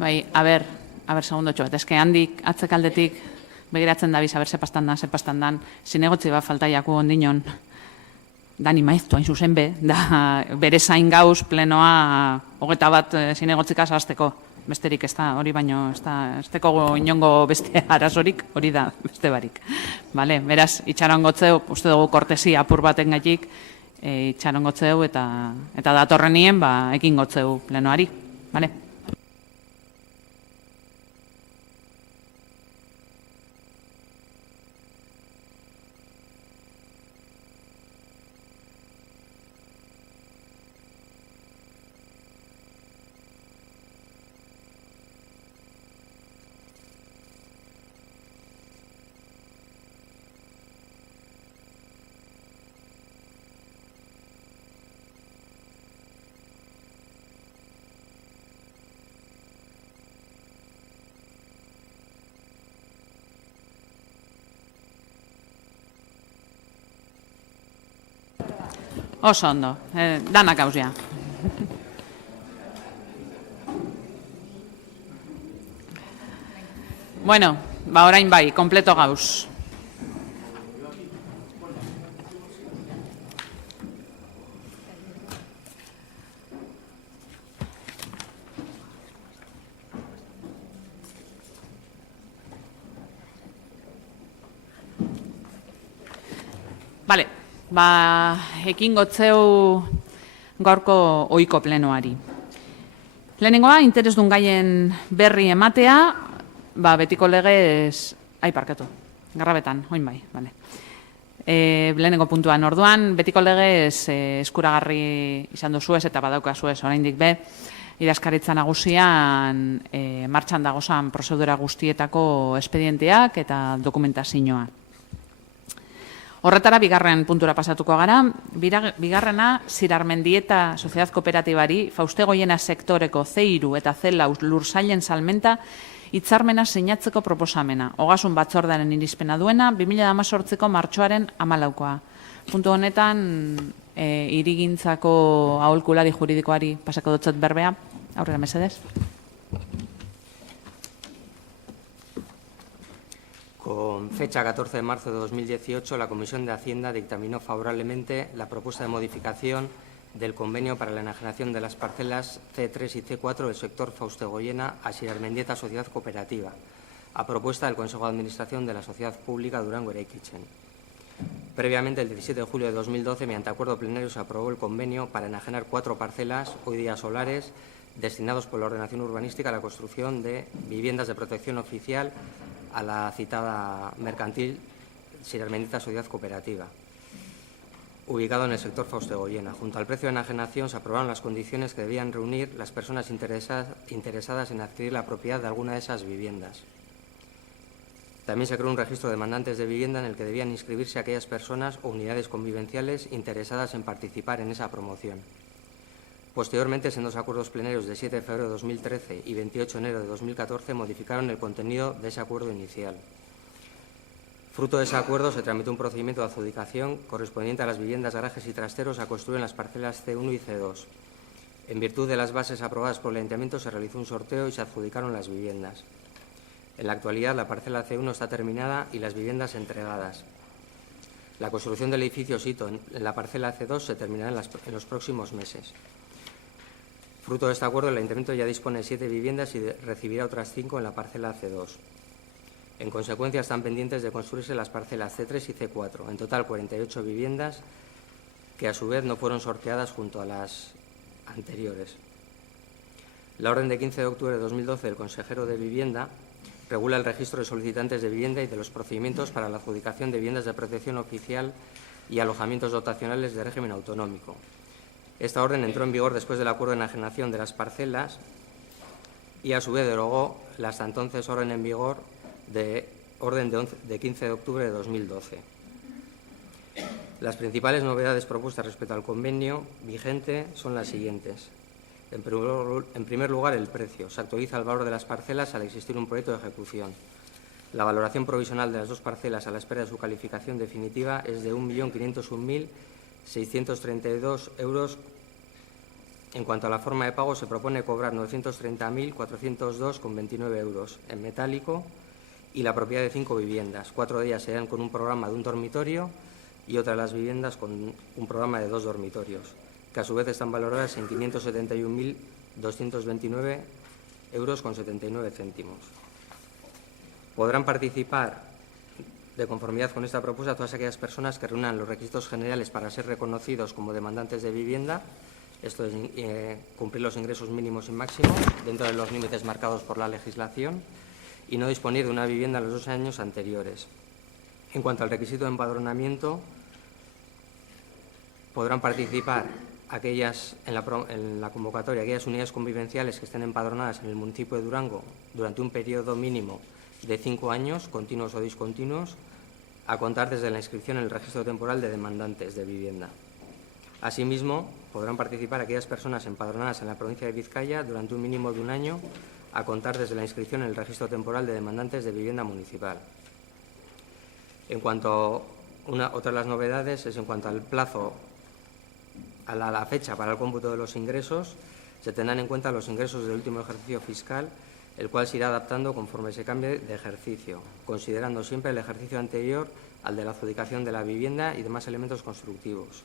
Bai, a ber, segundo txobat. Ez que handik atzekaldetik begiratzen dabiz, a ber, zepastan dan, zinegotzi bat faltaiako ondinon, dani maiztu hain zuzen be, da bere zain gauz plenoa 21 zinegotzikaz hasteko. Besterik ez da, hori baino, ez teko inongo beste arazorik, hori da, beste barik. Vale, beraz, itxarongotzeu, uste dugu kortesia apur baten gaitik, itxarongotzeu eta datorrenien, ekin gotzeu plenoari. Vale? Oso ondo, danak gauzia. Bueno, orain bai, kompleto gauz. Vale. Ekin gotzeu gaurko ohiko plenoari. Lehenengoa, interesdun gaien berri ematea, betiko legez, parkatu, garrabetan, oin bai, bale. Lehenengo puntuan orduan, betiko legez eskuragarri izan duzuez eta badaukazuez oraindik be, idazkaritza nagusian martxan dagozan prozedura guztietako espedienteak eta dokumentazioa. Horretara, bigarren puntura pasatuko gara. Bigarrena, Zirarmendieta Sociedad Kooperatibari, Faustegoiena sektoreko C3 eta C4 lursailen salmenta hitzarmena sinatzeko proposamena. Ogasun batzordearen irizpena duena, 2018ko martxoaren 14koa. Puntu honetan, hirigintzako aholkulari juridikoari pasako dutzat berbea. Aurrera, mesedez. Con fecha 14 de marzo de 2018, la Comisión de Hacienda dictaminó favorablemente la propuesta de modificación del convenio para la enajenación de las parcelas C3 y C4 del sector Faustegoiena a Zirarmendieta Sociedad Cooperativa, a propuesta del Consejo de Administración de la Sociedad Pública Durango Eraikitzen. Previamente, el 17 de julio de 2012, mediante acuerdo plenario, se aprobó el convenio para enajenar 4 parcelas, hoy día solares, destinados por la ordenación urbanística a la construcción de viviendas de protección oficial a la citada mercantil Zirarmendieta Sociedad Cooperativa, ubicado en el sector Faustegoiena. Junto al precio de enajenación se aprobaron las condiciones que debían reunir las personas interesadas en adquirir la propiedad de alguna de esas viviendas. También se creó un registro de demandantes de vivienda en el que debían inscribirse aquellas personas o unidades convivenciales interesadas en participar en esa promoción. Posteriormente, en 2 acuerdos plenarios de 7 de febrero de 2013 y 28 de enero de 2014, modificaron el contenido de ese acuerdo inicial. Fruto de ese acuerdo, se tramitó un procedimiento de adjudicación correspondiente a las viviendas, garajes y trasteros a construir en las parcelas C1 y C2. En virtud de las bases aprobadas por el Ayuntamiento, se realizó un sorteo y se adjudicaron las viviendas. En la actualidad, la parcela C1 está terminada y las viviendas entregadas. La construcción del edificio Sito en la parcela C2 se terminará en los próximos meses. Fruto de este acuerdo, el Ayuntamiento ya dispone de 7 viviendas y recibirá otras 5 en la parcela C2. En consecuencia, están pendientes de construirse las parcelas C3 y C4, en total 48 viviendas que a su vez no fueron sorteadas junto a las anteriores. La orden de 15 de octubre de 2012 del consejero de Vivienda regula el registro de solicitantes de vivienda y de los procedimientos para la adjudicación de viviendas de protección oficial y alojamientos dotacionales de régimen autonómico. Esta orden entró en vigor después del acuerdo de enajenación de las parcelas y, a su vez, derogó la hasta entonces orden en vigor de 15 de octubre de 2012. Las principales novedades propuestas respecto al convenio vigente son las siguientes. En primer lugar, el precio. Se actualiza el valor de las parcelas al existir un proyecto de ejecución. La valoración provisional de las 2 parcelas a la espera de su calificación definitiva es de 1.501.632 euros En cuanto a la forma de pago, se propone cobrar 930.402,29 euros en metálico y la propiedad de 5 viviendas. 4 de ellas serán con un programa de un dormitorio y otra de las viviendas con un programa de 2 dormitorios, que a su vez están valoradas en 571.229 euros con 79 céntimos. Podrán participar, de conformidad con esta propuesta, todas aquellas personas que reúnan los requisitos generales para ser reconocidos como demandantes de vivienda, esto es cumplir los ingresos mínimos y máximos dentro de los límites marcados por la legislación y no disponer de una vivienda en los 2 años anteriores. En cuanto al requisito de empadronamiento, podrán participar en la convocatoria aquellas unidades convivenciales que estén empadronadas en el municipio de Durango durante un periodo mínimo de 5 años, continuos o discontinuos, a contar desde la inscripción en el registro temporal de demandantes de vivienda. Asimismo, podrán participar aquellas personas empadronadas en la provincia de Vizcaya durante un mínimo de 1 año, a contar desde la inscripción en el registro temporal de demandantes de vivienda municipal. En cuanto a otra de las novedades es en cuanto al plazo, a la fecha para el cómputo de los ingresos, se tendrán en cuenta los ingresos del último ejercicio fiscal, el cual se irá adaptando conforme se cambie de ejercicio, considerando siempre el ejercicio anterior al de la adjudicación de la vivienda y demás elementos constructivos.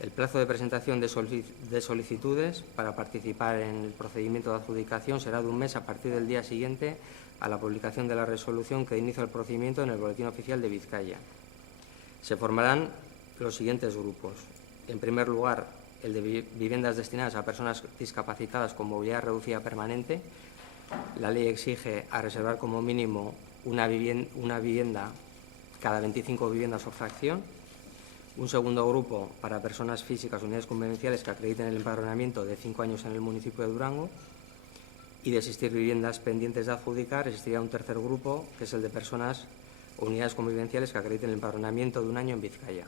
El plazo de presentación de solicitudes para participar en el procedimiento de adjudicación será de 1 mes a partir del día siguiente a la publicación de la resolución que inicia el procedimiento en el Boletín Oficial de Vizcaya. Se formarán los siguientes grupos. En primer lugar, el de viviendas destinadas a personas discapacitadas con movilidad reducida permanente. La ley exige a reservar como mínimo una vivienda cada 25 viviendas o fracción. Un segundo grupo para personas físicas, unidades convivenciales que acrediten el empadronamiento de 5 años en el municipio de Durango. Y de existir viviendas pendientes de adjudicar, existiría un tercer grupo, que es el de personas o unidades convivenciales que acrediten el empadronamiento de 1 año en Vizcaya.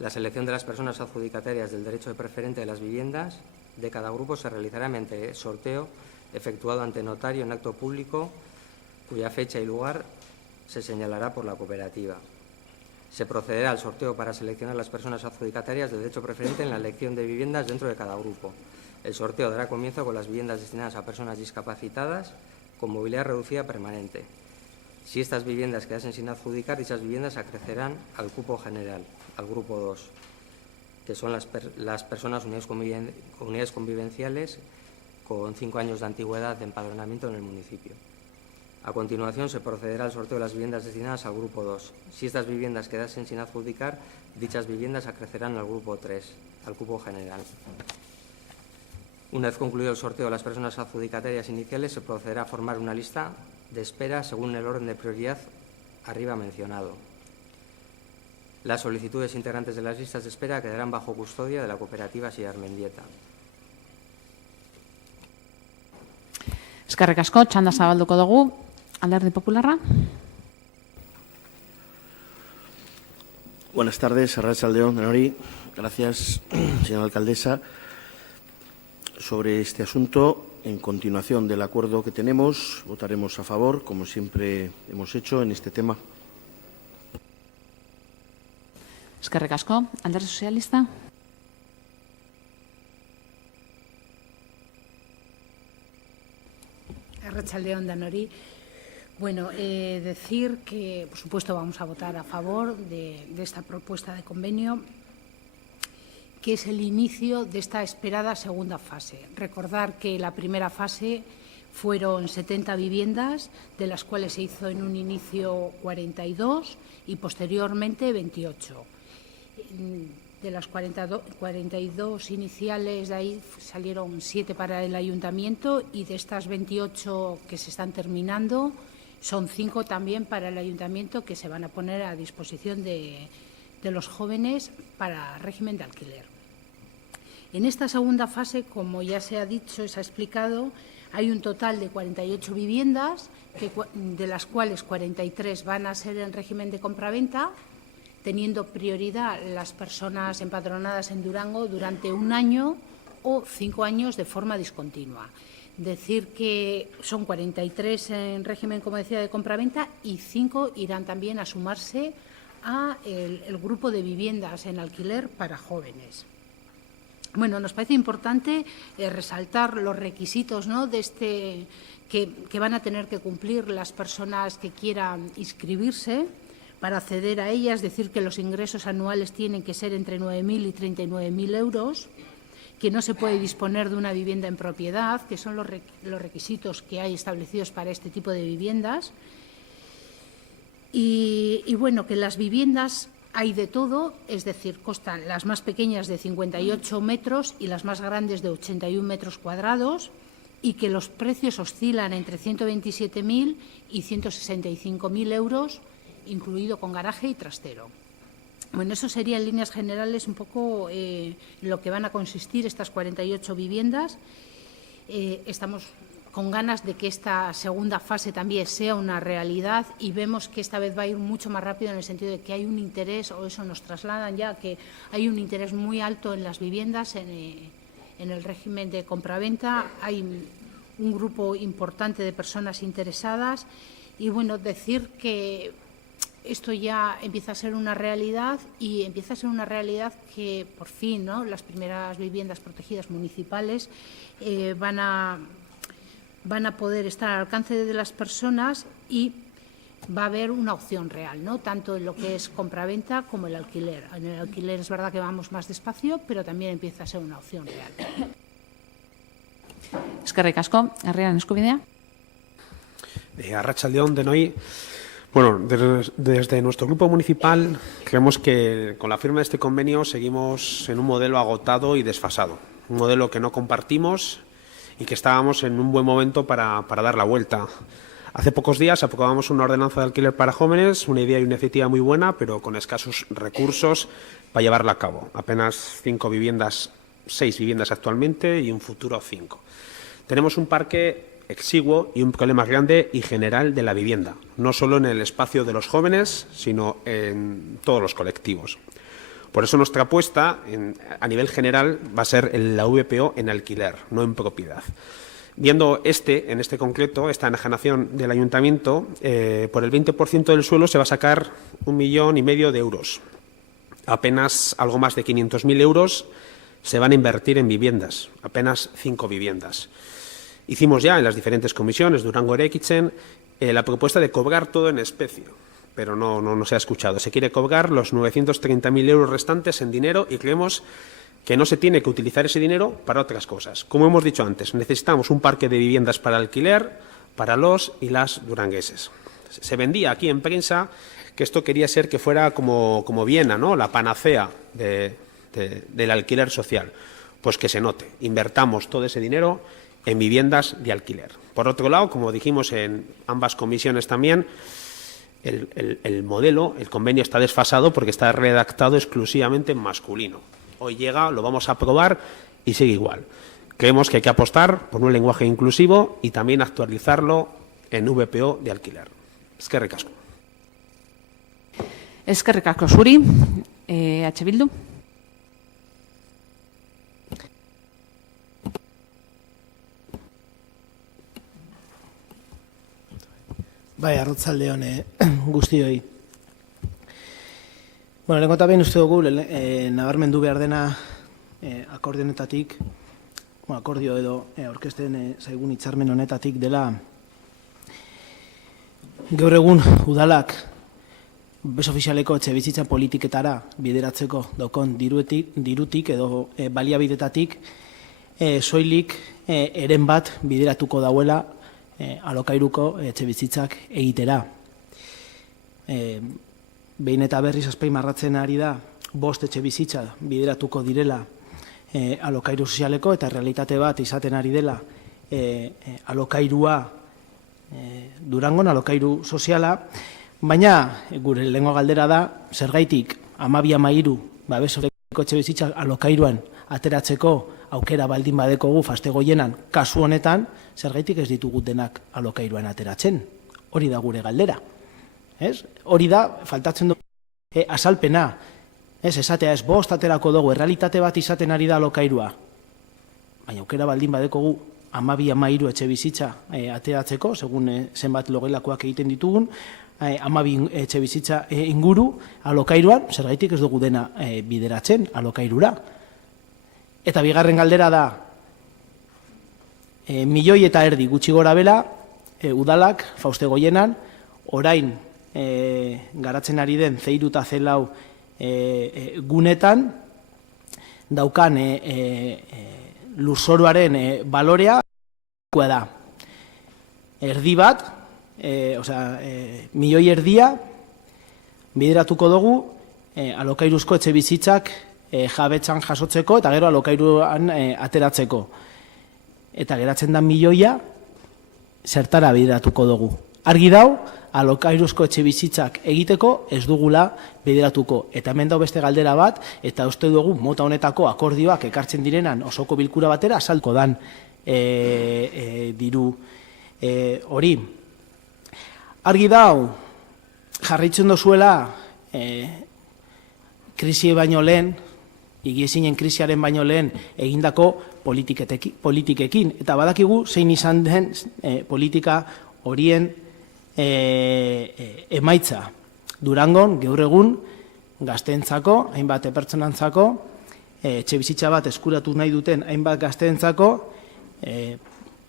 La selección de las personas adjudicatarias del derecho de preferente de las viviendas de cada grupo se realizará mediante sorteo efectuado ante notario en acto público, cuya fecha y lugar se señalará por la cooperativa. Se procederá al sorteo para seleccionar las personas adjudicatarias de derecho preferente en la elección de viviendas dentro de cada grupo. El sorteo dará comienzo con las viviendas destinadas a personas discapacitadas con movilidad reducida permanente. Si estas viviendas quedasen sin adjudicar, dichas viviendas acrecerán al cupo general, al grupo 2, que son las personas unidades convivenciales con 5 años de antigüedad de empadronamiento en el municipio. A continuación, se procederá al sorteo de las viviendas destinadas al grupo 2. Si estas viviendas quedasen sin adjudicar, dichas viviendas acrecerán al grupo 3, al cupo general. Una vez concluido el sorteo de las personas adjudicatarias iniciales, se procederá a formar una lista de espera según el orden de prioridad arriba mencionado. Las solicitudes integrantes de las listas de espera quedarán bajo custodia de la cooperativa Silla Armendieta. Eskerrik asko, txanda zabalduko dugu. Alderdi Popularra. Buenas tardes, Arratsaldeon denoi. Gracias, señora alcaldesa. Sobre este asunto, en continuación del acuerdo que tenemos, votaremos a favor, como siempre hemos hecho en este tema. Eskerrik asko, Alderdi Sozialista. Arratsaldeon danori. Bueno, decir que, por supuesto, vamos a votar a favor de esta propuesta de convenio, que es el inicio de esta esperada segunda fase. Recordar que la primera fase fueron 70 viviendas, de las cuales se hizo en un inicio 42 y posteriormente 28. De las 42 iniciales, de ahí salieron 7 para el ayuntamiento y de estas 28 que se están terminando, son 5 también para el ayuntamiento que se van a poner a disposición de los jóvenes para régimen de alquiler. En esta segunda fase, como ya se ha dicho, se ha explicado, hay un total de 48 viviendas, de las cuales 43 van a ser en régimen de compraventa, teniendo prioridad las personas empadronadas en Durango durante 1 año o 5 años de forma discontinua. Decir que son 43 en régimen, como decía, de compraventa y 5 irán también a sumarse a el grupo de viviendas en alquiler para jóvenes. Bueno, nos parece importante resaltar los requisitos, ¿no?, que van a tener que cumplir las personas que quieran inscribirse para acceder a ellas. Decir que los ingresos anuales tienen que ser entre 9.000 y 39.000 euros, que no se puede disponer de una vivienda en propiedad, que son los requisitos que hay establecidos para este tipo de viviendas. Y bueno, que las viviendas hay de todo, es decir, costan las más pequeñas de 58 metros y las más grandes de 81 metros cuadrados, y que los precios oscilan entre 127.000 y 165.000 euros, incluido con garaje y trastero. Bueno, eso sería en líneas generales un poco lo que van a consistir estas 48 viviendas. Estamos con ganas de que esta segunda fase también sea una realidad, y vemos que esta vez va a ir mucho más rápido, en el sentido de que hay un interés, o eso nos trasladan ya, que hay un interés muy alto en las viviendas, en el régimen de compraventa. Hay un grupo importante de personas interesadas, y bueno, decir que esto ya empieza a ser una realidad, y empieza a ser una realidad que por fin, ¿no?, las primeras viviendas protegidas municipales van a poder estar al alcance de las personas, y va a haber una opción real, ¿no?, tanto en lo que es compraventa como el alquiler. En el alquiler es verdad que vamos más despacio, pero también empieza a ser una opción real. Eskerrik asko, herriaren eskubidea. Arratsaldeon denoi. Bueno, desde nuestro grupo municipal creemos que con la firma de este convenio seguimos en un modelo agotado y desfasado, un modelo que no compartimos y que estábamos en un buen momento para dar la vuelta. Hace pocos días aprobamos una ordenanza de alquiler para jóvenes, una idea y una iniciativa muy buena, pero con escasos recursos para llevarla a cabo. Apenas 6 viviendas actualmente y en futuro 5. Tenemos un parque exiguo y un problema grande y general de la vivienda, no solo en el espacio de los jóvenes, sino en todos los colectivos. Por eso nuestra apuesta a nivel general va a ser la VPO en alquiler, no en propiedad. Viendo en este concreto, esta enajenación del ayuntamiento, por el 20% del suelo se va a sacar 1,5 millones de euros. Apenas algo más de 500.000 euros se van a invertir en viviendas, apenas 5 viviendas. Hicimos ya en las diferentes comisiones, Durango Eraikitzen, la propuesta de cobrar todo en especie, pero no se ha escuchado. Se quiere cobrar los 930.000 euros restantes en dinero, y creemos que no se tiene que utilizar ese dinero para otras cosas. Como hemos dicho antes, necesitamos un parque de viviendas para alquiler para los y las durangueses. Se vendía aquí en prensa que esto quería ser que fuera como Viena, ¿no?, la panacea del alquiler social. Pues que se note, invertamos todo ese dinero en viviendas de alquiler. Por otro lado, como dijimos en ambas comisiones también, el modelo, el convenio está desfasado porque está redactado exclusivamente en masculino. Hoy llega, lo vamos a aprobar y sigue igual. Creemos que hay que apostar por un lenguaje inclusivo y también actualizarlo en VPO de alquiler. Eskerrik asko. Eskerrik asko zuri, H. Bildu. Bai, arratsaldeon guztioi. Bueno, lehenko eta behin uste dugu nabarmendu behar dena akordionetatik, akordio edo aurkezten zaigun hitzarmen honetatik dela gaur egun udalak bez ofizialeko etxebizitza politiketara bideratzeko daukon dirutik edo baliabidetatik soilik eren bat bideratuko dauela alokairuko etxebizitzak egitera. Behin eta berriz azpimarratzen ari da 5 etxebizitza bideratuko direla alokairu sozialeko, eta realitate bat izaten ari dela alokairua Durangon, alokairu soziala, baina gure lehengo galdera da, zergaitik 12-13 babesoreko etxebizitzak alokairuan ateratzeko aukera baldin badekogu fastegoienan, kasu honetan, zergaitik ez ditugu denak alokairuan ateratzen. Hori da gure galdera. Hori da, faltatzen du azalpena. Esatea ez 5 aterako dugu, errealitate bat izaten ari da alokairua. Baina aukera baldin badekogu 12-13 etxe bizitza ateratzeko, segun zenbat logelakoak egiten ditugun, 12 etxe bizitza inguru alokairuan, zergaitik ez dugu dena bideratzen alokairura. Eta bigarren galdera da, 1,5 milioi gutxi gora bela, udalak, Fauste Goienan, orain garatzen ari den C3 eta C4 gunetan, daukan lurzoruaren balorea da. Erdi bat, 1,5 milioi bideratuko dugu alokairuzko etxe bizitzak jabetzan jasotzeko eta gero alokairuan ateratzeko. Eta geratzen da 1 milioia zertara bideratuko dugu. Argi dau, alokairuzko etxe bizitzak egiteko ez dugula bideratuko. Eta hemen dau beste galdera bat, eta uste dugu mota honetako akordioak ekartzen direnan osoko bilkura batera asalko dan diru hori. Argi dau, jarraitzen dozuela krisi baino lehen, higiezinen krisiaren baino lehen egindako politikekin. Eta badakigu zein izan den politika horien emaitza. Durangon, gaur egun, gazteentzako, hainbat pertsonantzako, etxe bizitza bat eskuratu nahi duten hainbat gazteentzako,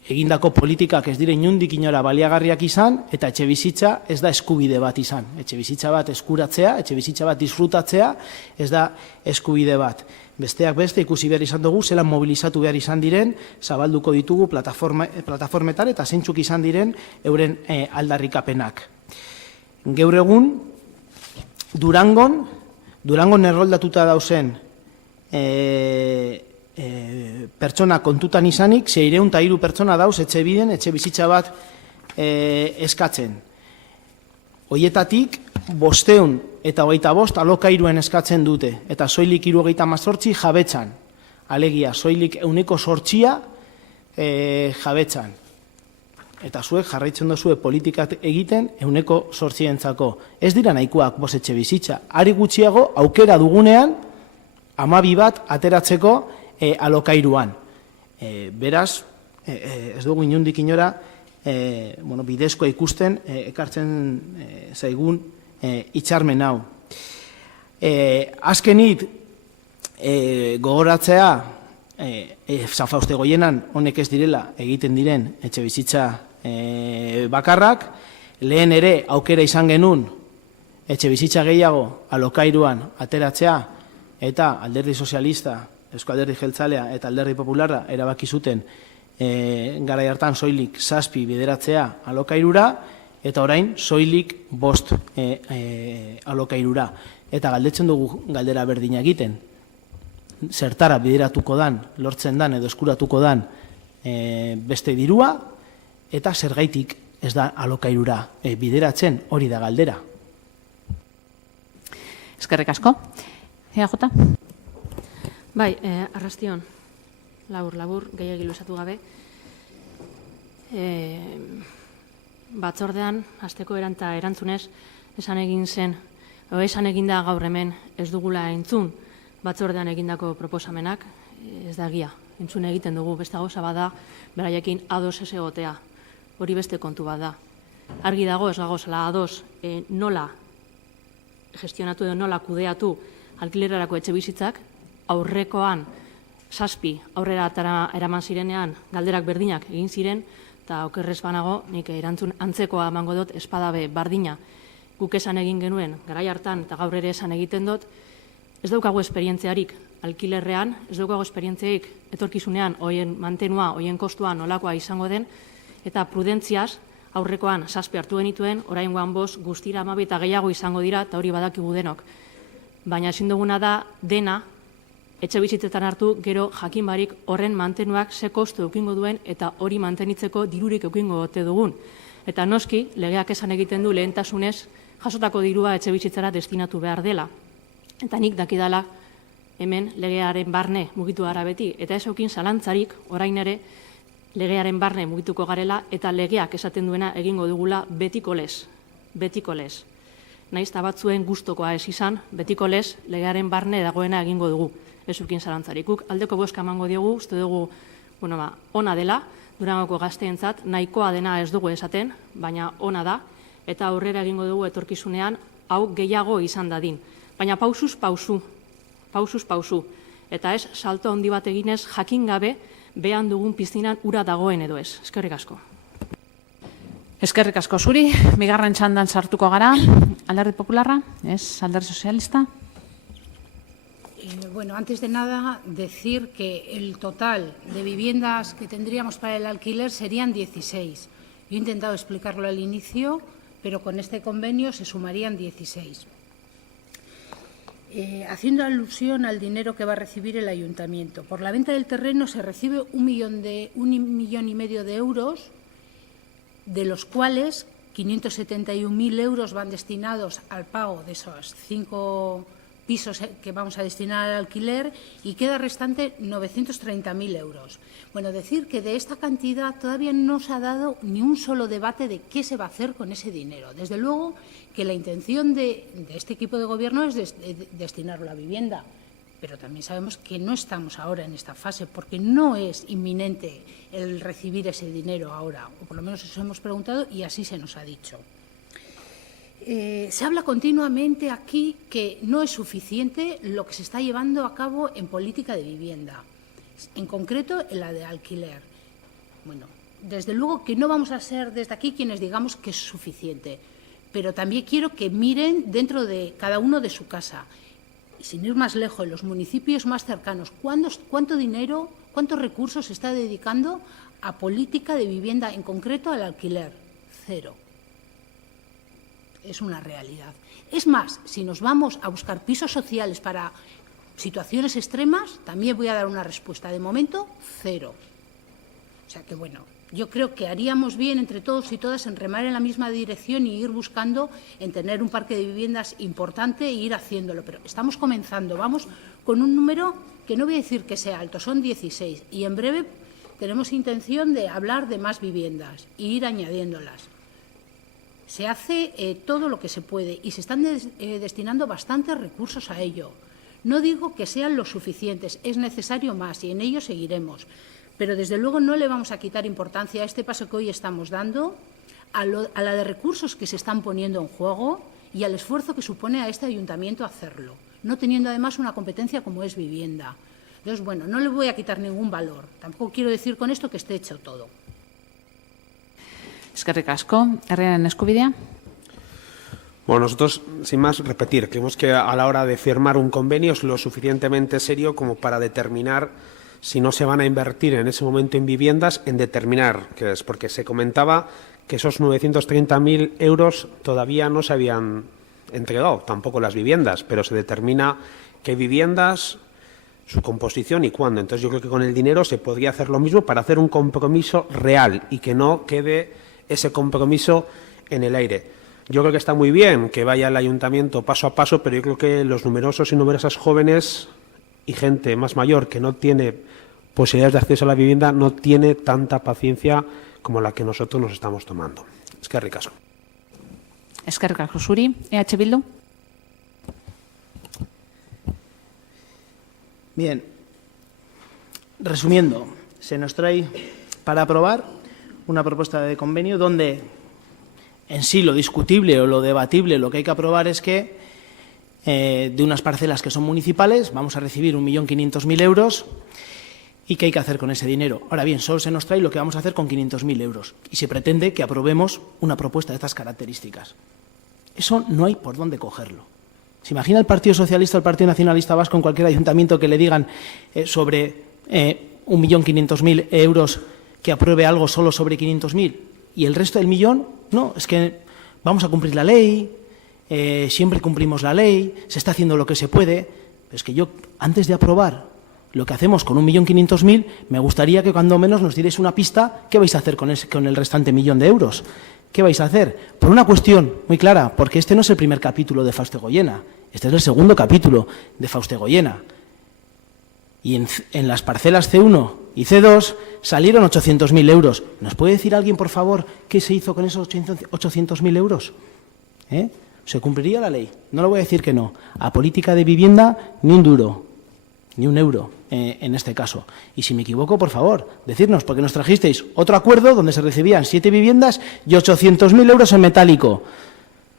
egindako politikak ez dire inondik inora baliagarriak izan, eta etxe bizitza ez da eskubide bat izan. Etxe bizitza bat eskuratzea, etxe bizitza bat disfrutatzea, ez da eskubide bat. Besteak beste ikusi behar izan dugu, zelan mobilizatu behar izan diren, zabalduko ditugu plataformetan eta zeintzuk izan diren euren aldarrikapenak. Gaur egun, Durangon erroldatuta dauzen pertsona kontutan izanik, 603 pertsona dauz etxe biden, etxe bizitza bat eskatzen. Hoietatik, 525 alokairuen eskatzen dute, eta soilik 78 jabetzan. Alegia, soilik 8% jabetzan. Eta zuek jarraitzen duzue politikak egiten 8%. Ez dira nahikoak 5 etxe bizitza. Ari gutxiago, aukera dugunean, 12 bat ateratzeko alokairuan. Beraz, ez dugu inondik inora, bidezkoa ikusten ekartzen zaigun hitzarmen hau. Azkenit, gogoratzea, Fauste Goienan honek ez direla egiten diren etxe bizitza bakarrak, lehen ere aukera izan genuen etxe bizitza gehiago alokairuan ateratzea, eta Alderdi Sozialista, Eusko Alderdi Jeltzalea eta Alderdi Popularra erabaki zuten garai hartan soilik 7 bideratzea alokairura, eta orain soilik 5 alokairura. Eta galdetzen dugu galdera berdina egiten. Zertara bideratuko dan, lortzen dan edo eskuratuko dan beste dirua, eta zergaitik ez da alokairura bideratzen, hori da galdera. Eskerrik asko. EAJ? Bai, arrastion, labur, gehiagi luzatu gabe. Batzordean, hasteko erantzunez, esan egin zen, esan eginda gaur hemen ez dugula entzun batzordean egindako proposamenak, ez da egia. Entzun egiten dugu, beste gauza bada, beraiekin ados ez egotea. Hori beste kontu bat da. Argi dago ez gagozela ados nola gestionatu edo nola kudeatu alkilerarako etxe bizitzak, aurrekoan 7 aurrera eraman zirenean galderak berdinak egin ziren, eta okerrez banago, nik erantzun antzekoa emango dut espadabe bardina guk esan egin genuen garai hartan eta gaur ere esan egiten dut, ez daukagu esperientziarik alkilerrean, ez daukagu esperientziarik etorkizunean, hoien mantenua, hoien kostua nolakoa izango den, eta prudentziaz aurrekoan 7 hartu genituen, oraingoan 5 guztira 12 eta gehiago izango dira, eta hori badakigu denok. Baina ezin duguna da dena etxe bizitzetan hartu, gero jakin barik horren mantenuak ze kostu eukingo duen eta hori mantenitzeko dirurik eukingo ote dugun. Eta noski, legeak esan egiten du lehentasunez jasotako dirua etxe bizitzara destinatu behar dela. Eta nik dakidala hemen legearen barne mugitu gara beti, eta ez eukin zalantzarik orain ere legearen barne mugituko garela eta legeak esaten duena egingo dugula betiko lez. Naiz eta batzuen gustokoa ez izan, betiko lez legearen barne dagoena egingo dugu. Ez eukin zalantzarikuk. Aldeko bozka emango diogu, uste dugu ona dela, Durangoko gazteentzat, nahikoa dena ez dugu esaten, baina ona da, eta aurrera egingo dugu etorkizunean, hau gehiago izan dadin. Baina pausuz pausu. eta ez salto handi bat eginez jakin gabe behan dugun piztinan ura dagoen edo ez. Eskerrik asko. Eskerrik asko zuri, bigarren txandan sartuko gara, Alderdi Popularra, ez, Alderdi Sozialista. Bueno, antes de nada, decir que el total de viviendas que tendríamos para el alquiler serían 16. Yo he intentado explicarlo al inicio, pero con este convenio se sumarían 16. Haciendo alusión al dinero que va a recibir el ayuntamiento. Por la venta del terreno se recibe 1,5 millón de euros, de los cuales 571.000 euros van destinados al pago de esos 5 pisos que vamos a destinar al alquiler y queda restante 930.000 euros. Bueno, decir que de esta cantidad todavía no se ha dado ni un solo debate de qué se va a hacer con ese dinero. Desde luego que la intención de este equipo de gobierno es destinarlo a la vivienda, pero también sabemos que no estamos ahora en esta fase porque no es inminente el recibir ese dinero ahora, o por lo menos eso hemos preguntado y así se nos ha dicho. Se habla continuamente aquí que no es suficiente lo que se está llevando a cabo en política de vivienda, en concreto en la de alquiler. Bueno, desde luego que no vamos a ser desde aquí quienes digamos que es suficiente, pero también quiero que miren dentro de cada uno de su casa, y sin ir más lejos, en los municipios más cercanos, cuánto dinero, cuántos recursos se está dedicando a política de vivienda, en concreto al alquiler. Cero. Es una realidad. Es más, si nos vamos a buscar pisos sociales para situaciones extremas, también voy a dar una respuesta. De momento, cero. O sea que, bueno, yo creo que haríamos bien entre todos y todas en remar en la misma dirección y ir buscando en tener un parque de viviendas importante e ir haciéndolo. Pero estamos comenzando, vamos con un número que no voy a decir que sea alto, son 16. Y en breve tenemos intención de hablar de más viviendas e ir añadiéndolas. Se hace todo lo que se puede y se están destinando bastantes recursos a ello. No digo que sean los suficientes, es necesario más y en ello seguiremos. Pero desde luego no le vamos a quitar importancia a este paso que hoy estamos dando, a la de recursos que se están poniendo en juego y al esfuerzo que supone a este ayuntamiento hacerlo, no teniendo además una competencia como es vivienda. Entonces, bueno, no le voy a quitar ningún valor. Tampoco quiero decir con esto que esté hecho todo. Eskerrik asko, herriaren eskubidea. Bueno, nosotros, sin más, repetir, creemos que a la hora de firmar un convenio es lo suficientemente serio como para determinar si no se van a invertir en ese momento en viviendas, en determinar qué es, porque se comentaba que esos 930.000 euros todavía no se habían entregado, tampoco las viviendas, pero se determina qué viviendas, su composición y cuándo. Entonces yo creo que con el dinero se podría hacer lo mismo para hacer un compromiso real y que no quede ese compromiso en el aire. Yo creo que está muy bien que vaya el ayuntamiento paso a paso, pero yo creo que los numerosos y numerosas jóvenes y gente más mayor que no tiene posibilidades de acceso a la vivienda no tiene tanta paciencia como la que nosotros nos estamos tomando. Eskerrik asko. Eskerrik asko zuri, EH Bildu. Bien, resumiendo, se nos trae para aprobar una propuesta de convenio donde en sí lo discutible o lo debatible, lo que hay que aprobar es que de unas parcelas que son municipales vamos a recibir 1.500.000 euros y qué hay que hacer con ese dinero. Ahora bien, solo se nos trae lo que vamos a hacer con 500.000 euros y se pretende que aprobemos una propuesta de estas características. Eso no hay por dónde cogerlo. ¿Se imagina el Partido Socialista o el Partido Nacionalista Vasco en cualquier ayuntamiento que le digan sobre 1.500.000 euros que apruebe algo solo sobre 500.000 y el resto del millón? No, es que vamos a cumplir la ley, siempre cumplimos la ley, se está haciendo lo que se puede. Pero es que yo, antes de aprobar lo que hacemos con 1.500.000, me gustaría que cuando menos nos dierais una pista qué vais a hacer con el restante millón de euros. ¿Qué vais a hacer? Por una cuestión muy clara, porque este no es el primer capítulo de Fauste-Goyena, este es el segundo capítulo de Fauste-Goyena. Y en las parcelas C1 y C2 salieron 800.000 euros. ¿Nos puede decir alguien, por favor, qué se hizo con esos 800.000 euros? ¿Se cumpliría la ley? No lo voy a decir que no. A política de vivienda, ni un duro, ni un euro en este caso. Y si me equivoco, por favor, decirnos, porque nos trajisteis otro acuerdo donde se recibían 7 viviendas y 800.000 euros en metálico.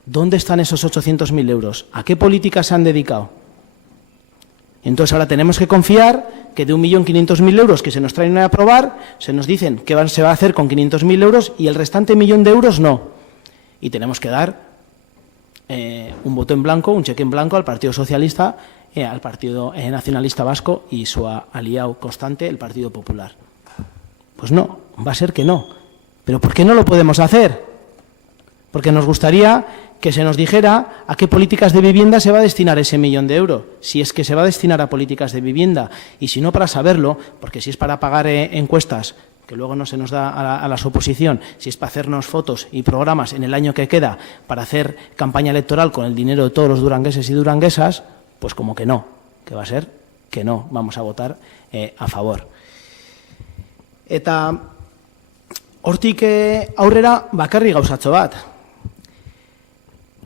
¿Dónde están esos 800.000 euros? ¿A qué políticas se han dedicado? Entonces ahora tenemos que confiar que de 1.500.000 euros que se nos traen a aprobar, se nos dicen que se va a hacer con 500.000 euros y el restante 1.000.000 de euros no. Y tenemos que dar un voto en blanco, un cheque en blanco al Partido Socialista, al Partido Nacionalista Vasco y su aliado constante, el Partido Popular. Pues no, va a ser que no. ¿Pero por qué no lo podemos hacer? Porque nos gustaría que se nos dijera a qué políticas de vivienda se va a destinar ese 1.000.000 de euros, si es que se va a destinar a políticas de vivienda, y si no, para saberlo, porque si es para pagar encuestas, que luego no se nos da a la oposición, si es para hacernos fotos y programas en el año que queda para hacer campaña electoral con el dinero de todos los durangueses y duranguesas, pues como que no, que va a ser que no, vamos a votar a favor. Eta hortik aurrera bakarri gauzatxo bat.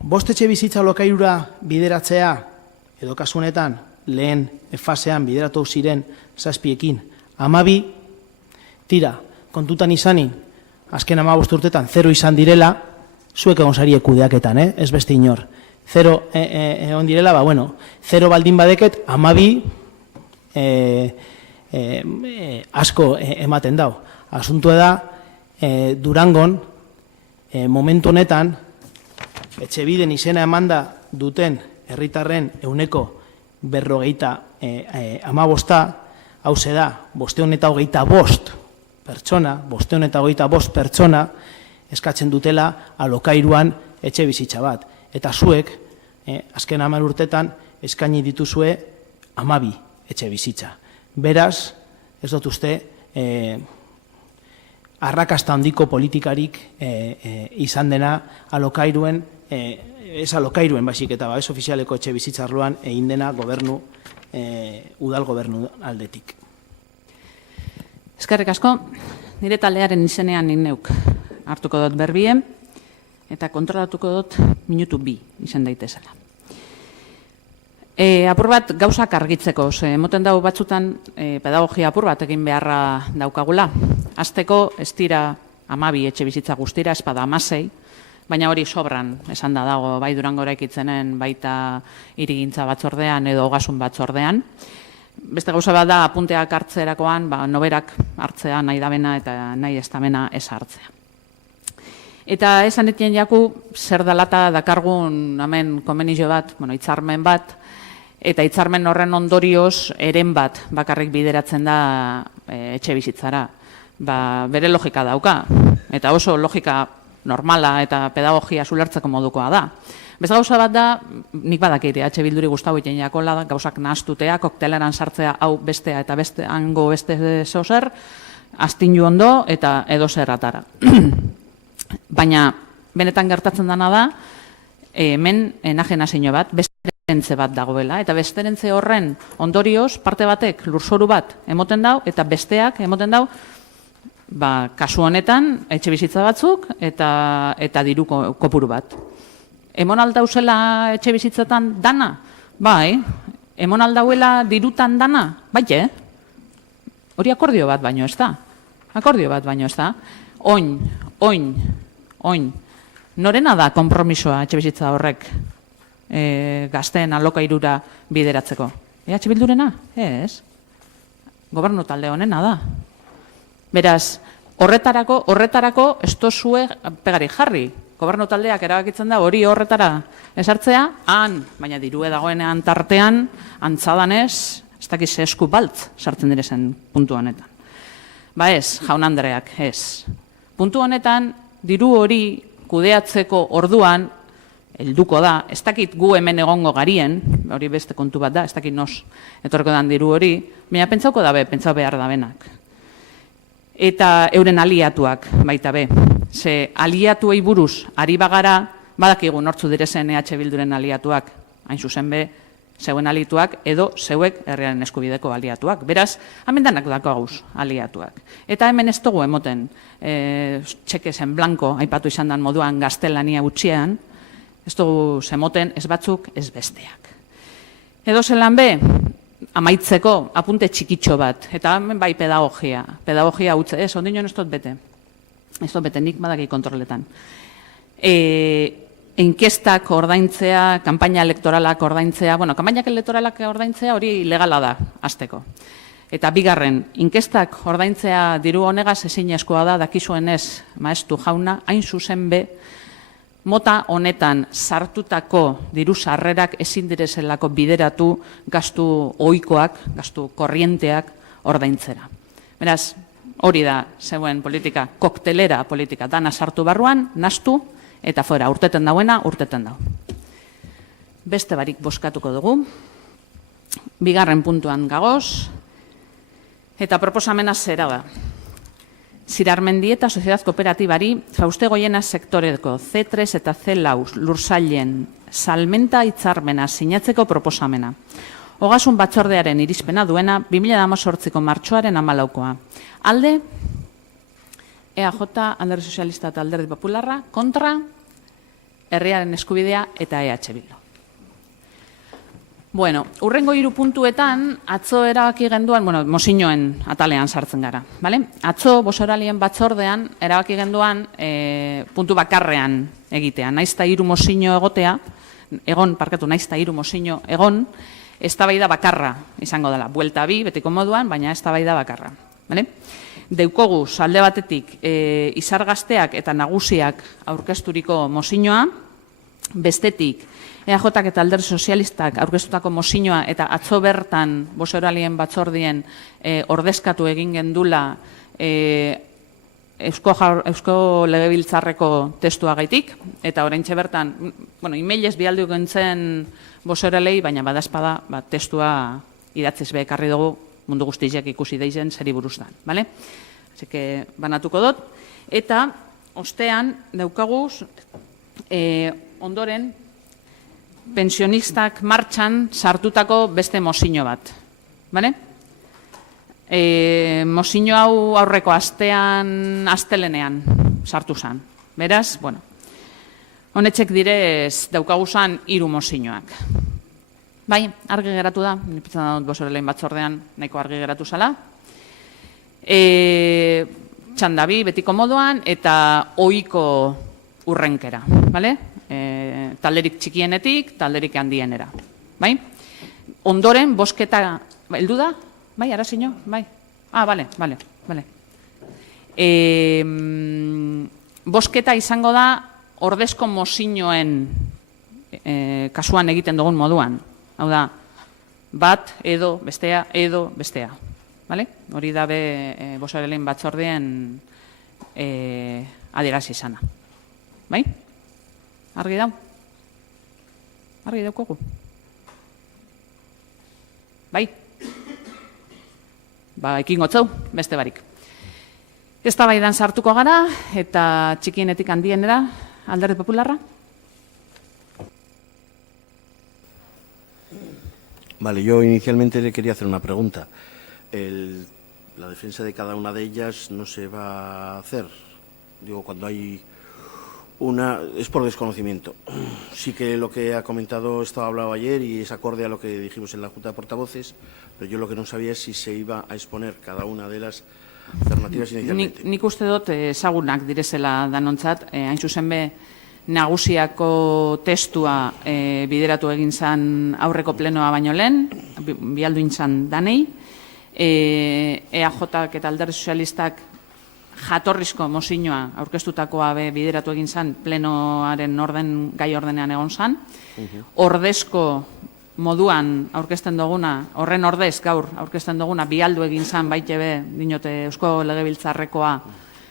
Bost etxe bizitza alokairura bideratzea, edo kasu honetan lehen fasean bideratu ziren 7ekin 12, tira, kontutan izanin, azken 15 urtetan 0 izan direla, zuek egon zarie kudeaketan, ez beste inor. 0 egon direla, 0 baldin badeket 12 asko ematen dau. Asuntua da, Durangon, momentu honetan, Etxebiden izena emanda duten herritarren 45%, hauze da, 525 pertsona eskatzen dutela alokairuan etxe bizitza bat. Eta zuek, azken 10 urtetan, eskaini dituzue 12 etxe bizitza. Beraz, ez dut uste, arrakasta handiko politikarik izan dena alokairuen, ez alokairuen baizik eta babes ofizialeko etxe bizitzarloan egin dena udal gobernu aldetik. Eskerrik asko, nire taldearen izenean nik neuk hartuko dut berbien, eta kontrolatuko dut minutu 2 izan daitezela. Apur bat gauzak argitzeko, emoten dago batzutan pedagogia apur bat egin beharra daukagula. Azteko ez dira 12 etxe bizitza guztira, espada 16, baina hori sobran esan da dago, bai Durango eraikitzenen, baita hirigintza batzordean edo ogasun batzordean. Beste gauza bat da apunteak hartzerakoan, noberak hartzea nahi dabena eta nahi ez damena ez hartzea. Eta esan etien jaku, zer dalata dakargun hemen konbenizio bat, hitzarmen bat, eta hitzarmen horren ondorioz eren bat bakarrik bideratzen da etxe bizitzara. Bere logika dauka, eta oso logika normala eta pedagogia zulertzeko modukoa da. Beste gauza bat da, nik badakit, Bilduri gustau egiten jakola, gauzak nahaztutea, kokteleran sartzea hau bestea eta hango beste zozer, astindu ondo eta edo zer atara. Baina, benetan gertatzen dena da, hemen enajenazio bat, besterentze bat dagoela, eta besterentze horren ondorioz, parte batek lurzoru bat emoten dau, eta besteak emoten dau, kasu honetan, etxe bizitza batzuk, eta diru kopuru bat. Emon aldauzela etxe bizitzetan dana? Bai. Emon aldauela dirutan dana? Bai, hori akordio bat baino ez da. Akordio bat baino ez da. Oin. Norena da konpromisoa etxe bizitza horrek gazteen alokairura bideratzeko? EH Bildurena? Ez. Gobernu talde honena da. Beraz, horretarako ez tozue pegari jarri. Gobernu taldeak erabakitzen da hori horretara esartzea, baina dirue dagoenean tartean, antzadanez, ez dakiz esku baltz sartzen direzen puntu honetan. Ez, jaun Andreak, ez. Puntu honetan, diru hori kudeatzeko orduan, helduko da, ez dakit gu hemen egongo garien, hori beste kontu bat da, ez dakit nos etorko dan diru hori, baina pentsauko dabe, pentsau behar dabenak. Eta euren aliatuak baita be. Ze aliatuei buruz ari bagara, badakigu nortzu direzen EH Bilduren aliatuak, hain zuzen be, zeuen aliatuak edo zeuek herriaren eskubideko aliatuak. Beraz, hemen danak dako gauz aliatuak. Eta hemen ez dugu emoten txekezen blanko, aipatu izan dan moduan gaztelania utxean, ez dugu zemoten ez batzuk ez besteak. Edo zelan be, amaitzeko apunte txikitxo bat, eta hemen bai pedagogia utze, ondino ez dut bete. Ez dut bete, nik badaki kontroletan. inkestak ordaintzea, kanpaina elektoralak ordaintzea, bueno, kanpaina elektoralak ordaintzea hori legala da, hasteko. Eta bigarren, inkestak ordaintzea diru honegaz ezinezkoa da, dakizuenez, maeztu jauna, hain zuzen be, mota honetan sartutako diru sarrerak ezin direzelako bideratu gastu ohikoak, gastu korrienteak ordaintzera. Beraz, hori da zeuen politika, koktelera politika, dana sartu barruan, nastu, eta fuera, urteten dauena, urteten dau. Beste barik boskatuko dugu. Bigarren puntuan gagoz, eta proposamena zera da. Zirarmendieta Sociedad Kooperatibari Fauste Goiena sektoreko C3 eta C4 lursailen salmenta hitzarmena sinatzeko proposamena. Ogasun batzordearen irizpena duena 2018ko martxoaren 14koa. Alde, EAJ, Alderdi Sozialista eta Alderdi Popularra, kontra, herriaren eskubidea eta EH Bildu. Bueno, urrengo 3 puntuetan, atzo erabaki genduan, mozioen atalean sartzen gara. Atzo, bosoralien batzordean, erabaki genduan puntu bakarrean egitea. Naizta 3 mozio egotea, naizta 3 mozio egon, eztabaida bakarra izango dela. Buelta 2, betiko moduan, baina eztabaida bakarra. Deukogu, alde batetik, izargazteak eta nagusiak aurkezturiko mozioa, bestetik, EAJ eta Alderdi Sozialistak aurkeztutako mozioa eta atzo bertan bosoralien batzordien ordezkatu egin gendula Eusko Legebiltzarreko testuagaitik, eta oraintxe bertan, emailez bialdu gintzen bosoralei, baina badazpada testua idatziz bekarri dugu mundu guztiak ikusi deizen zeri buruztan. Así que banatuko dut. Eta ostean daukaguz ondoren pensionistak martxan sartutako beste mozio bat. Mozio hau aurreko astelenean sartu zen. Beraz, honetxek direz daukaguzan 3 mozioak. Bai, argi geratu da, nipitzen dut bosoralein batzordean nahiko argi geratu zala. Txandabi, betiko moduan, eta ohiko urrenkera. Talderik txikienetik, talderik handienera. Ondoren, bosketa, heldu da? Bai, arazino? Bai. Bale. Bosketa izango da ordezko mozioen kasuan egiten dugun moduan. Hau da, bat, edo, bestea, Hori da be bosoralein batzordeen adierazi izana. Bai? Argi dau? Argi daukogu? Bai? Ekin gotzau, beste barik. Eztabaidan sartuko gara, eta txikienetik handienera, Alderdi Popularra? Vale, yo inicialmente le quería hacer una pregunta. La defensa de cada una de ellas no se va a hacer. Digo, cuando hay es por desconocimiento. Sí que lo que ha comentado estaba hablado ayer y es acorde a lo que dijimos en la Junta de Portavoces, pero yo lo que no sabía es si se iba a exponer cada una de las alternativas inicialmente. Nik uste dut ezagunak direzela danontzat, hain zuzen be nagusiako testua bideratu egin zan aurreko plenoa baino lehen, bialdu intzan danei, EAJ eta Alderdi Sozialistak jatorrizko mozioa aurkeztutakoa bideratu egin zan plenoaren gai ordenean egon zan. Ordezko moduan aurkezten duguna, horren ordez gaur aurkezten duguna bialdu egin zan baite be, dinote Eusko Legebiltzarrekoa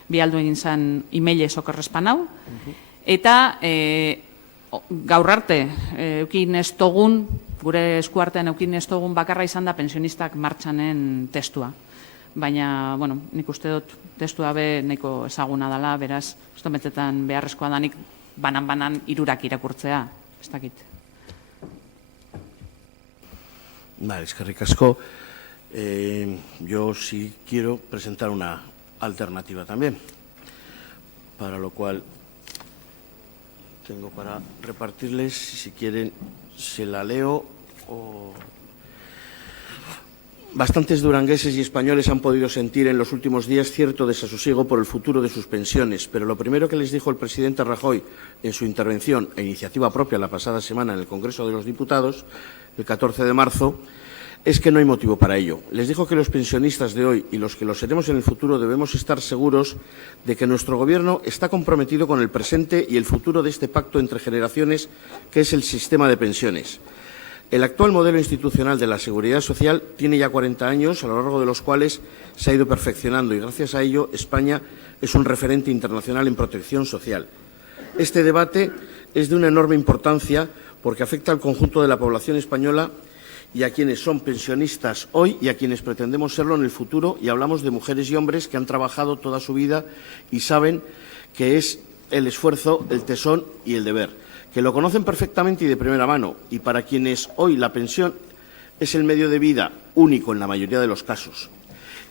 bialdu egin zan emailez okerrezpan hau. Eta gaur arte eukin ez togun, gure eskuartean eukin ez togun bakarra izan da pensionistak martxanen testua. Baina, nik uste dut testua be nahiko ezaguna dela, beraz, ustometzetan beharrezkoa danik banan-banan 3 irakurtzea, ez dakit. Vale, eskerrik asko. Yo sí quiero presentar una alternativa también, para lo cual tengo para repartirles, si quieren, se la leo o... bastantes durangueses y españoles han podido sentir en los últimos días cierto desasosiego por el futuro de sus pensiones, pero lo primero que les dijo el presidente Rajoy en su intervención a iniciativa propia la pasada semana en el Congreso de los Diputados, el 14 de marzo, es que no hay motivo para ello. Les dijo que los pensionistas de hoy y los que lo seremos en el futuro debemos estar seguros de que nuestro Gobierno está comprometido con el presente y el futuro de este pacto entre generaciones que es el sistema de pensiones. El actual modelo institucional de la Seguridad Social tiene ya 40 años, a lo largo de los cuales se ha ido perfeccionando y, gracias a ello, España es un referente internacional en protección social. Este debate es de una enorme importancia porque afecta al conjunto de la población española y a quienes son pensionistas hoy y a quienes pretendemos serlo en el futuro, y hablamos de mujeres y hombres que han trabajado toda su vida y saben que es el esfuerzo, el tesón y el deber, que lo conocen perfectamente y de primera mano, y para quienes hoy la pensión es el medio de vida único en la mayoría de los casos,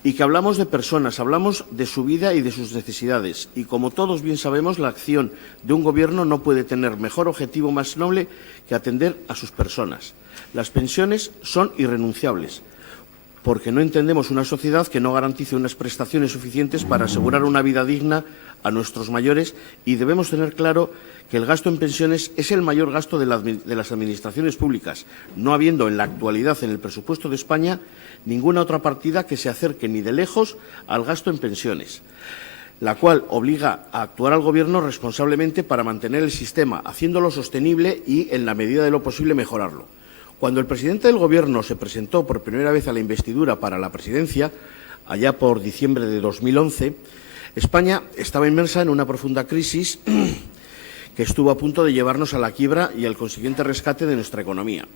y que hablamos de personas, hablamos de su vida y de sus necesidades, y como todos bien sabemos, la acción de un Gobierno no puede tener mejor objetivo más noble que atender a sus personas. Las pensiones son irrenunciables, porque no entendemos una sociedad que no garantice unas prestaciones suficientes para asegurar una vida digna a nuestros mayores, y debemos tener claro que el gasto en pensiones es el mayor gasto de las administraciones públicas, no habiendo en la actualidad en el presupuesto de España ninguna otra partida que se acerque ni de lejos al gasto en pensiones, la cual obliga a actuar al Gobierno responsablemente para mantener el sistema, haciéndolo sostenible y, en la medida de lo posible, mejorarlo. Cuando el presidente del Gobierno se presentó por primera vez a la investidura para la presidencia, allá por diciembre de 2011, España estaba inmersa en una profunda crisis que estuvo a punto de llevarnos a la quiebra y al consiguiente rescate de nuestra economía.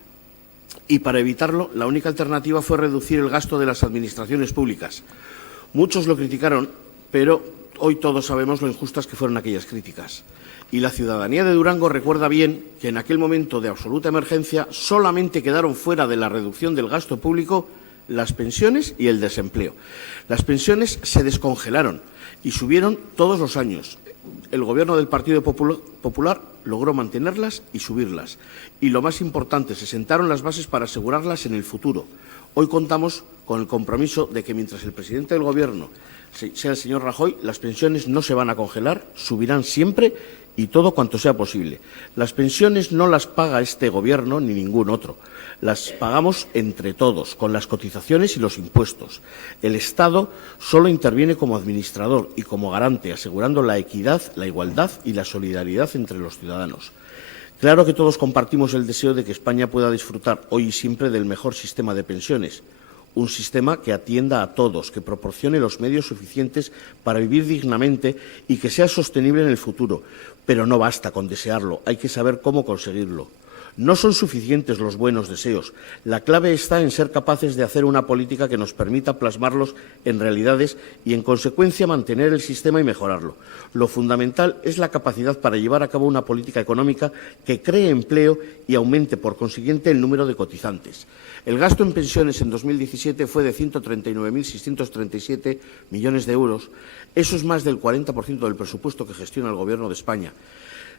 Y para evitarlo, la única alternativa fue reducir el gasto de las administraciones públicas. Muchos lo criticaron, pero hoy todos sabemos lo injustas que fueron aquellas críticas. Y la ciudadanía de Durango recuerda bien que en aquel momento de absoluta emergencia solamente quedaron fuera de la reducción del gasto público las pensiones y el desempleo. Las pensiones se descongelaron y subieron todos los años. El Gobierno del Partido Popular logró mantenerlas y subirlas. Y lo más importante, se sentaron las bases para asegurarlas en el futuro. Hoy contamos con el compromiso de que mientras el presidente del Gobierno sea el señor Rajoy, las pensiones no se van a congelar, subirán siempre y todo cuanto sea posible. Las pensiones no las paga este Gobierno ni ningún otro. Las pagamos entre todos, con las cotizaciones y los impuestos. El Estado solo interviene como administrador y como garante, asegurando la equidad, la igualdad y la solidaridad entre los ciudadanos. Claro que todos compartimos el deseo de que España pueda disfrutar hoy y siempre del mejor sistema de pensiones, un sistema que atienda a todos, que proporcione los medios suficientes para vivir dignamente y que sea sostenible en el futuro. Pero no basta con desearlo, hay que saber cómo conseguirlo. No son suficientes los buenos deseos. La clave está en ser capaces de hacer una política que nos permita plasmarlos en realidades y, en consecuencia, mantener el sistema y mejorarlo. Lo fundamental es la capacidad para llevar a cabo una política económica que cree empleo y aumente, por consiguiente, el número de cotizantes. El gasto en pensiones en 2017 fue de 139.637 millones de euros. Eso es más del 40% del presupuesto que gestiona el Gobierno de España.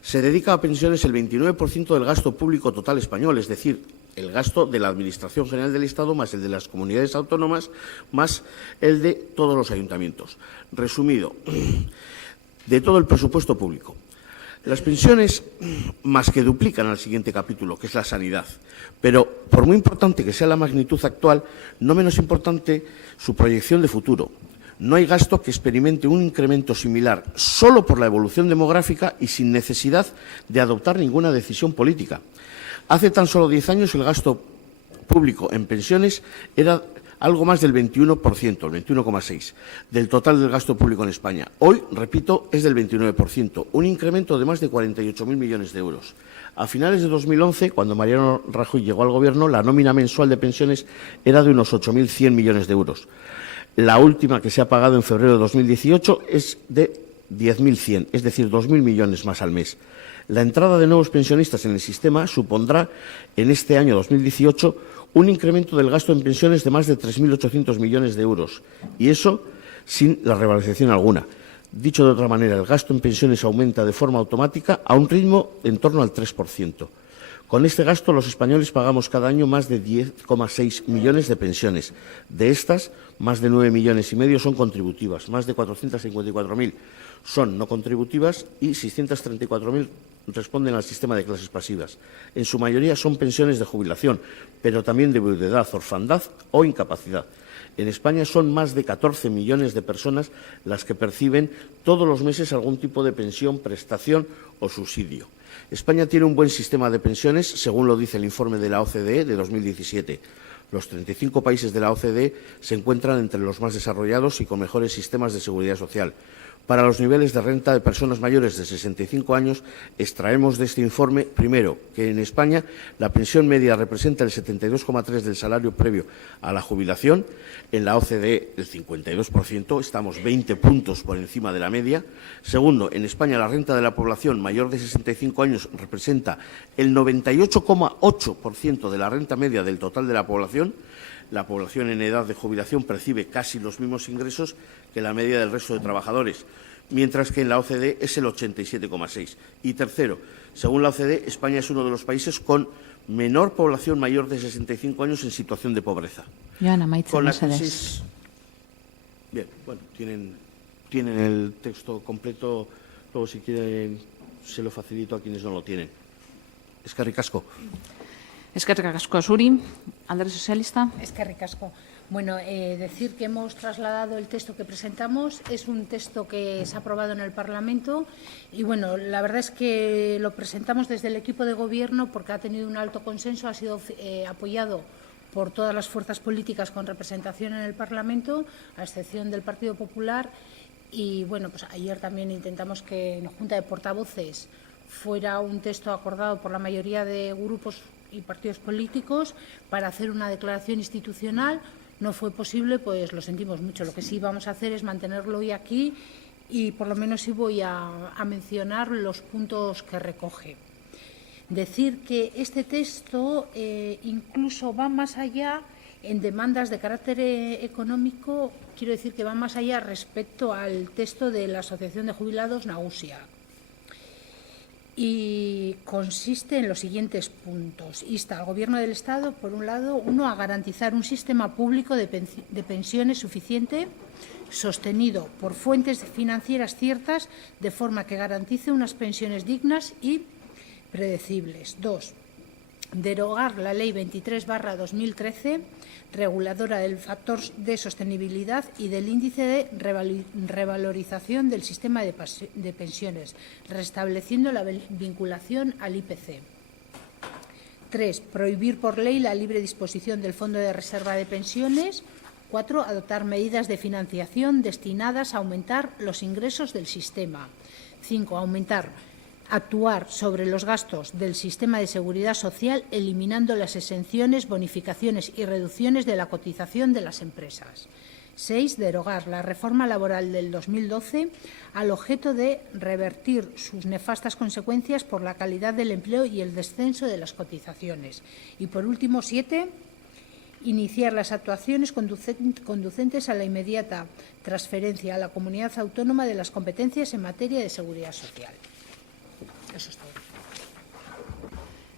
Se dedica a pensiones el 29% del gasto público total español, es decir, el gasto de la Administración General del Estado más el de las comunidades autónomas más el de todos los ayuntamientos. Resumido, de todo el presupuesto público. Las pensiones más que duplican al siguiente capítulo, que es la sanidad. Pero, por muy importante que sea la magnitud actual, no menos importante su proyección de futuro. No hay gasto que experimente un incremento similar solo por la evolución demográfica y sin necesidad de adoptar ninguna decisión política. Hace tan solo 10 años el gasto público en pensiones era algo más del 21%, el 21,6% del total del gasto público en España. Hoy, repito, es del 29%, un incremento de más de 48.000 millones de euros. A finales de 2011, cuando Mariano Rajoy llegó al Gobierno, la nómina mensual de pensiones era de unos 8.100 millones de euros. La última que se ha pagado en febrero de 2018 es de 10.100, es decir, 2.000 millones más al mes. La entrada de nuevos pensionistas en el sistema supondrá en este año 2018 un incremento del gasto en pensiones de más de 3.800 millones de euros, y eso sin la revalorización alguna. Dicho de otra manera, el gasto en pensiones aumenta de forma automática a un ritmo en torno al 3%. Con este gasto, los españoles pagamos cada año más de 10,6 millones de pensiones. De estas, más de 9,5 millones son contributivas, más de 454.000 son no contributivas y 634.000 responden al sistema de clases pasivas. En su mayoría son pensiones de jubilación, pero también de viudedad, orfandad o incapacidad. En España son más de 14 millones de personas las que perciben todos los meses algún tipo de pensión, prestación o subsidio. España tiene un buen sistema de pensiones, según lo dice el informe de la OCDE de 2017. Los 35 países de la OCDE se encuentran entre los más desarrollados y con mejores sistemas de seguridad social. Para los niveles de renta de personas mayores de 65 años, extraemos de este informe, primero, que en España la pensión media representa el 72,3% del salario previo a la jubilación, en la OCDE el 52%, estamos 20 puntos por encima de la media. Segundo, en España la renta de la población mayor de 65 años representa el 98,8% de la renta media del total de la población. La población en edad de jubilación percibe casi los mismos ingresos que la media del resto de trabajadores, mientras que en la OCDE es el 87,6%. Y tercero, según la OCDE, España es uno de los países con menor población mayor de 65 años en situación de pobreza. Con la crisis... Bien, bueno, tienen el texto completo, luego si quieren se lo facilito a quienes no lo tienen. Eskerrik asko. Eskerrik asko zuri, Alderdi Sozialista. Eskerrik asko. Bueno, decir que hemos trasladado el texto que presentamos. Es un texto que se ha aprobado en el Parlamento y, bueno, la verdad es que lo presentamos desde el equipo de Gobierno porque ha tenido un alto consenso, ha sido apoyado por todas las fuerzas políticas con representación en el Parlamento, a excepción del Partido Popular. Y, bueno, pues ayer también intentamos que en la Junta de Portavoces fuera un texto acordado por la mayoría de grupos y partidos políticos para hacer una declaración institucional. No fue posible, pues lo sentimos mucho. Lo que sí vamos a hacer es mantenerlo hoy aquí y por lo menos sí voy a mencionar los puntos que recoge. Decir que este texto incluso va más allá en demandas de carácter económico, quiero decir que va más allá respecto al texto de la Asociación de Jubilados Nagusia. Y consiste en los siguientes puntos. Insta al Gobierno del Estado, por un lado, uno, a garantizar un sistema público de pensiones suficiente, sostenido por fuentes financieras ciertas, de forma que garantice unas pensiones dignas y predecibles. Dos, derogar la Ley 23/2013, reguladora del factor de sostenibilidad y del índice de revalorización del sistema de pensiones, restableciendo la vinculación al IPC. 3. Prohibir por ley la libre disposición del Fondo de Reserva de Pensiones. 4. Adoptar medidas de financiación destinadas a aumentar los ingresos del sistema. 5. Actuar sobre los gastos del sistema de seguridad social, eliminando las exenciones, bonificaciones y reducciones de la cotización de las empresas. 6. Derogar la reforma laboral del 2012 al objeto de revertir sus nefastas consecuencias por la calidad del empleo y el descenso de las cotizaciones. Y, por último, 7. Iniciar las actuaciones conducentes a la inmediata transferencia a la comunidad autónoma de las competencias en materia de seguridad social. Eso es todo.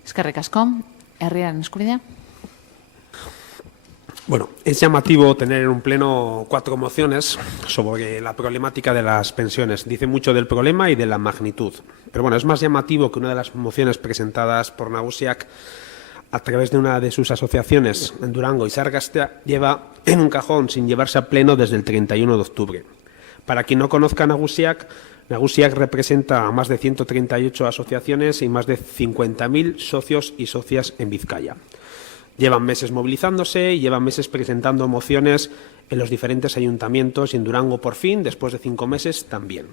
Eskerrik asko, herriaren eskubidea. Bueno, es llamativo tener en un pleno 4 mociones sobre la problemática de las pensiones. Dice mucho del problema y de la magnitud. Pero bueno, es más llamativo que una de las mociones presentadas por Nagusiak a través de una de sus asociaciones en Durango y Sargastea lleva en un cajón sin llevarse a pleno desde el 31 de octubre. Para quien no conozca a Nagusiak representa a más de 138 asociaciones y más de 50.000 socios y socias en Vizcaya. Llevan meses movilizándose y llevan meses presentando mociones en los diferentes ayuntamientos y en Durango por fin, después de 5 meses, también.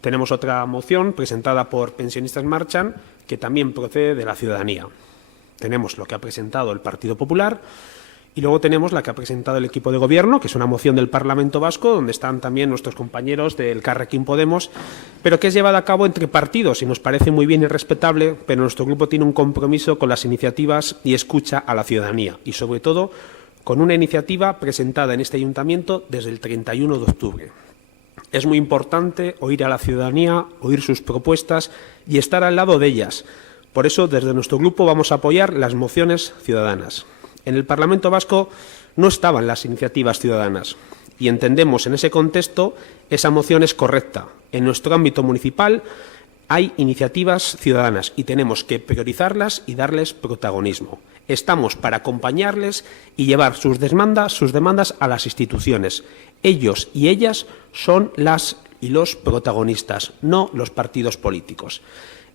Tenemos otra moción presentada por Pensionistas Marchan que también procede de la ciudadanía. Tenemos lo que ha presentado el Partido Popular y luego tenemos la que ha presentado el equipo de gobierno, que es una moción del Parlamento Vasco, donde están también nuestros compañeros del Carrequín Podemos, pero que es llevada a cabo entre partidos y nos parece muy bien y respetable, pero nuestro grupo tiene un compromiso con las iniciativas y escucha a la ciudadanía y, sobre todo, con una iniciativa presentada en este ayuntamiento desde el 31 de octubre. Es muy importante oír a la ciudadanía, oír sus propuestas y estar al lado de ellas, Por eso, desde nuestro grupo vamos a apoyar las mociones ciudadanas. En el Parlamento Vasco no estaban las iniciativas ciudadanas y entendemos en ese contexto esa moción es correcta. En nuestro ámbito municipal hay iniciativas ciudadanas y tenemos que priorizarlas y darles protagonismo. Estamos para acompañarles y llevar sus demandas a las instituciones. Ellos y ellas son las y los protagonistas, no los partidos políticos.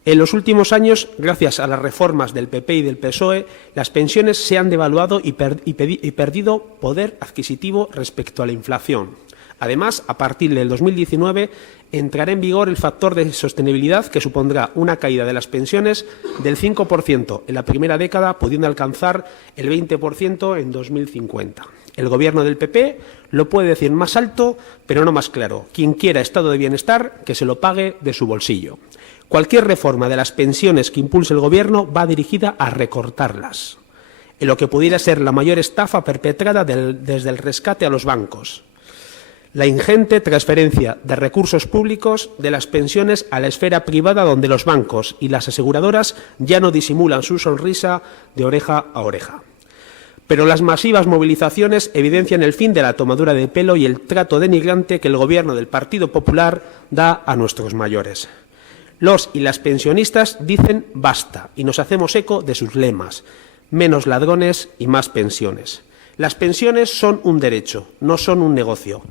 En los últimos años, gracias a las reformas del PP y del PSOE, las pensiones se han devaluado y perdido poder adquisitivo respecto a la inflación. Además, a partir del 2019 entrará en vigor el factor de sostenibilidad que supondrá una caída de las pensiones del 5% en la primera década, pudiendo alcanzar el 20% en 2050. El Gobierno del PP lo puede decir más alto, pero no más claro. Quien quiera estado de bienestar, que se lo pague de su bolsillo. Cualquier reforma de las pensiones que impulse el Gobierno va dirigida a recortarlas, en lo que pudiera ser la mayor estafa perpetrada desde el rescate a los bancos. La ingente transferencia de recursos públicos de las pensiones a la esfera privada, donde los bancos y las aseguradoras ya no disimulan su sonrisa de oreja a oreja. Pero las masivas movilizaciones evidencian el fin de la tomadura de pelo y el trato denigrante que el Gobierno del Partido Popular da a nuestros mayores. Los y las pensionistas dicen basta y nos hacemos eco de sus lemas: menos ladrones y más pensiones. Las pensiones son un derecho, no son un negocio.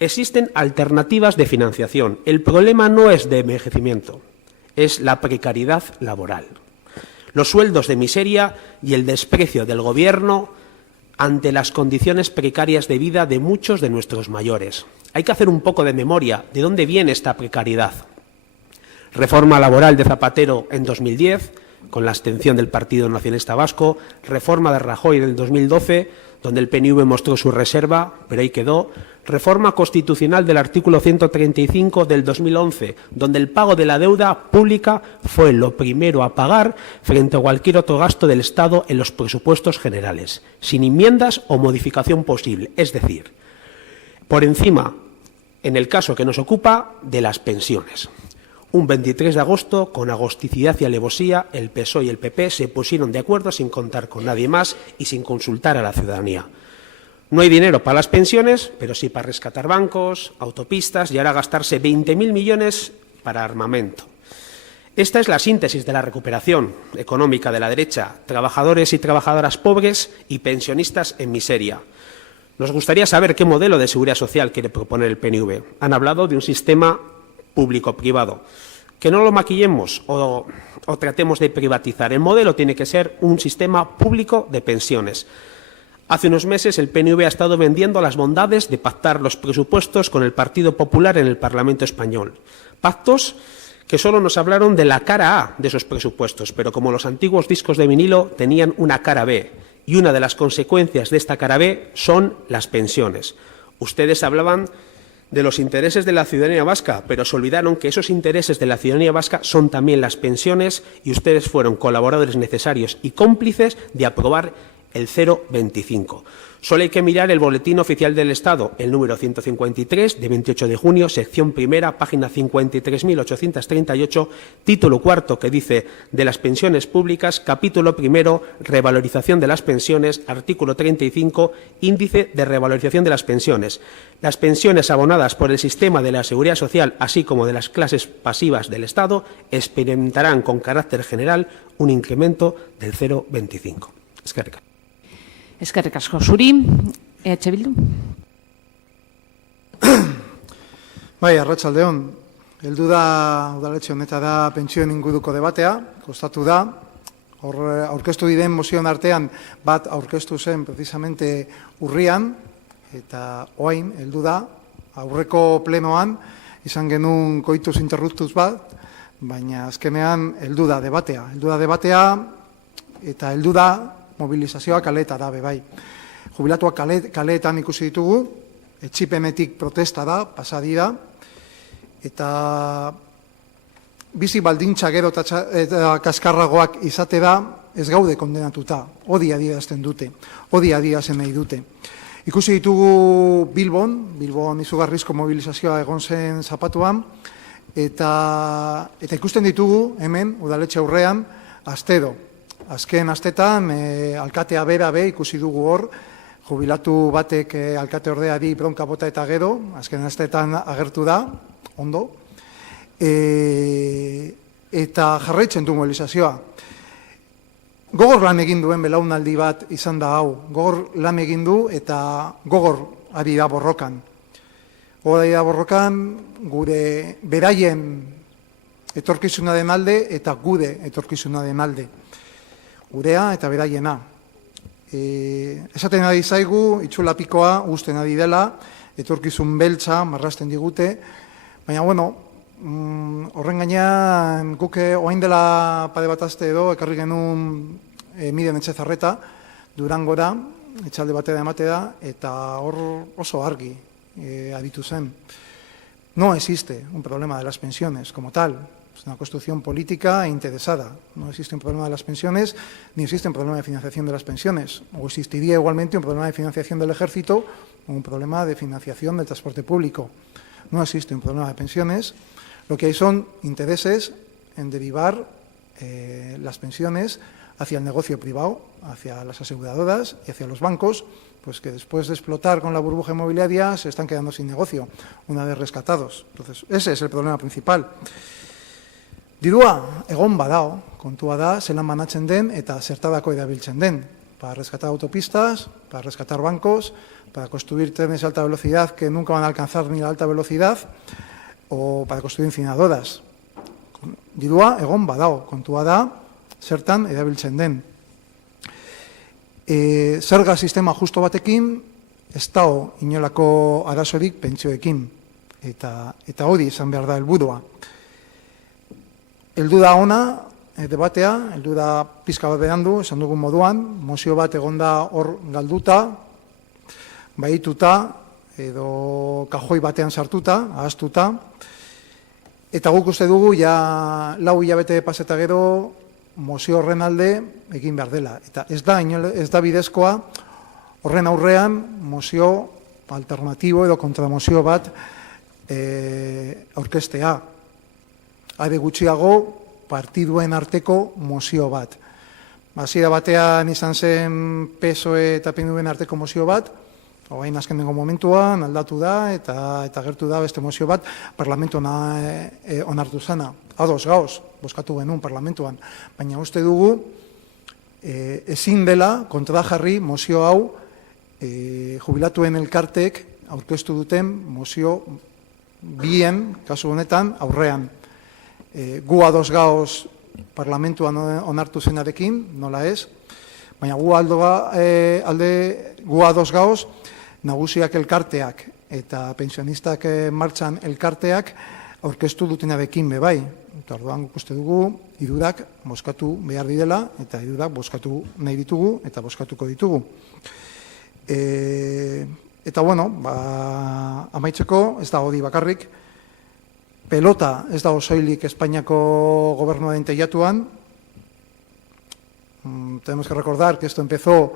Existen alternativas de financiación. El problema no es de envejecimiento, es la precariedad laboral. Los sueldos de miseria y el desprecio del Gobierno ante las condiciones precarias de vida de muchos de nuestros mayores. Hay que hacer un poco de memoria de dónde viene esta precariedad. Reforma laboral de Zapatero en 2010, con la abstención del Partido Nacionalista Vasco, reforma de Rajoy en el 2012, donde el PNV mostró su reserva, pero ahí quedó, reforma constitucional del artículo 135 del 2011, donde el pago de la deuda pública fue lo primero a pagar frente a cualquier otro gasto del Estado en los presupuestos generales, sin enmiendas o modificación posible, es decir, por encima, en el caso que nos ocupa, de las pensiones. Un 23 de agosto, con agosticidad y alevosía, el PSOE y el PP se pusieron de acuerdo sin contar con nadie más y sin consultar a la ciudadanía. No hay dinero para las pensiones, pero sí para rescatar bancos, autopistas y ahora gastarse 20.000 millones para armamento. Esta es la síntesis de la recuperación económica de la derecha: trabajadores y trabajadoras pobres y pensionistas en miseria. Nos gustaría saber qué modelo de seguridad social quiere proponer el PNV. Han hablado de un sistema público-privado. Que no lo maquillemos o tratemos de privatizar. El modelo tiene que ser un sistema público de pensiones. Hace unos meses el PNV ha estado vendiendo las bondades de pactar los presupuestos con el Partido Popular en el Parlamento español. Pactos que solo nos hablaron de la cara A de esos presupuestos, pero como los antiguos discos de vinilo tenían una cara B, y una de las consecuencias de esta cara B son las pensiones. Ustedes hablaban de los intereses de la ciudadanía vasca, pero se olvidaron que esos intereses de la ciudadanía vasca son también las pensiones y ustedes fueron colaboradores necesarios y cómplices de aprobar el 0,25. Solo hay que mirar el Boletín Oficial del Estado, el número 153, de 28 de junio, sección primera, página 53.838, título cuarto, que dice de las pensiones públicas, capítulo primero, revalorización de las pensiones, artículo 35, índice de revalorización de las pensiones. Las pensiones abonadas por el sistema de la Seguridad Social, así como de las clases pasivas del Estado, experimentarán con carácter general un incremento del 0,25. Eskerrik asko zuri, EH Bildu. Bai, arratsaldeon. Heldu da udaletxe honetara pentsioen inguruko debatea, kostatu da. Aurkeztu diren mozioen artean bat aurkeztu zen precisamente urrian, eta orain heldu da, aurreko plenoan izan genuen coitus interruptus bat, baina azkenean heldu da debatea. Eta heldu da mobilizazioa kaleetara bai. Jubilatuak kaleetan ikusi ditugu, etxipenetik protesta da, pasadira, eta bizi baldintza gero eta kaskarragoak izate da, ez gaude kondenatuta, hori adierazten dute, hori adierazten nahi dute. Ikusi ditugu Bilbon izugarrizko mobilizazioa egon zen zapatuan, eta ikusten ditugu hemen, udaletxe aurrean, astero. Azken astetan, alkatea bera ikusi dugu hor, jubilatu batek alkate ordeari bronka bota eta gero, azken astetan agertu da, ondo, eta jarraitzen du mobilizazioa. Gogor lan egin duen belaunaldi bat izan da hau, gogor lan egin du eta gogor ari da borrokan. Gogor ari da borrokan gure beraien etorkizuna den alde eta gure etorkizuna den alde. Gurea eta beraiena. Esaten ari zaigu, itxulapikoa usten ari dela, etorkizun beltza marrasten digute, baina, bueno, horren gainean guke oain dela pare bat aste edo, ekarri genuen Miden Etxezarreta, Durangora, etxalde batera emate da, eta hor oso argi aritu zen. No existe un problema de las pensiones como tal. Es una construcción política interesada. No existe un problema de las pensiones, ni existe un problema de financiación de las pensiones. O existiría igualmente un problema de financiación del ejército o un problema de financiación del transporte público. No existe un problema de pensiones. Lo que hay son intereses en derivar las pensiones hacia el negocio privado, hacia las aseguradoras y hacia los bancos, pues que después de explotar con la burbuja inmobiliaria se están quedando sin negocio, una vez rescatados. Entonces, ese es el problema principal. Dirua egon badao, kontua da, zelan banatzen den eta zertadako erabiltzen den. Para rescatar autopistas, para rescatar bancos, para construir trenes de alta velocidad que nunca van a alcanzar ni la alta velocidad, o para construir incineradoras. Dirua egon badao, kontua da, zertan erabiltzen den. Zerga sistema justo batekin, ez dao inolako arazorik pentsioekin, eta hori izan behar da helburua. Heldu da ona, debatea, heldu da pizka bat berandu, esan dugun moduan, mozio bat egonda hor galduta, bahituta, edo kajoi batean sartuta, ahaztuta, eta guk uste dugu, ja 4 hilabete paseta gero, mozio horren alde egin behar dela. Eta ez da bidezkoa horren aurrean mozio alternatibo edo kontramozio bat aurkeztea. Are gutxiago partiduen arteko mozio bat. Hasiera batean izan zen PSOE eta PNVen arteko mozio bat, orain azkenengo momentuan aldatu da eta gertu da beste mozio bat parlamentuan onartu zana. Ados gauz, bozkatu genuen parlamentuan, baina uste dugu ezin dela kontrajarri mozio hau jubilatuen elkartek aurkeztu duten mozio bien, kasu honetan, aurrean. Gu ados gauz parlamentuan onartu zenarekin, nola ez, baina gu ados gauz nagusiak elkarteak eta pensionistak martxan elkarteak aurkeztu dutenarekin bebai. Eta orduan guk uste dugu, hirurak bozkatu behar direla, eta hirurak bozkatu nahi ditugu, eta bozkatuko ditugu. Eta bueno, amaitzeko, ez da hori bakarrik, pelota ez da osoilik Espainiako gobernuaren teilatuan. Tenemos que recordar que esto empezó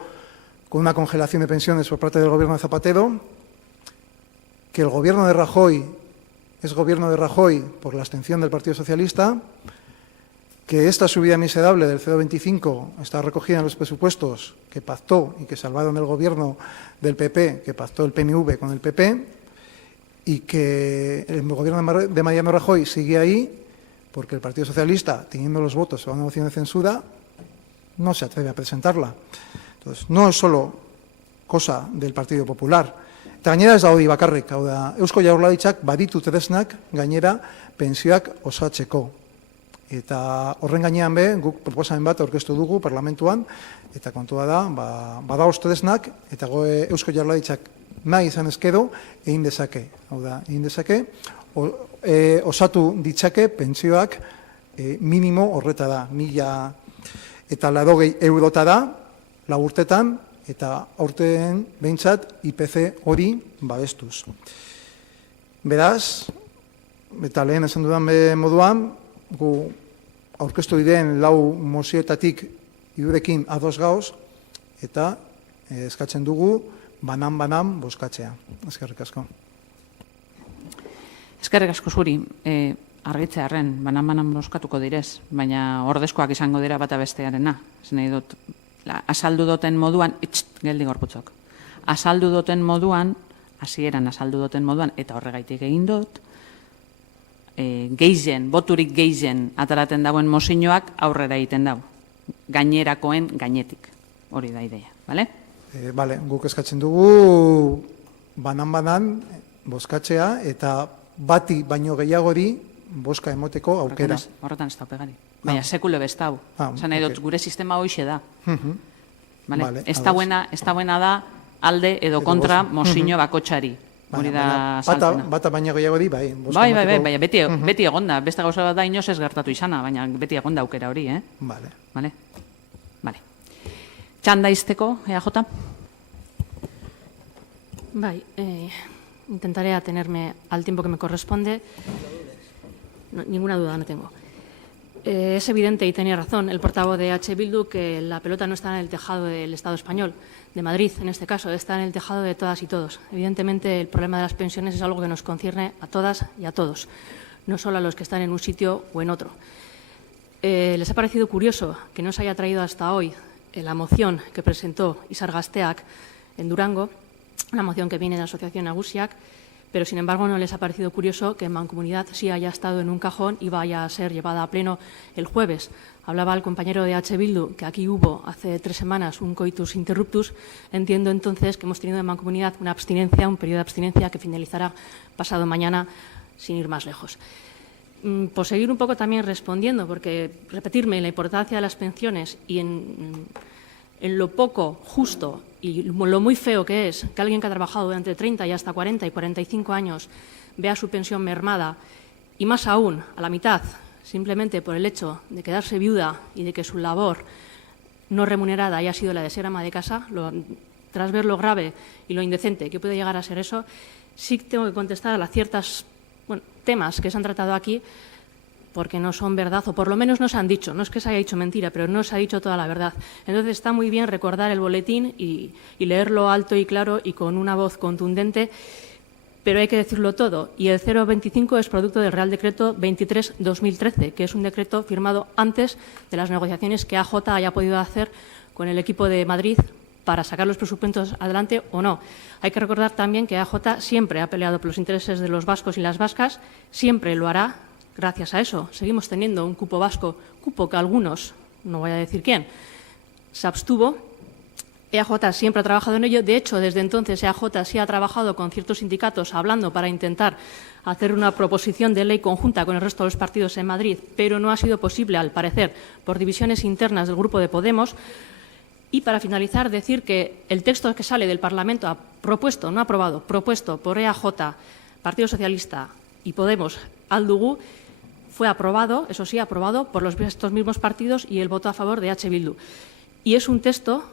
con una congelación de pensiones por parte del gobierno de Zapatero, que el gobierno de Rajoy es gobierno de Rajoy por la abstención del Partido Socialista, que esta subida miserable del 0,25 está recogida en los presupuestos que pactó y que salvaron el gobierno del PP, que pactó el PNV con el PP, y que el gobierno de Mariano Rajoy sigue ahí porque el Partido Socialista, teniendo los votos para una moción de censura, no se atreve a presentarla. Entonces, no es solo cosa del Partido Popular. Eta gainera ez da hori bakarrik, hau da, Eusko Jaurlaritzak baditu tresnak gainera pensioak osatzeko. Eta horren gainean guk proposamen bat aurkeztu dugu parlamentuan, eta kontua da, badaoz tresnak, eta Eusko Jaurlaritzak nahi izan ezkero, egin dezake. Hau da, egin dezake, osatu ditzake pentsioak minimo horreta da, 1.080 eurota da, 4 urtetan, eta aurten behintzat IPC hori babestuz. Beraz, eta lehen esan dudan moduan, gu aurkeztu diren 4 mozioetatik hirurekin ados gauz, eta eskatzen dugu banan bozkatzea. Eskerrik asko. Eskerrik asko zuri. argitzearen, banan bozkatuko direz, baina ordezkoak izango dira bata bestearena. Zen nahi dut, azaldu duten moduan, geldi gorputzok, azaldu duten moduan, hasieran azaldu duten moduan, eta horregaitik egin dut, gehien, boturik gehien ataraten dagoen mozioak aurrera egiten dago. Gainerakoen gainetik. Hori da ideia, bale? Bale, guk eskatzen dugu banan bozkatzea eta bati baino gehiagori bozka emoteko aukera. Horretan ez da pegari. Baina sekulo bestau. Zan nahi dut, gure sistema hoxe da. Ez da buena da alde edo kontra mozio bakotxari. Hori da saltzena. Bata baino gehiagori, bai. Bai, beti egonda. Beste gauza bat da inoz ez gertatu izana, baina beti egonda aukera hori, Bale. Txanda izteko, EAJ? Bai, intentaré atenerme al tiempo que me corresponde. No, ninguna duda no tengo. Es evidente, y tenía razón el portavoz de H. Bildu, que la pelota no está en el tejado del Estado español, de Madrid en este caso, está en el tejado de todas y todos. Evidentemente, el problema de las pensiones es algo que nos concierne a todas y a todos, no solo a los que están en un sitio o en otro. ¿Les ha parecido curioso que no se haya traído hasta hoy la moción que presentó Isar Gazteak en Durango, una moción que viene de la Asociación Nagusiak, pero sin embargo no les ha parecido curioso que en Mancomunidad sí haya estado en un cajón y vaya a ser llevada a pleno el jueves? Hablaba el compañero de H. Bildu que aquí hubo hace 3 semanas un coitus interruptus. Entiendo entonces que hemos tenido en Mancomunidad una abstinencia, un periodo de abstinencia que finalizará pasado mañana, sin ir más lejos. Por seguir un poco también respondiendo, porque repetirme la importancia de las pensiones y en lo poco justo y lo muy feo que es que alguien que ha trabajado durante 30 y hasta 40 y 45 años vea su pensión mermada, y más aún a la mitad, simplemente por el hecho de quedarse viuda y de que su labor no remunerada haya sido la de ser ama de casa, tras ver lo grave y lo indecente que puede llegar a ser eso, sí tengo que contestar a ciertos temas que se han tratado aquí, porque no son verdad, o por lo menos no se han dicho. No es que se haya dicho mentira, pero no se ha dicho toda la verdad. Entonces está muy bien recordar el boletín y leerlo alto y claro y con una voz contundente, pero hay que decirlo todo. Y el 025 es producto del Real Decreto 23/2013, que es un decreto firmado antes de las negociaciones que AJ haya podido hacer con el equipo de Madrid para sacar los presupuestos adelante o no. Hay que recordar también que AJ siempre ha peleado por los intereses de los vascos y las vascas, siempre lo hará. Gracias a eso seguimos teniendo un cupo vasco, cupo que algunos, no voy a decir quién, se abstuvo. EAJ siempre ha trabajado en ello. De hecho, desde entonces EAJ sí ha trabajado con ciertos sindicatos hablando para intentar hacer una proposición de ley conjunta con el resto de los partidos en Madrid, pero no ha sido posible, al parecer, por divisiones internas del grupo de Podemos. Y para finalizar, decir que el texto que sale del Parlamento propuesto, no aprobado, propuesto por EAJ, Partido Socialista y Podemos al Dugu, fue aprobado, eso sí, aprobado por estos mismos partidos y el voto a favor de H. Bildu. Y es un texto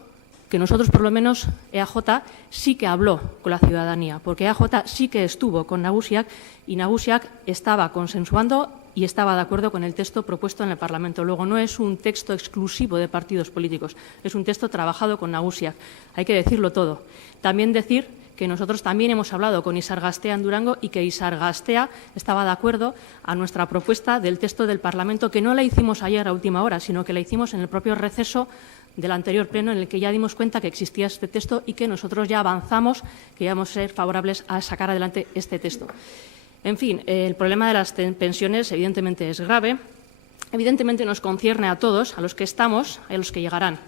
que nosotros, por lo menos, EAJ sí que habló con la ciudadanía, porque EAJ sí que estuvo con Nagusiak y Nagusiak estaba consensuando y estaba de acuerdo con el texto propuesto en el Parlamento. Luego, no es un texto exclusivo de partidos políticos, es un texto trabajado con Nagusiak. Hay que decirlo todo. También decir que nosotros también hemos hablado con Isar Gaztea en Durango y que Isar Gaztea estaba de acuerdo a nuestra propuesta del texto del Parlamento, que no la hicimos ayer a última hora, sino que la hicimos en el propio receso del anterior pleno, en el que ya dimos cuenta que existía este texto y que nosotros ya avanzamos, que íbamos a ser favorables a sacar adelante este texto. En fin, el problema de las pensiones evidentemente es grave, evidentemente nos concierne a todos, a los que estamos y a los que llegarán.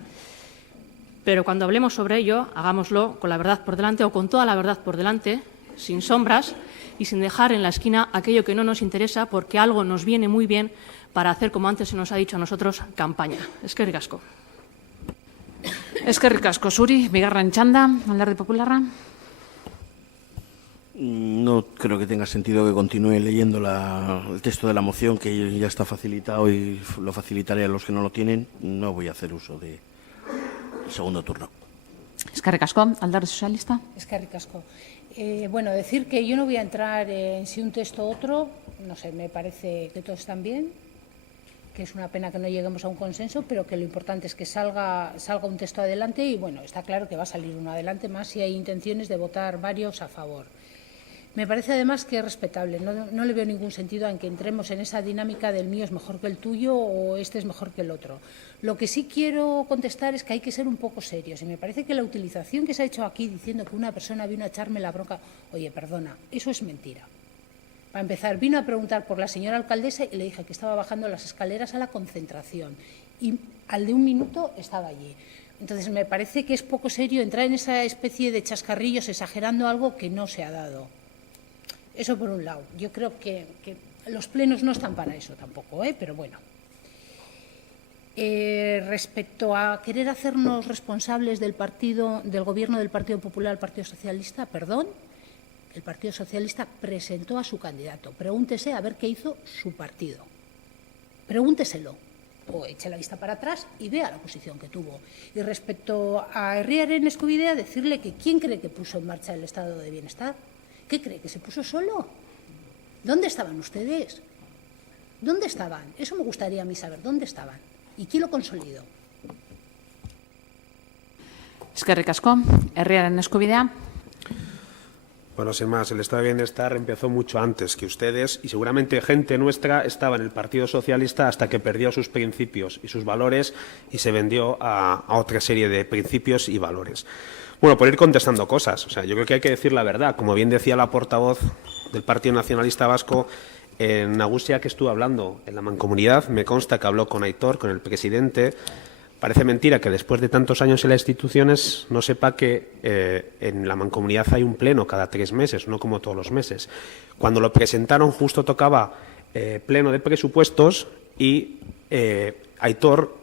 Pero cuando hablemos sobre ello, hagámoslo con la verdad por delante o con toda la verdad por delante, sin sombras y sin dejar en la esquina aquello que no nos interesa, porque algo nos viene muy bien para hacer, como antes se nos ha dicho a nosotros, campaña. Eskerrik asko. Eskerrik asko zuri, bigarren txanda, Alderdi Popularra. No creo que tenga sentido que continúe leyendo el texto de la moción, que ya está facilitado y lo facilitaré a los que no lo tienen. No voy a hacer uso del segundo turno. Eskerrik asko, Alderdi Sozialista. Eskerrik asko. Bueno, decir que yo no voy a entrar en si un texto u otro, no sé, me parece que todos están bien, que es una pena que no lleguemos a un consenso, pero que lo importante es que salga un texto adelante y, bueno, está claro que va a salir uno adelante, más si hay intenciones de votar varios a favor. Me parece además que es respetable. No le veo ningún sentido en que entremos en esa dinámica del mío es mejor que el tuyo o este es mejor que el otro. Lo que sí quiero contestar es que hay que ser un poco serios. Y me parece que la utilización que se ha hecho aquí diciendo que una persona vino a echarme la bronca, oye, perdona, eso es mentira. Para empezar, vino a preguntar por la señora alcaldesa y le dije que estaba bajando las escaleras a la concentración. Y al de un minuto estaba allí. Entonces, me parece que es poco serio entrar en esa especie de chascarrillos exagerando algo que no se ha dado. Eso por un lado. Yo creo que los plenos no están para eso tampoco, pero bueno. Respecto a querer hacernos responsables del gobierno del Partido Popular al Partido Socialista, perdón, el Partido Socialista presentó a su candidato. Pregúntese a ver qué hizo su partido. Pregúnteselo. O eche la vista para atrás y vea la posición que tuvo. Y respecto a Herriaren Eskubidea, decirle que ¿quién cree que puso en marcha el estado de bienestar? ¿Qué cree? ¿Que se puso solo? ¿Dónde estaban ustedes? ¿Dónde estaban? Eso me gustaría a mí saber. ¿Dónde estaban? ¿Y quién lo consolidó? Eskerrik asko, Herriaren Eskubidea. Bueno, sin más, el estado de bienestar empezó mucho antes que ustedes y seguramente gente nuestra estaba en el Partido Socialista hasta que perdió sus principios y sus valores y se vendió a otra serie de principios y valores. Bueno, por ir contestando cosas, yo creo que hay que decir la verdad. Como bien decía la portavoz del Partido Nacionalista Vasco, en Nagusia que estuvo hablando en la Mancomunidad, me consta que habló con Aitor, con el presidente. Parece mentira que después de tantos años en las instituciones no sepa que en la Mancomunidad hay un pleno cada 3 meses, no como todos los meses. Cuando lo presentaron justo tocaba pleno de presupuestos y Aitor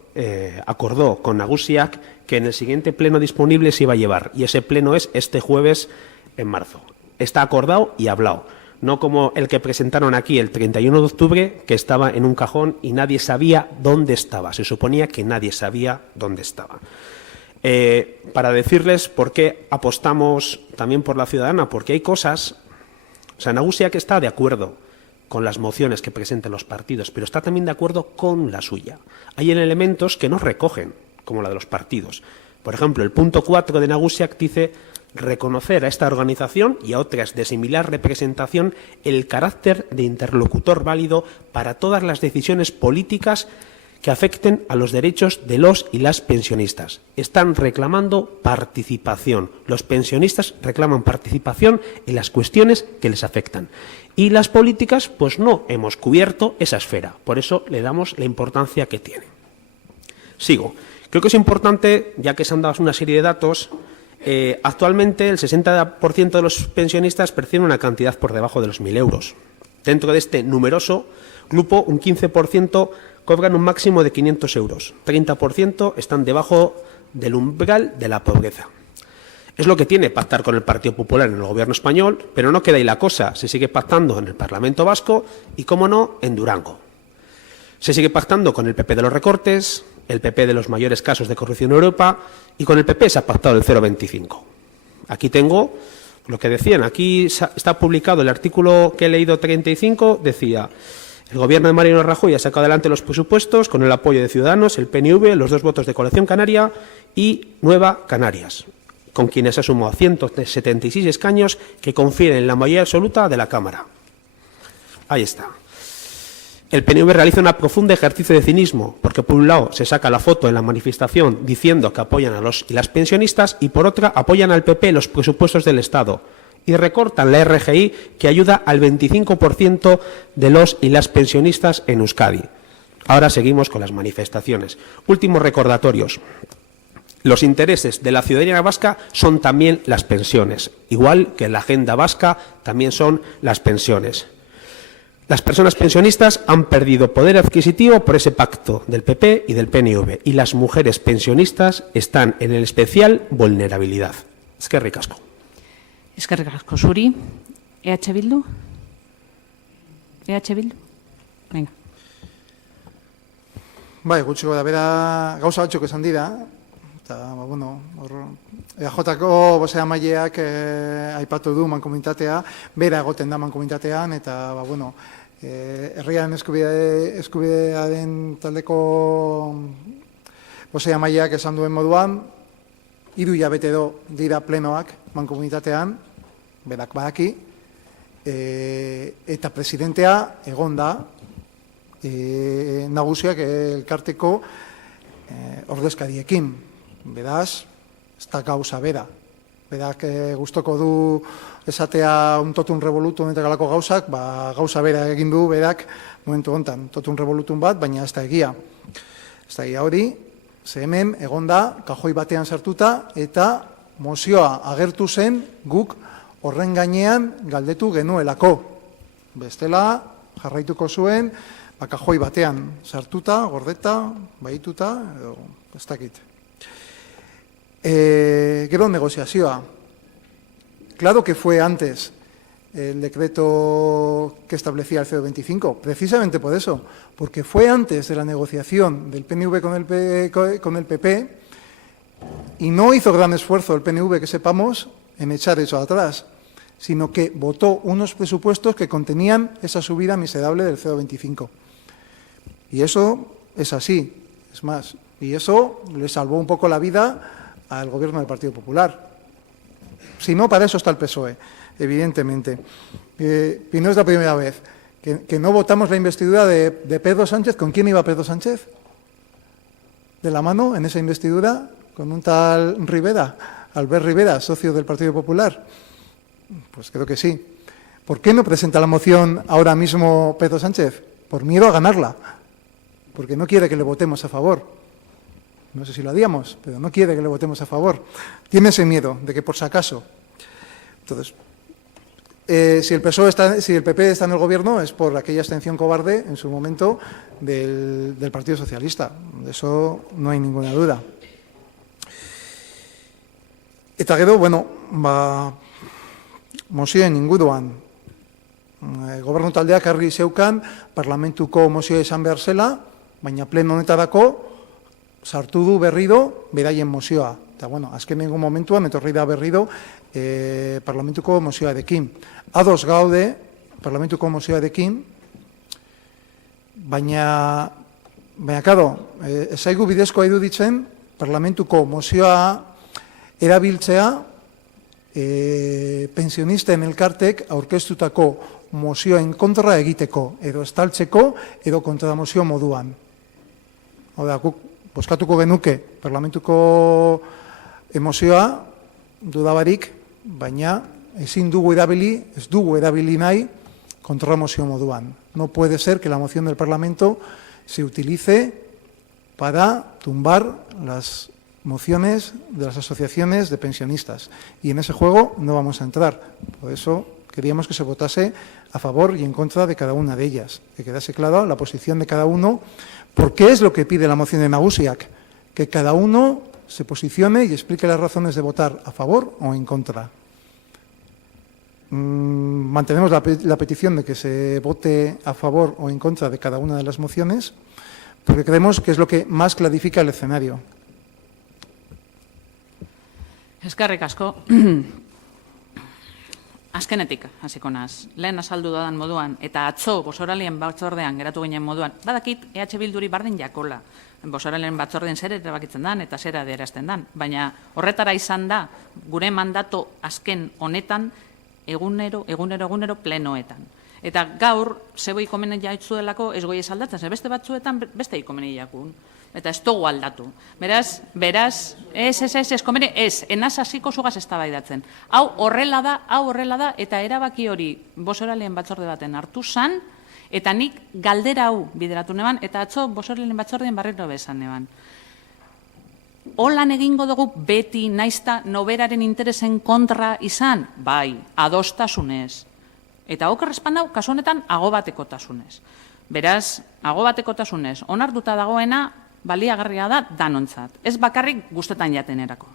acordó con Nagusiak que en el siguiente pleno disponible se iba a llevar y ese pleno es este jueves en marzo. Está acordado y hablado. No como el que presentaron aquí el 31 de octubre, que estaba en un cajón y nadie sabía dónde estaba. Se suponía que nadie sabía dónde estaba. Para decirles por qué apostamos también por la ciudadana, porque hay cosas... Nagusiak está de acuerdo con las mociones que presenten los partidos, pero está también de acuerdo con la suya. Hay elementos que no recogen, como la de los partidos. Por ejemplo, el punto 4 de Nagusiak dice... reconocer a esta organización y a otras de similar representación el carácter de interlocutor válido para todas las decisiones políticas que afecten a los derechos de los y las pensionistas. Están reclamando participación. Los pensionistas reclaman participación en las cuestiones que les afectan. Y las políticas, pues no hemos cubierto esa esfera. Por eso le damos la importancia que tiene. Sigo. Creo que es importante, ya que se han dado una serie de datos... actualmente el 60% de los pensionistas perciben una cantidad por debajo de los 1.000 euros. Dentro de este numeroso grupo, un 15% cobran un máximo de 500 euros. 30% están debajo del umbral de la pobreza. Es lo que tiene pactar con el Partido Popular en el Gobierno español, pero no queda ahí la cosa. Se sigue pactando en el Parlamento Vasco y, cómo no, en Durango. Se sigue pactando con el PP de los recortes, el PP de los mayores casos de corrupción en Europa y con el PP se ha pactado el 0,25. Aquí tengo lo que decían. Aquí está publicado el artículo que he leído 35, decía: el Gobierno de Mariano Rajoy ha sacado adelante los presupuestos con el apoyo de Ciudadanos, el PNV, los 2 votos de Coalición Canaria y Nueva Canarias, con quienes ha sumado 176 escaños que confieren la mayoría absoluta de la Cámara. Ahí está. El PNV realiza un profundo ejercicio de cinismo, porque por un lado se saca la foto en la manifestación diciendo que apoyan a los y las pensionistas y por otra apoyan al PP los presupuestos del Estado y recortan la RGI que ayuda al 25% de los y las pensionistas en Euskadi. Ahora seguimos con las manifestaciones. Últimos recordatorios. Los intereses de la ciudadanía vasca son también las pensiones, igual que la agenda vasca también son las pensiones. Las personas pensionistas han perdido poder adquisitivo por ese pacto del PP y del PNV y las mujeres pensionistas están en especial vulnerabilidad. Eskerrik asko. Eskerrik asko zuri. EH Bildu? EH Bildu? Venga. Bai, gutxiko da, bera gauza batzuk esan dira, eta, EJ-ko bozeramaileak aipatu du mankomunitatea, bera egoten da mankomunitatean, eta, herriaren eskubidearen taldeko bozeramaileak esan duen moduan, 3 hilabete dira plenoak mankomunitatean, berak badaki, eta presidentea egon da nagusiak elkarteko ordezkariekin. Beraz, ez da gauza bera. Berak gustoko du esatea un totum revolutum eta galako gauzak, gauza bera egin du berak momentu hontan, totum revolutum bat, baina ez da egia. Ez da egia hori, ze hemen egon da, kajoi batean sartuta, eta mozioa agertu zen guk horren gainean galdetu genuelako. Bestela, jarraituko zuen, kajoi batean sartuta, gordeta, bahituta, edo ez dakit. Gero negoziazioa. Claro que fue antes el decreto que establecía el CO25, precisamente por eso, porque fue antes de la negociación del PNV con el PP y no hizo gran esfuerzo el PNV, que sepamos, en echar eso atrás, sino que votó unos presupuestos que contenían esa subida miserable del CO25. Y eso es así, es más, y eso le salvó un poco la vida al gobierno del Partido Popular. Si no, para eso está el PSOE, evidentemente. Y no es la primera vez que no votamos la investidura de Pedro Sánchez. ¿Con quién iba Pedro Sánchez? ¿De la mano en esa investidura? ¿Con un tal Rivera, Albert Rivera, socio del Partido Popular? Pues creo que sí. ¿Por qué no presenta la moción ahora mismo Pedro Sánchez? Por miedo a ganarla, porque no quiere que le votemos a favor. No sé si lo haríamos, pero no quiere que le votemos a favor. Tiene ese miedo de que por si acaso. Entonces, si el PP está en el gobierno es por aquella abstención cobarde en su momento del Partido Socialista. De eso no hay ninguna duda. Eta gero, bueno, mozioen inguruan. Gobernu taldeak argi zeukan parlamentuko mozioa izan behar zela, baina pleno honetarako sartu du berriro beraien mozioa. Eta, bueno, azkenengo momentuan etorri da berriro parlamentuko mozioarekin. Ados gaude parlamentuko mozioarekin, baina claro, ezaigu bidezkoa iruditzen parlamentuko mozioa erabiltzea pensionisten elkartek aurkeztutako mozioen kontra egiteko, edo estaltzeko, edo kontramozio moduan. Hau da, guk bozkatuko genuke parlamentuko mozioa, dudabarik, baina ezin dugu erabili, ez dugu erabili nahi kontramozio moduan. No puede ser que la moción del Parlamento se utilice para tumbar las mociones de las asociaciones de pensionistas. Y en ese juego no vamos a entrar. Por eso queríamos que se votase a favor y en contra de cada una de ellas. Que quedase clara la posición de cada uno. ¿Por qué es lo que pide la moción de Nagusiak? Que cada uno se posicione y explique las razones de votar a favor o en contra. Mantenemos la petición de que se vote a favor o en contra de cada una de las mociones, porque creemos que es lo que más clarifica el escenario. Eskerrik asko. Azkenetik, hasiko naz. Lehen azaldu dadan moduan, eta atzo bosoralien batzordean geratu ginen moduan, badakit EH Bilduri bardin jakola. Bosoralien batzordean zer erabakitzen dan eta zer adierazten dan. Baina horretara izan da, gure mandato azken honetan, egunero plenoetan. Eta gaur, zeboi komenen jaitzuelako ez goiez aldatzen, ze beste batzuetan beste ikomeni jakun. Eta ez dugu aldatu. Beraz, ez, komene, ez, enaz hasiko zugaz eztabaidatzen. Hau horrela da, eta erabaki hori bosoralien batzorde baten hartu zan, eta nik galdera hau bideratu neban, eta atzo bosoralien batzordeen barriro bezan neban. Holan egingo dugu beti naizta noberaren interesen kontra izan? Bai, adostasunez. Eta okerrezpan dau, kasu honetan, agobatekotasunez. Beraz, agobatekotasunez, onartuta dagoena, baliagarria da danontzat. Ez bakarrik gustetan jatenerako.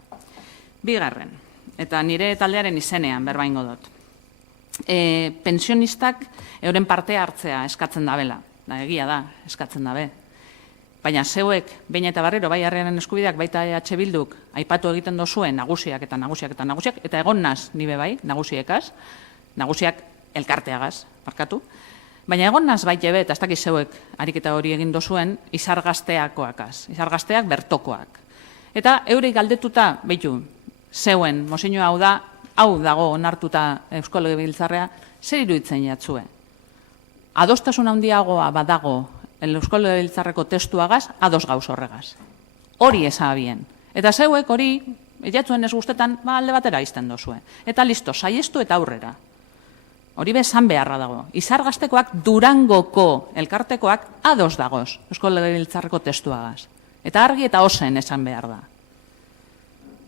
Bigarren, eta nire taldearen izenean berbaingo dut. Pensionistak euren parte hartzea eskatzen dabela. Egia da, eskatzen dabe. Baina zeuek, behin eta barriro, bai herriaren eskubideak, baita EH Bilduk, aipatu egiten dozuen nagusiak, eta egon naz, nibe bai, nagusiak elkarteagaz, markatu. Baina egon naz baite bet, ez dakiz zeuek ariketa hori egin dozuen, izargazteakoakaz, izargazteak bertokoak. Eta eurei galdetuta, behitu, zeuen, mozio hau dago onartuta Eusko Legebiltzarra, zer iruditzen jatzue? Adostasun handiagoa badago Eusko Legebiltzarreko testuagaz, ados gauz horregaz. Hori esabien. Eta zeuek hori, jatzuen ez guztetan, alde batera izten dozue. Eta listo, saiestu eta aurrera. Hori bezan beharra dago. Izar Gaztekoak Durangoko elkartekoak ados dagoz Eusko Legebiltzarreko testuagaz. Eta argi eta ozen esan behar da.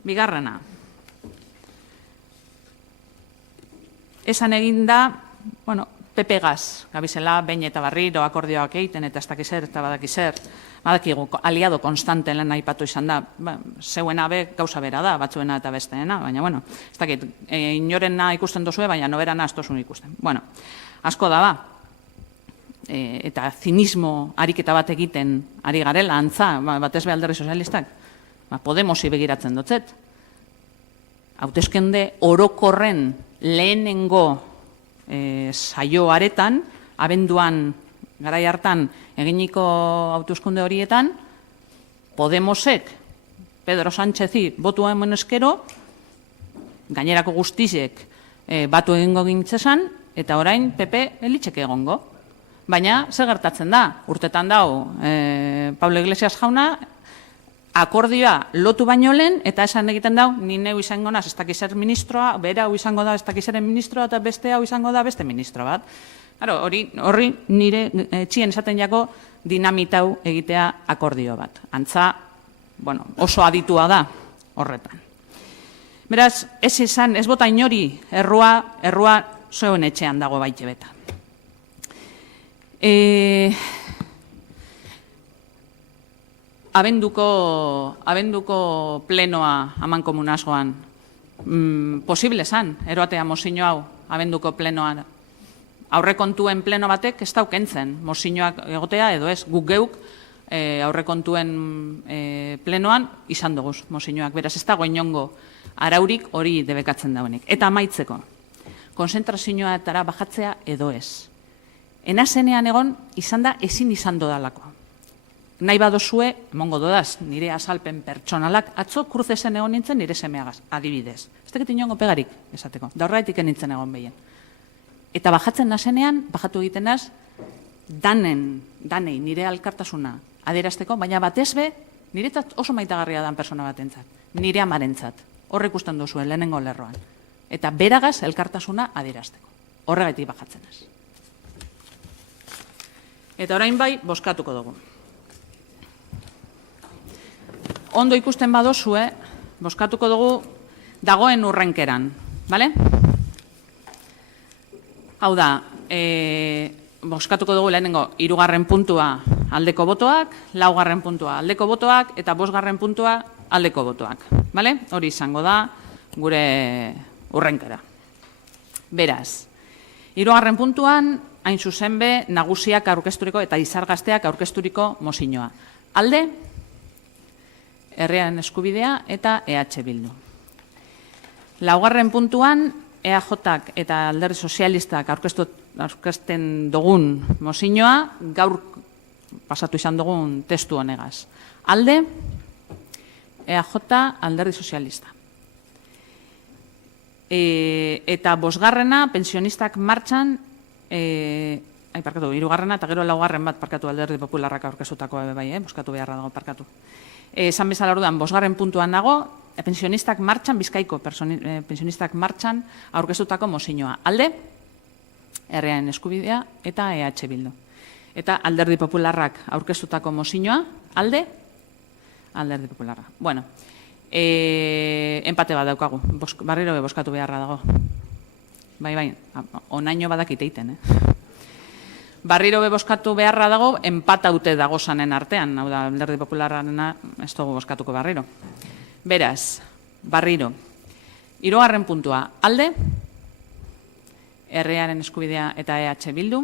Bigarrena. Esan egin da, PP gaz, gabizela, behin eta barriro akordioak egiten, eta ez dakizer, eta badakizer, badakigu, aliado konstante lehen aipatu izan da, zeuena be gauza bera da, batzuena eta besteena, baina, ez dakit, inorena ikusten dozue, baina noberana ez dozun ikusten. Asko da ba, eta zinismo ariketa bat egiten ari garela, antza, batez be Alderdi Sozialistak, Podemosi begiratzen dotzet. Hauteskunde orokorren lehenengo saio aretan, abenduan garai hartan eginiko hauteskunde horietan, Podemosek Pedro Sánchezi botua eman eskero, gainerako guztizek batu egingo gintzesan, eta orain PP elitxek egongo. Baina, zer gertatzen da? Urtetan dau, Pablo Iglesias jauna, akordioa lotu baino lehen, eta esan egiten dau, ni neu izango naz, ez dakizer ministroa, bera hau izango da, ez dakizeren ministroa, eta beste hau izango da, beste ministro bat. Horri nire txien esaten jako dinamitau egitea akordio bat. Antza, oso aditua da horretan. Beraz, ez izan, ez bota inori, errua zeuen etxean dago baite beta. Abenduko plenoa aman komunazgoan, posible zan, eroatea mozino hau, abenduko plenoan. Aurrekontuen pleno batek ez daukentzen, mozinoak egotea edo ez, guk geuk aurrekontuen plenoan izan dugu mozinoak. Beraz, ez dago inongo araurik hori debekatzen dauenik. Eta amaitzeko, konzentrazioetara bajatzea edo ez. Enazenean egon izan da ezin izan dodalako. Nahi badozue, emongo dodaz, nire azalpen pertsonalak, atzo kruzesen egon nintzen nire semeagaz, adibidez. Ez dakit inongo pegarik, esateko, da horretik nintzen egon behien. Eta bajatzen nazenean, bajatu egiten naz, danei nire alkartasuna adierazteko, baina batez be, niretzat oso maitagarria dan persona batentzat, nire amarentzat, horrek usten duzuen lehenengo lerroan. Eta beragaz elkartasuna adierazteko, horregatik bajatzen naz. Eta orain bai, bozkatuko dugu. Ondo ikusten badozue, bozkatuko dugu dagoen urrenkeran, bale? Hau da, bozkatuko dugu lehenengo 3. puntua aldeko botoak, 4. puntua aldeko botoak, eta 5. puntua aldeko botoak, bale? Hori izango da gure urrenkera. Beraz, 3. puntuan, hain zuzen be, nagusiak aurkezturiko eta Izar Gazteak aurkezturiko mozinoa. Alde, Herriaren Eskubidea eta EH Bildu. 4. puntuan, EAJak eta Alderdi Sozialistak aurkezten dugun mozinoa, gaur pasatu izan dugun testu honegaz. Alde, EAJ, Alderdi Sozialista. Eta 5. pensionistak martxan, 3. eta gero 4. bat parkatu Alderdi Popularrak aurkeztutako bai, bozkatu beharra dago parkatu. Esan bezala orduan, 5. puntuan dago, pensionistak martxan, Bizkaiko pensionistak martxan aurkeztutako mozinoa. Alde, Herriaren Eskubidea eta EH Bildu. Eta Alderdi Popularrak aurkeztutako mozinoa, alde, Alderdi Popularra. Bueno, empate bat daukagu, barriro bozkatu beharra dago. Bai, onaino badakite iten, Barriro bozkatu beharra dago, empataute dago zanen artean, hau da, Alderdi Popularrarena ez dugu bozkatuko barriro. Beraz, barriro, 3. puntua alde, Herriaren Eskubidea eta EH Bildu,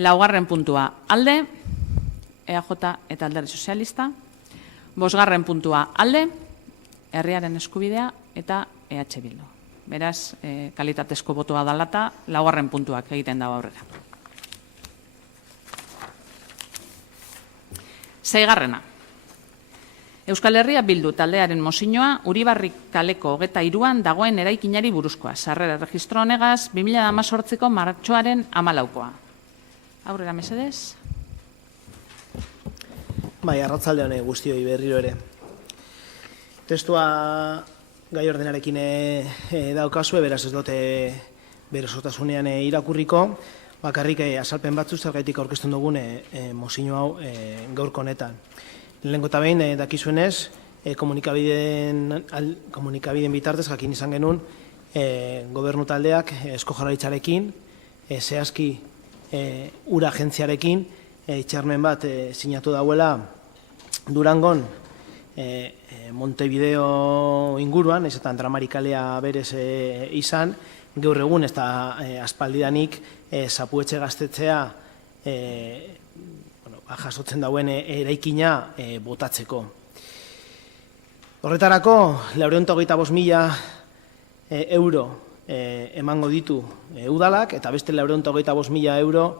4. puntua alde, EAJ eta Alderdi Sozialista, 5. puntua alde, Herriaren Eskubidea eta EH Bildu. Beraz, kalitatezko botoa dalata, 4. puntuak egiten dago aurrera. 6. Euskal Herria Bildu taldearen mozioa Uribarri kaleko 23an dagoen eraikinari buruzkoa. Sarrera registro honegaz 2018ko martxoaren 14koa. Aurrera mesedez. Bai, arratsalde on guztioi berriro ere. Testua gai ordenarekin daukazue, beraz ez dute bere osotasunean irakurriko, bakarrik azalpen batzu zergaitik aurkezten dugun mozio hau gaurko honetan. Lehenengo eta behin dakizuenez, komunikabideen bitartez jakin izan genuen gobernu taldeak Eusko Jaurlaritzarekin, zehazki ura agentziarekin, hitzarmen bat sinatu dauela Durangon Montevideo inguruan, ezetan Dramarikalea berez izan, gaur egun ez da aspaldidanik zapuetxe gaztetzea jasotzen dauen eraikina botatzeko. Horretarako, 425.000 euro emango ditu udalak, eta beste 425.000 euro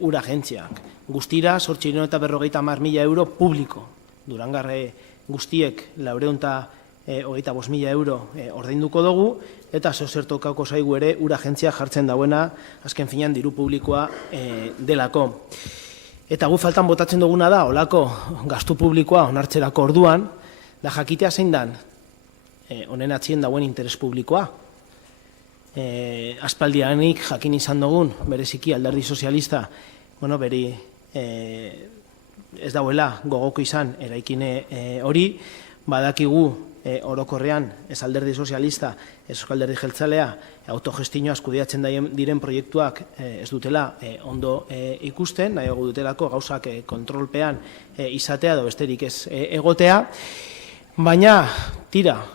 ura agentziak. Guztira, 850.000 euro publiko. Durangarre guztiek 425.000 euro ordainduko dugu, eta zertokako zaigu ere ura agentzia jartzen dauena, azken finean diru publikoa delako. Eta gu faltan botatzen duguna da, olako gastu publikoa onartzerako orduan, da jakitea zein dan, honen atzien dauen interes publikoa. Aspaldianik jakin izan dugun, bereziki Alderdi Sozialista, beri ez dauela gogoko izan eraikine hori, badakigu orokorrean ez Alderdi Sozialista, ez Euskal Alderdi Jeltzalea, autogestioaz kudeatzen diren proiektuak ez dutela ondo ikusten, nahiago dutelako gauzak kontrolpean izatea edo besterik ez egotea, baina tira,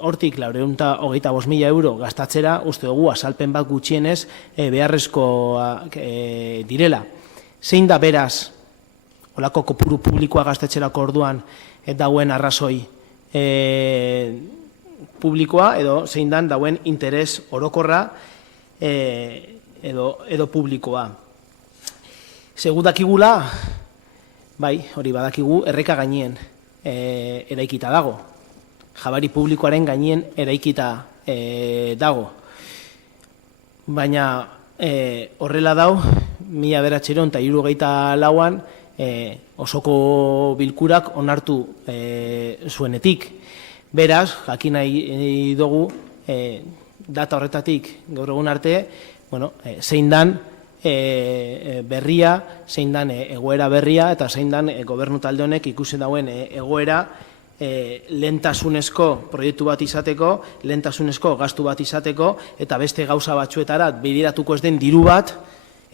hortik 425.000 euro gastatzera, uste dugu azalpen bat gutxienez beharrezkoak direla. Zein da beraz, olako kopuru publikoa gastatzerako orduan dauen arrazoi publikoa, edo zein dan dauen interes orokorra edo publikoa. Segu dakigula, bai, hori badakigu, erreka gainien eraikita dago. Jabari publikoaren gainien eraikita dago. Baina horrela dau, 1974an osoko bilkurak onartu zuenetik. Beraz, jakin nahi dugu, data horretatik gaur egun arte, zein dan berria, zein dan egoera berria, eta zein dan gobernu talde honek ikusi dauen egoera lehentasunezko proiektu bat izateko, lehentasunezko gastu bat izateko, eta beste gauza batzuetara bideratuko ez den diru bat,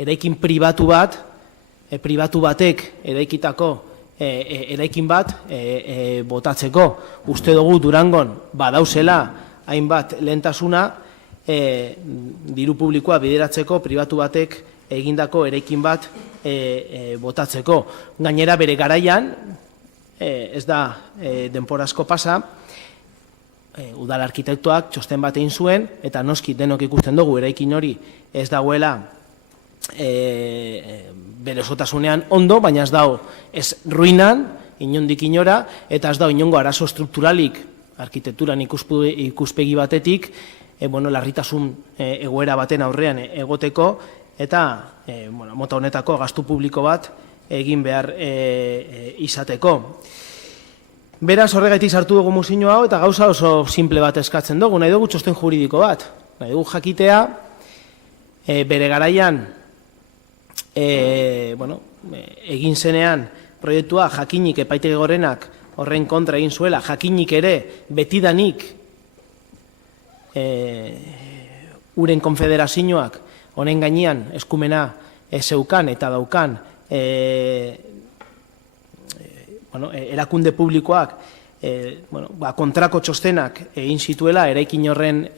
eraikin pribatu bat, pribatu batek eraikitako eraikin bat botatzeko. Uste dugu Durangon badauzela hainbat lehentasuna diru publikoa bideratzeko pribatu batek egindako eraikin bat botatzeko. Gainera bere garaian, ez da denporazko pasa, udal arkitektoak txosten bat egin zuen, eta noski denok ikusten dugu eraikin hori ez dagoela bere osotasunean ondo, baina ez dago ez ruinan, inondik inora, eta ez dago inongo arazo strukturalik arkitekturan ikuspegi batetik, larritasun egoera baten aurrean egoteko, eta mota honetako gastu publiko bat egin behar izateko. Beraz, horregatik sartu dugu mozio hau, eta gauza oso simple bat eskatzen dugu, nahi dugu txosten juridiko bat, nahi dugu jakitea, bere garaian, egin zenean proiektua jakinik epaitegi gorenak horren kontra egin zuela, jakinik ere betidanik uren konfederazioak honen gainean eskumena zeukan eta daukan erakunde publikoak kontrako txostenak egin zituela eraikin horren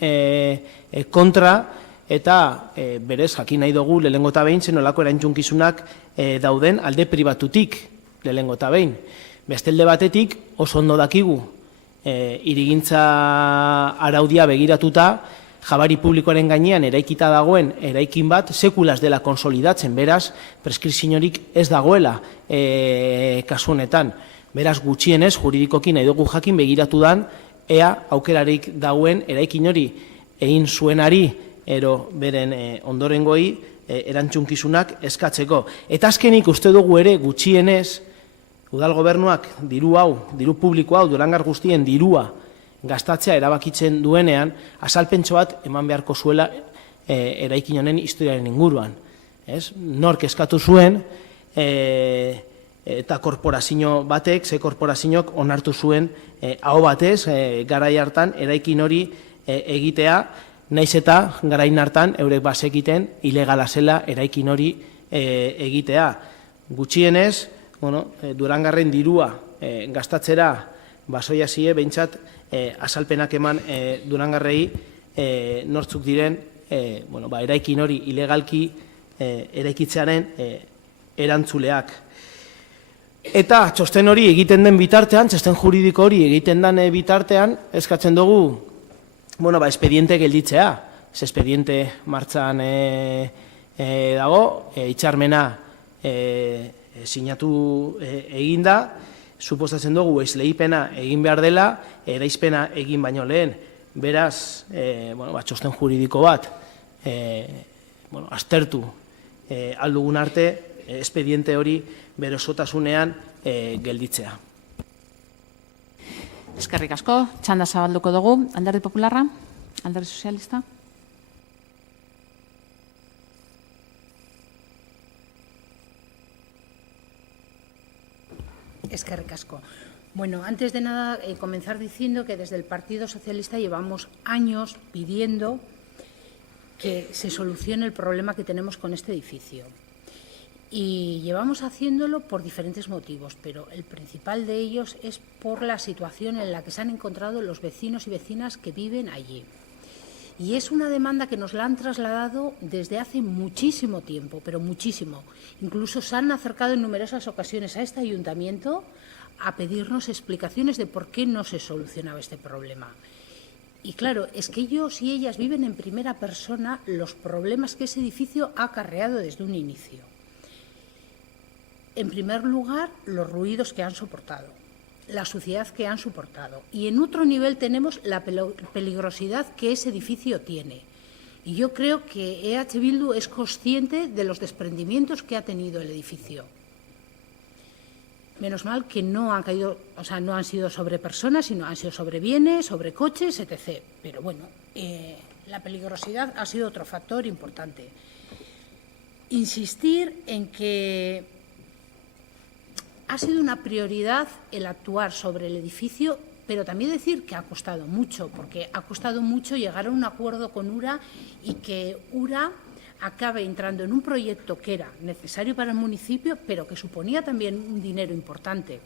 kontra, eta berez jakin nahi dugu lehenengo eta behin zen olako erantzunkizunak dauden alde pribatutik lehenengo eta behin. Bestelde batetik oso ondo dakigu hirigintza araudia begiratuta jabari publikoaren gainean eraikita dagoen eraikin bat sekulaz dela konsolidatzen, beraz preskripziorik ez dagoela kasu honetan. Beraz, gutxienez, juridikoki nahi dugu jakin begiratu dan, ea aukerarik dauen eraikin hori egin zuenari ero beren ondorengoi erantzunkizunak eskatzeko. Eta azkenik uste dugu ere gutxienez, udal gobernuak diru hau, diru publiko hau, Durangar guztien dirua gastatzea erabakitzen duenean, azalpentso bat eman beharko zuela eraikin honen historiaren inguruan. Nork eskatu zuen, eta korporazio batek, ze korporazioak onartu zuen aho batez, garai hartan eraikin hori egitea, naiz eta garain hartan eurek bazekiten ilegala zela eraikin hori egitea. Gutxienez, Durangarren dirua gastatzera basoia zie, behintzat azalpenak eman Durangarrei nortzuk diren eraikin hori ilegalki eraikitzearen erantzuleak. Eta txosten hori egiten den bitartean, txosten juridiko hori egiten den bitartean, eskatzen dugu espediente gelditzea. Ez espediente martxan dago, itxarmena sinatu eginda, suposatzen dugu esleipena egin behar dela, eraizpena egin baino lehen. Beraz, txosten juridiko bat aztertu aldugun arte, espediente hori bere osotasunean gelditzea. Eskerrik asko, txanda zabalduko dugu. Alderdi Popularra, Alderdi Sozialista. Eskerrik asko. Bueno, antes de nada, comenzar diciendo que desde el Partido Socialista llevamos años pidiendo que se solucione el problema que tenemos con este edificio. Y llevamos haciéndolo por diferentes motivos, pero el principal de ellos es por la situación en la que se han encontrado los vecinos y vecinas que viven allí. Y es una demanda que nos la han trasladado desde hace muchísimo tiempo, pero muchísimo. Incluso se han acercado en numerosas ocasiones a este ayuntamiento a pedirnos explicaciones de por qué no se solucionaba este problema. Y claro, es que ellos y ellas viven en primera persona los problemas que ese edificio ha acarreado desde un inicio. En primer lugar, los ruidos que han soportado, la suciedad que han soportado. Y en otro nivel tenemos la peligrosidad que ese edificio tiene. Y yo creo que EH Bildu es consciente de los desprendimientos que ha tenido el edificio. Menos mal que no han caído, no han sido sobre personas, sino han sido sobre bienes, sobre coches, etc. Pero bueno, la peligrosidad ha sido otro factor importante. Insistir en que ha sido una prioridad el actuar sobre el edificio, pero también decir que ha costado mucho, porque ha costado mucho llegar a un acuerdo con URA y que URA acabe entrando en un proyecto que era necesario para el municipio, pero que suponía también un dinero importante.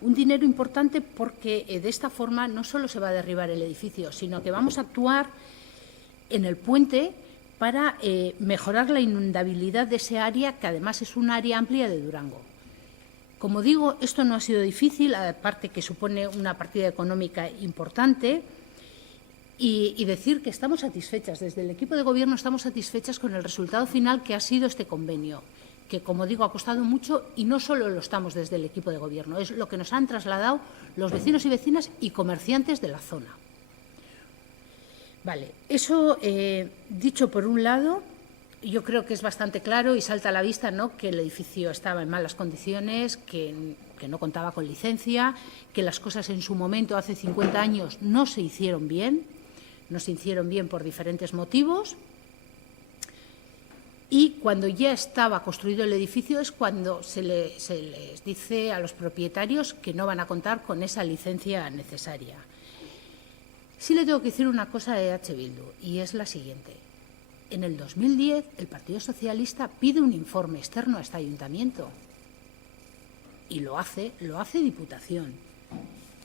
Un dinero importante porque de esta forma no solo se va a derribar el edificio, sino que vamos a actuar en el puente para mejorar la inundabilidad de ese área, que además es un área amplia de Durango. Como digo, esto no ha sido difícil, aparte que supone una partida económica importante, y decir que estamos satisfechas, desde el equipo de Gobierno estamos satisfechas con el resultado final que ha sido este convenio, que, como digo, ha costado mucho y no solo lo estamos desde el equipo de Gobierno, es lo que nos han trasladado los vecinos y vecinas y comerciantes de la zona. Vale, eso dicho por un lado, yo creo que es bastante claro y salta a la vista, ¿no?, que el edificio estaba en malas condiciones, que no contaba con licencia, que las cosas en su momento, hace 50 años, no se hicieron bien por diferentes motivos, y cuando ya estaba construido el edificio es cuando se les dice a los propietarios que no van a contar con esa licencia necesaria. Sí le tengo que decir una cosa a EH Bildu, y es la siguiente. En el 2010, el Partido Socialista pide un informe externo a este ayuntamiento, y lo hace Diputación.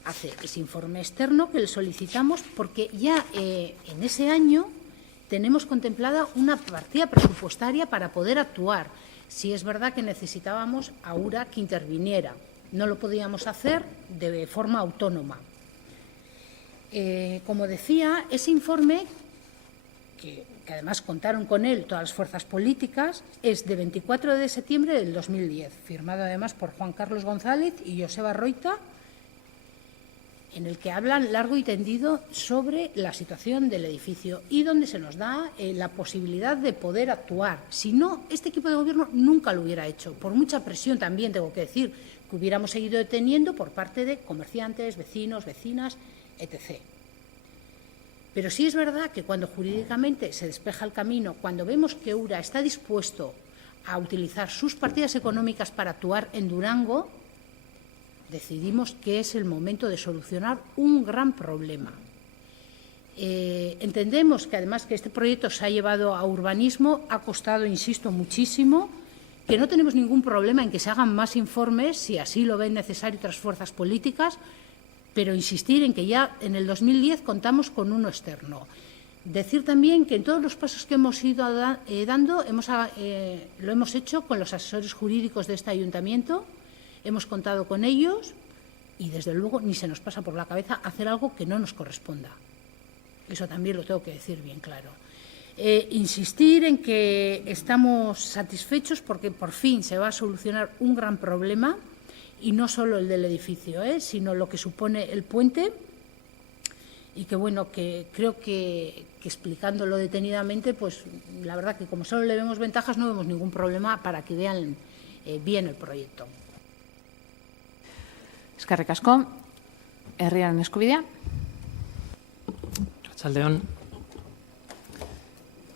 Hace ese informe externo que le solicitamos porque ya en ese año tenemos contemplada una partida presupuestaria para poder actuar. Si es verdad que necesitábamos a URA que interviniera, no lo podíamos hacer de forma autónoma. Como decía, ese informe, que que además contaron con él todas las fuerzas políticas, es de 24 de septiembre del 2010, firmado además por Juan Carlos González y Joseba Roita, en el que hablan largo y tendido sobre la situación del edificio y donde se nos da la posibilidad de poder actuar. Si no, este equipo de gobierno nunca lo hubiera hecho, por mucha presión también, tengo que decir, que hubiéramos seguido deteniendo por parte de comerciantes, vecinos, vecinas, etc. Pero sí es verdad que cuando jurídicamente se despeja el camino, cuando vemos que URA está dispuesto a utilizar sus partidas económicas para actuar en Durango, decidimos que es el momento de solucionar un gran problema. Entendemos que además que este proyecto se ha llevado a urbanismo, ha costado, insisto, muchísimo, que no tenemos ningún problema en que se hagan más informes, si así lo ven necesario otras fuerzas políticas, pero insistir en que ya en el 2010 contamos con uno externo. Decir también que en todos los pasos que hemos ido dando lo hemos hecho con los asesores jurídicos de este ayuntamiento, hemos contado con ellos y, desde luego, ni se nos pasa por la cabeza hacer algo que no nos corresponda. Eso también lo tengo que decir bien claro. Insistir en que estamos satisfechos porque por fin se va a solucionar un gran problema, y no solo el del edificio, sino lo que supone el puente, y que, bueno, que creo que explicándolo detenidamente, pues la verdad que como solo le vemos ventajas, no vemos ningún problema para que vean bien el proyecto. Eskerrik asko. Herriaren eskubidea. Arratsaldeon.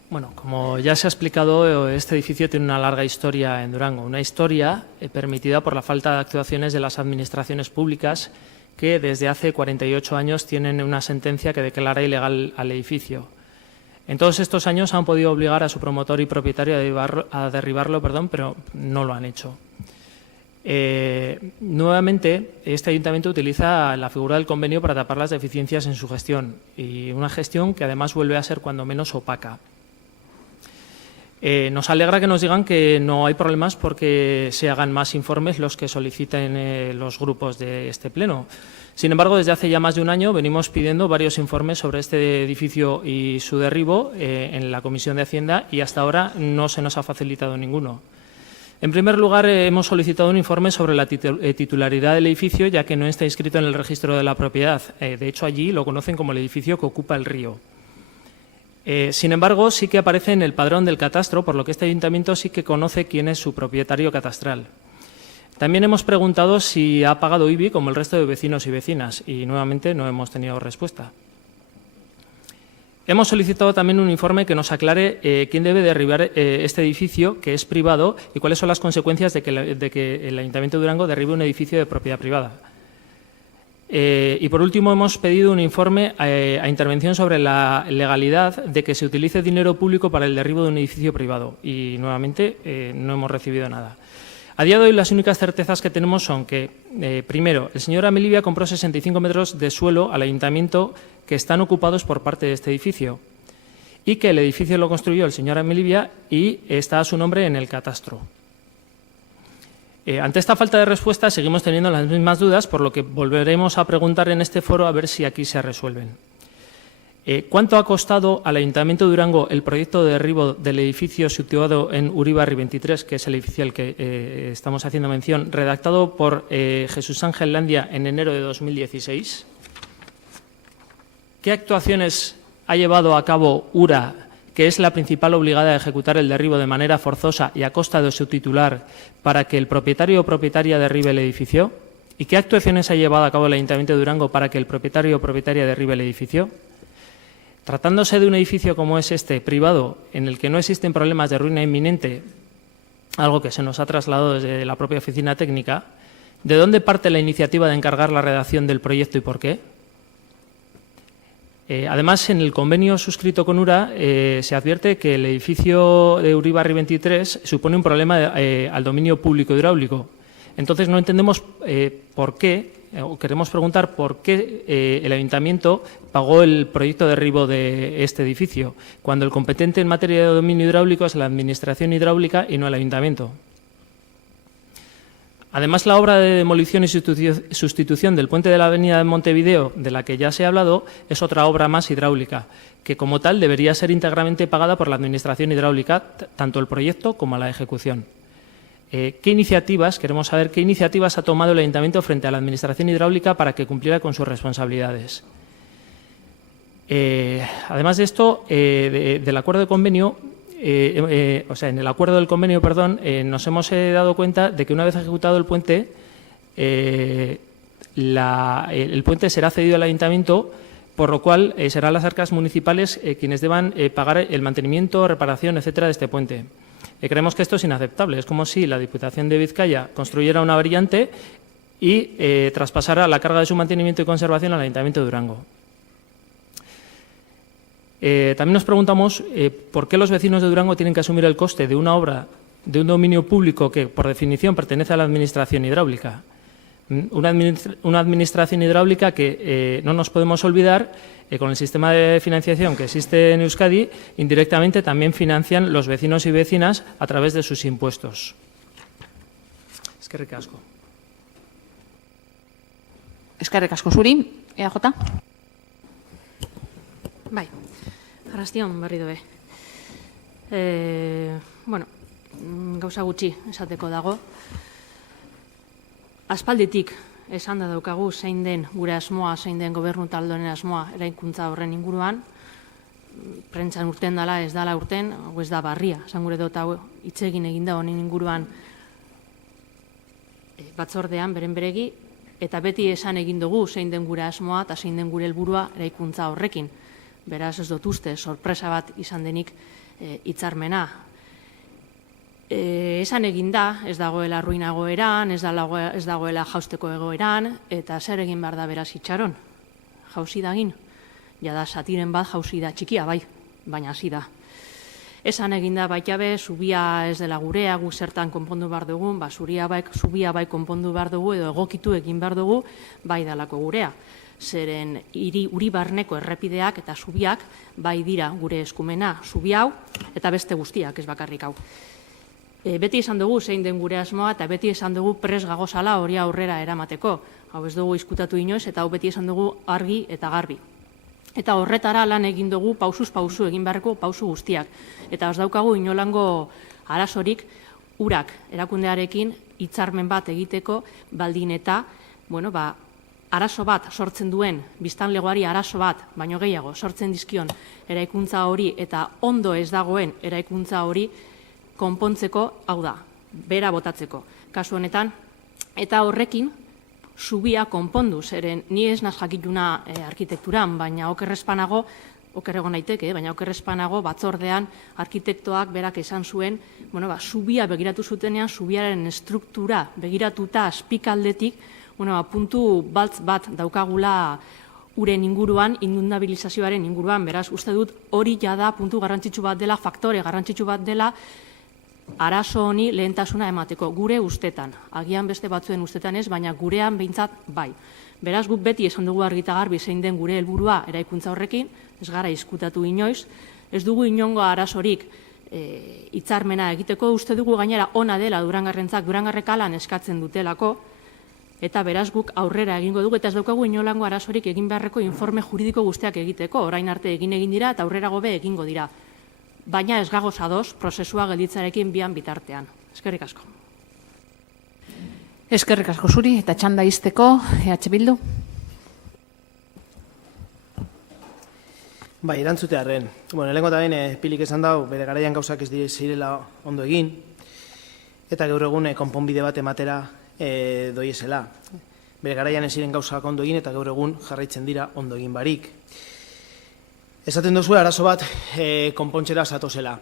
Bueno, como ya se ha explicado, este edificio tiene una larga historia en Durango, una historia permitida por la falta de actuaciones de las administraciones públicas que desde hace 48 años tienen una sentencia que declara ilegal al edificio. En todos estos años han podido obligar a su promotor y propietario a derribarlo, pero no lo han hecho. Nuevamente, este ayuntamiento utiliza la figura del convenio para tapar las deficiencias en su gestión, y una gestión que además vuelve a ser cuando menos opaca. Nos alegra que nos digan que no hay problemas porque se hagan más informes los que soliciten los grupos de este pleno. Sin embargo, desde hace ya más de un año venimos pidiendo varios informes sobre este edificio y su derribo en la Comisión de Hacienda, y hasta ahora no se nos ha facilitado ninguno. En primer lugar, hemos solicitado un informe sobre la titularidad del edificio, ya que no está inscrito en el registro de la propiedad. De hecho, allí lo conocen como el edificio que ocupa el río. Sin embargo, sí que aparece en el padrón del catastro, por lo que este ayuntamiento sí que conoce quién es su propietario catastral. También hemos preguntado si ha pagado IBI como el resto de vecinos y vecinas, y nuevamente no hemos tenido respuesta. Hemos solicitado también un informe que nos aclare quién debe derribar este edificio, que es privado, y cuáles son las consecuencias de que el Ayuntamiento de Durango derribe un edificio de propiedad privada. Y por último, hemos pedido un informe a intervención sobre la legalidad de que se utilice dinero público para el derribo de un edificio privado, y nuevamente no hemos recibido nada. A día de hoy, las únicas certezas que tenemos son que, primero, el señor Amilibia compró 65 metros de suelo al ayuntamiento que están ocupados por parte de este edificio, y que el edificio lo construyó el señor Amilibia y está a su nombre en el catastro. Ante esta falta de respuesta seguimos teniendo las mismas dudas, por lo que volveremos a preguntar en este foro a ver si aquí se resuelven. ¿Cuánto ha costado al Ayuntamiento de Durango el proyecto de derribo del edificio situado en Uribarri 23, que es el edificio al que estamos haciendo mención, redactado por Jesús Ángel Landia en enero de 2016? ¿Qué actuaciones ha llevado a cabo URA, que es la principal obligada a ejecutar el derribo de manera forzosa y a costa de su titular, para que el propietario o propietaria derribe el edificio? ¿Y qué actuaciones ha llevado a cabo el Ayuntamiento de Durango para que el propietario o propietaria derribe el edificio? Tratándose de un edificio como es este, privado, en el que no existen problemas de ruina inminente, algo que se nos ha trasladado desde la propia oficina técnica, ¿de dónde parte la iniciativa de encargar la redacción del proyecto y por qué? Además, en el convenio suscrito con URA se advierte que el edificio de Uribarri 23 supone un problema al dominio público hidráulico. Entonces, no entendemos por qué, o queremos preguntar por qué el Ayuntamiento pagó el proyecto de derribo de este edificio, cuando el competente en materia de dominio hidráulico es la Administración Hidráulica y no el Ayuntamiento. Además, la obra de demolición y sustitución del puente de la avenida de Montevideo, de la que ya se ha hablado, es otra obra más hidráulica, que como tal debería ser íntegramente pagada por la Administración hidráulica, tanto el proyecto como la ejecución. Queremos saber qué iniciativas ha tomado el Ayuntamiento frente a la Administración hidráulica para que cumpliera con sus responsabilidades. Además de esto, del acuerdo de convenio, en el acuerdo del convenio, nos hemos dado cuenta de que una vez ejecutado el puente, el puente será cedido al Ayuntamiento, por lo cual serán las arcas municipales quienes deban pagar el mantenimiento, reparación, etcétera, de este puente. Creemos que esto es inaceptable. Es como si la Diputación de Vizcaya construyera una variante y traspasara la carga de su mantenimiento y conservación al Ayuntamiento de Durango. También nos preguntamos por qué los vecinos de Durango tienen que asumir el coste de una obra de un dominio público que, por definición, pertenece a la Administración hidráulica. Una Administración hidráulica que no nos podemos olvidar, con el sistema de financiación que existe en Euskadi, indirectamente también financian los vecinos y vecinas a través de sus impuestos. Eskerrik asko. Eskerrik asko zuri, EAJ. Bai, arrastion berri dobe. Gauza gutxi esateko dago. Aspalditik esan da daukagu zein den gure asmoa, zein den gobernu taldonen asmoa eraikuntza horren inguruan. Prentsan urten dela, ez dela urten, hau ez da barria. Esan gure dut hau hitzegin eginda honen inguruan batzordean, beren beregi, eta beti esan egin dugu zein den gure asmoa eta zein den gure helburua eraikuntza horrekin. Beraz, ez dut uste, sorpresa bat izan denik hitzarmena. Esan egin da, ez dagoela ruina egoeran, ez dagoela jausteko egoeran, eta zer egin behar da beraz itxaron. Jauzi dagin, jada satiren bat jauzi da txikia, bai, baina hasi da. Esan egin da baita be, zubia ez dela gurea, gu zertan konpondu behar dugun, zubia bai konpondu behar dugu, edo egokitu egin behar dugu, bai dalako gurea. Zeren uri barneko errepideak eta zubiak bai dira gure eskumena, zubi hau eta beste guztiak ez bakarrik hau. Beti esan dugu zein den gure asmoa eta beti esan dugu pres gagozala hori aurrera eramateko. Hau ez dugu izkutatu inoiz eta hau beti esan dugu argi eta garbi. Eta horretara lan egin dugu pausuz pausu egin beharreko pausu guztiak. Eta ez daukagu inolango arazorik urak erakundearekin hitzarmen bat egiteko baldin eta, arazo bat sortzen duen, biztanlegoari arazo bat, baino gehiago, sortzen dizkion eraikuntza hori eta ondo ez dagoen eraikuntza hori konpontzeko, hau da, bera botatzeko. Kasu honetan, eta horrekin, zubia konpondu, zeren ni ez naz jakituna arkitekturan, baina okerrezpanago, okerrego naiteke, baina okerrezpanago batzordean arkitektoak berak esan zuen, zubia begiratu zutenean, zubiaren estruktura begiratuta azpikaldetik, puntu baltz bat daukagula uren inguruan, inundabilizazioaren inguruan, beraz, uste dut hori jada puntu garrantzitsu bat dela, faktore garrantzitsu bat dela, arazo honi lehentasuna emateko, gure ustetan. Agian beste batzuen ustetan ez, baina gurean behintzat bai. Beraz, guk beti esan dugu argita garbi zein den gure helburua eraikuntza horrekin, ez gara izkutatu inoiz, ez dugu inongo arazorik hitzarmena egiteko, uste dugu gainera ona dela Durangarrentzak, Durangarrek alan eskatzen dutelako, eta beraz guk aurrera egingo dugu, eta ez daukagu inolango arazorik egin beharreko informe juridiko guztiak egiteko, orain arte egin dira eta aurrera gobe egingo dira. Baina ez gagoz ados, prozesua gelditzarekin bian bitartean. Eskerrik asko. Eskerrik asko zuri, eta txanda izteko, EH Bildu. Bai, erantzutearen. Lehenko eta behin, pilik esan dau, bere garaian gauzak ez zirela ondo egin, eta gaur egun konponbide bat ematera doiezela. Bere garaian ez ziren gauzak ondo egin, eta gaur egun jarraitzen dira ondo egin barik. Esaten duzu, arazo bat konpontzera satoziela.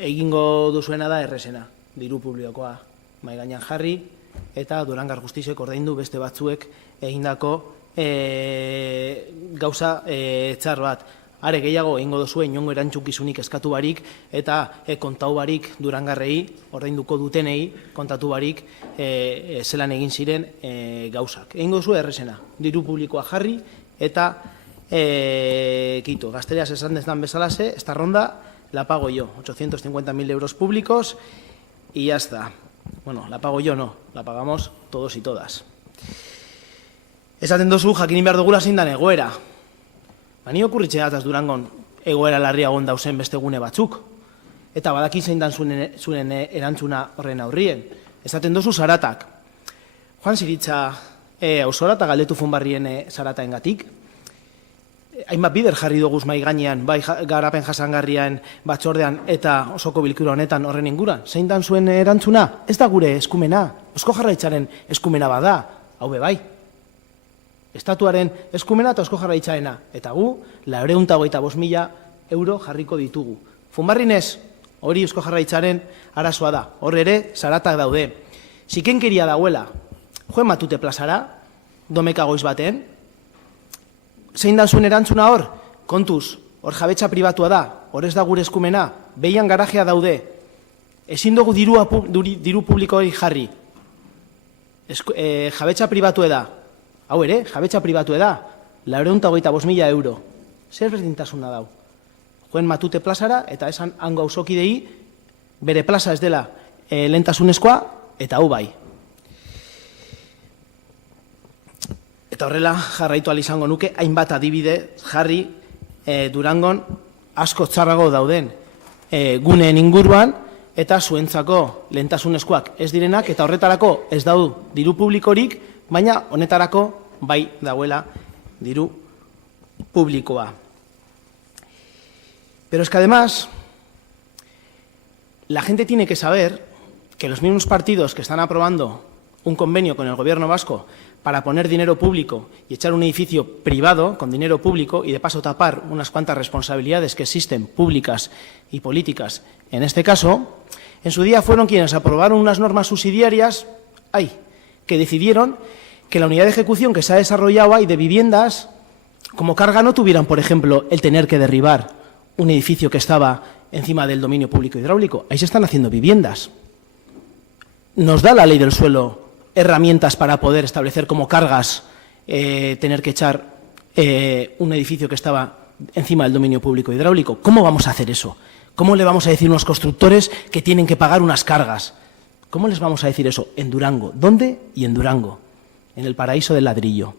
Egingo duzuena da errezena, diru publikoa mahai gainean jarri, eta Durangar Justiziak ordaindu beste batzuek egindako gauza txar bat. Are gehiago egingo duzue inongo erantzukizunik eskatu barik eta kontatu barik Durangarrei, ordainduko dutenei kontatu barik zelan egin ziren gauzak. Egingo duzue errezena, diru publikoa jarri eta kito. Gazteleaz esan dezan bezalase, esta ronda la pago yo, 850.000 euros públicos y ya está. Bueno, la pago yo, no, la pagamos todos y todas. Esaten dozu jakin behar dugula zein dan egoera. Ni okurritzen dataz Durangon egoera larriagon dauzen beste gune batzuk. Eta badaki zein dan zuen erantzuna horren aurrien. Esaten dozu zaratak. Joan ziritza auzora eta galdetu funbarrien zarataengatik. Hainbat bider jarri duguz mai gainean, bai garapen jasangarrian batzordean eta osoko bilkura honetan horren inguran. Zein dan zuen erantzuna? Ez da gure eskumena. Eusko Jaurlaritzaren eskumena bada. Hau be bai. Estatuaren eskumena eta Eusko Jaurlaritzarena. Eta gu, 425.000 euro jarriko ditugu. Funbarrinez, hori Eusko Jaurlaritzaren arazoa da. Hor ere, zaratak daude. Zikenkeria dauela. Joen Matute plazara, domeka goiz baten. Zein da zuen erantzuna hor? Kontuz, hor jabetza pribatua da, hor ez da gure eskumena, behian garajea daude. Ezin dugu diru publikoari jarri. Jabetza pribatue da. Hau ere, jabetza pribatue da. 425.000 euro. Zer berdintasuna dau? Joen Matute plazara eta esan hango auzokidei bere plaza ez dela lehentasunezkoa eta hau bai. Eta horrela jarraitu izango nuke hainbat adibide jarri Durangon asko txarrago dauden guneen inguruan eta zuentzako lehentasunezkoak ez direnak eta horretarako ez daudu diru publikorik, baina honetarako bai dauela diru publikoa. Pero es que además la gente tiene que saber que los mismos partidos que están aprobando un convenio con el gobierno vasco para poner dinero público y echar un edificio privado con dinero público y de paso tapar unas cuantas responsabilidades que existen públicas y políticas, en este caso, en su día fueron quienes aprobaron unas normas subsidiarias que decidieron que la unidad de ejecución que se ha desarrollado ahí de viviendas como carga no tuvieran, por ejemplo, el tener que derribar un edificio que estaba encima del dominio público hidráulico. Ahí se están haciendo viviendas. Nos da la ley del suelo herramientas para poder establecer como cargas tener que echar un edificio que estaba encima del dominio público hidráulico. ¿Cómo vamos a hacer eso? ¿Cómo le vamos a decir a unos constructores que tienen que pagar unas cargas? ¿Cómo les vamos a decir eso? En Durango. ¿Dónde? Y en Durango. En el paraíso del ladrillo.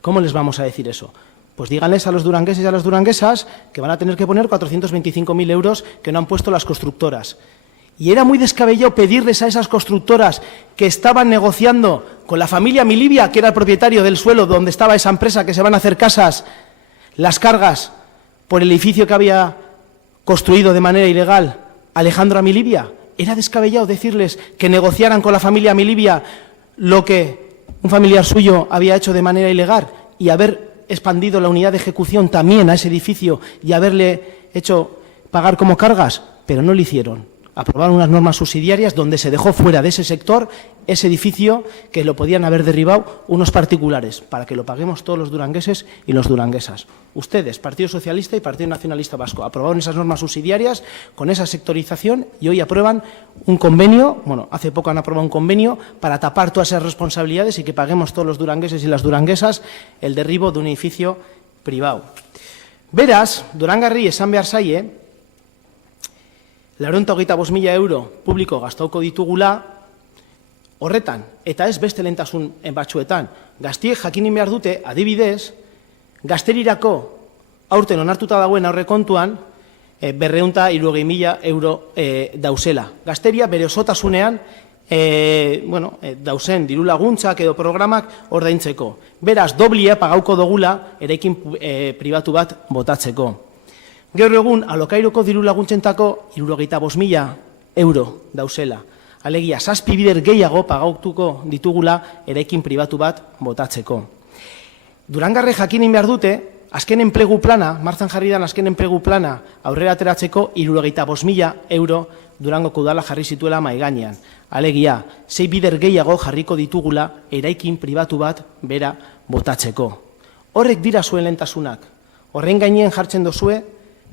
¿Cómo les vamos a decir eso? Pues díganles a los durangueses y a las duranguesas que van a tener que poner 425.000 euros que no han puesto las constructoras. Y era muy descabellado pedirles a esas constructoras que estaban negociando con la familia Milibia, que era el propietario del suelo donde estaba esa empresa que se van a hacer casas, las cargas por el edificio que había construido de manera ilegal Alejandro Milibia. Era descabellado decirles que negociaran con la familia Milibia lo que un familiar suyo había hecho de manera ilegal y haber expandido la unidad de ejecución también a ese edificio y haberle hecho pagar como cargas, pero no lo hicieron. Aprobaron unas normas subsidiarias donde se dejó fuera de ese sector ese edificio que lo podían haber derribado unos particulares, para que lo paguemos todos los durangueses y los duranguesas. Ustedes, Partido Socialista y Partido Nacionalista Vasco, aprobaron esas normas subsidiarias con esa sectorización y hoy aprueban un convenio, bueno, hace poco han aprobado un convenio para tapar todas esas responsabilidades y que paguemos todos los durangueses y las duranguesas el derribo de un edificio privado. Beraz, Durangarri esan behar zaie, 425.000 euro publiko gastauko ditugula horretan, eta ez beste lehentasun batzuetan. Gaztiek jakinin behar dute, adibidez, gazterirako aurten onartuta dagoen aurrekontuan 260.000 euro dauzela. Gazteria bere osotasunean dauzen diru laguntzak edo programak ordaintzeko. Beraz, doblia pagauko dugula eraikin pribatu bat botatzeko. Gaur egun, alokairuko diru laguntzentako 75.000 euro dauzela. Alegia, 7 bider gehiago pagautuko ditugula eraikin pribatu bat botatzeko. Durangarre jakinin behar dute, azken enplegu plana, martzan jarri dan azken enplegu plana aurrera ateratzeko 75.000 euro Durangoko udala jarri zituela maigainean. Alegia, 6 bider gehiago jarriko ditugula eraikin pribatu bat bera botatzeko. Horrek dira zuen lehentasunak. Horren gainean jartzen dozue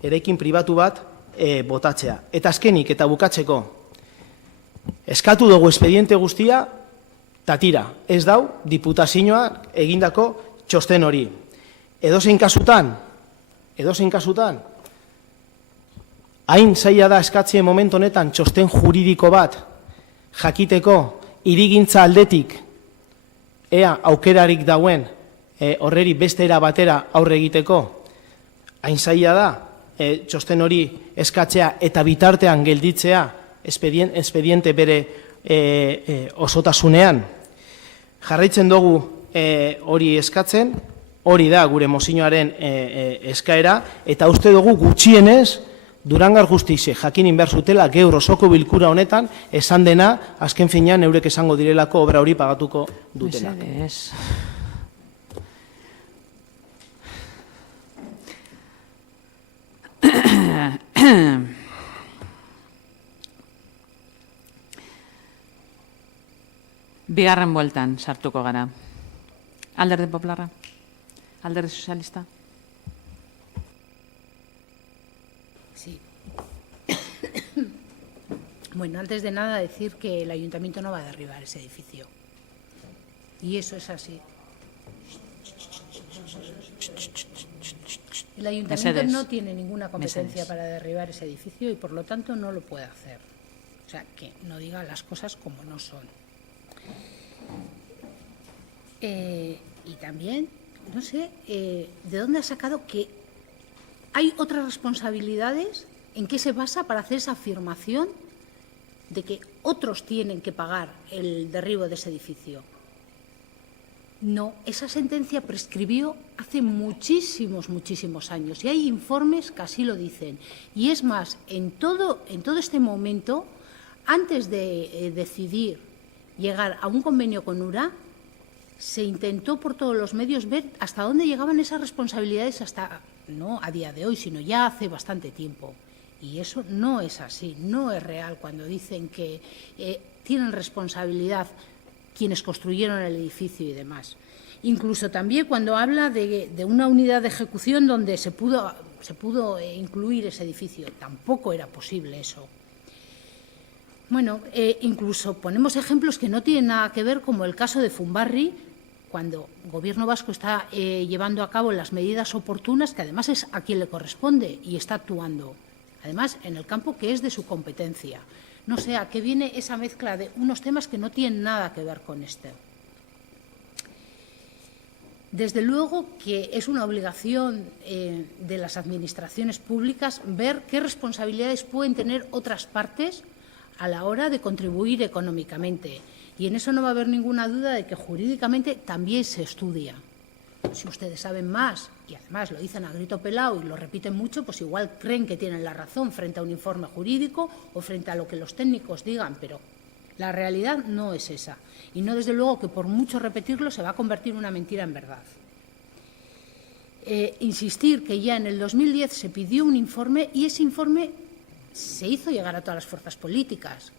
eraikin pribatu bat botatzea. Eta azkenik eta bukatzeko, eskatu dugu espediente guztia, tatira, ez dau diputazioa egindako txosten hori. Edozein kasutan, Hain zaila da eskatzien momentu honetan txosten juridiko bat jakiteko hirigintza aldetik ea aukerarik dauen horreri beste era batera aurre egiteko. Hain zaila da txosten hori eskatzea eta bitartean gelditzea espediente bere osotasunean. Jarraitzen dugu hori eskatzen, hori da gure mozioaren eskaera, eta uste dugu gutxienez Durangar Justizie jakinin behar zutela gaur osoko bilkura honetan esan dena azken finean eurek esango direlako obra hori pagatuko dutenak. Bigarren bueltan sartuko gara. Alderdi Popularra? Alderdi Sozialista? Sí. Bueno, antes de nada decir que el Ayuntamiento no va a derribar ese edificio. Y eso es así. El Ayuntamiento no tiene ninguna competencia para derribar ese edificio y por lo tanto no lo puede hacer. O sea, que no diga las cosas como no son. Y también, no sé, ¿de dónde ha sacado que hay otras responsabilidades? ¿En qué se basa para hacer esa afirmación de que otros tienen que pagar el derribo de ese edificio? No, esa sentencia prescribió hace muchísimos años y hay informes que así lo dicen. Y es más, en todo este momento, antes de decidir llegar a un convenio con URA, se intentó por todos los medios ver hasta dónde llegaban esas responsabilidades, hasta no a día de hoy, sino ya hace bastante tiempo. Y eso no es así, no es real cuando dicen que tienen responsabilidad quienes construyeron el edificio y demás. Incluso también cuando habla de una unidad de ejecución donde se pudo incluir ese edificio, tampoco era posible eso. Bueno, incluso ponemos ejemplos que no tienen nada que ver, como el caso de Funbarri, cuando el Gobierno vasco está llevando a cabo las medidas oportunas, que además es a quien le corresponde y está actuando, además en el campo que es de su competencia. No sé a qué viene esa mezcla de unos temas que no tienen nada que ver con esto. Desde luego que es una obligación de las administraciones públicas ver qué responsabilidades pueden tener otras partes a la hora de contribuir económicamente. Y en eso no va a haber ninguna duda de que jurídicamente también se estudia. Si ustedes saben más, y además lo dicen a grito pelado y lo repiten mucho, pues igual creen que tienen la razón frente a un informe jurídico o frente a lo que los técnicos digan, pero la realidad no es esa. Y no, desde luego, que por mucho repetirlo se va a convertir una mentira en verdad. Insistir que ya en el 2010 se pidió un informe y ese informe se hizo llegar a todas las fuerzas políticas.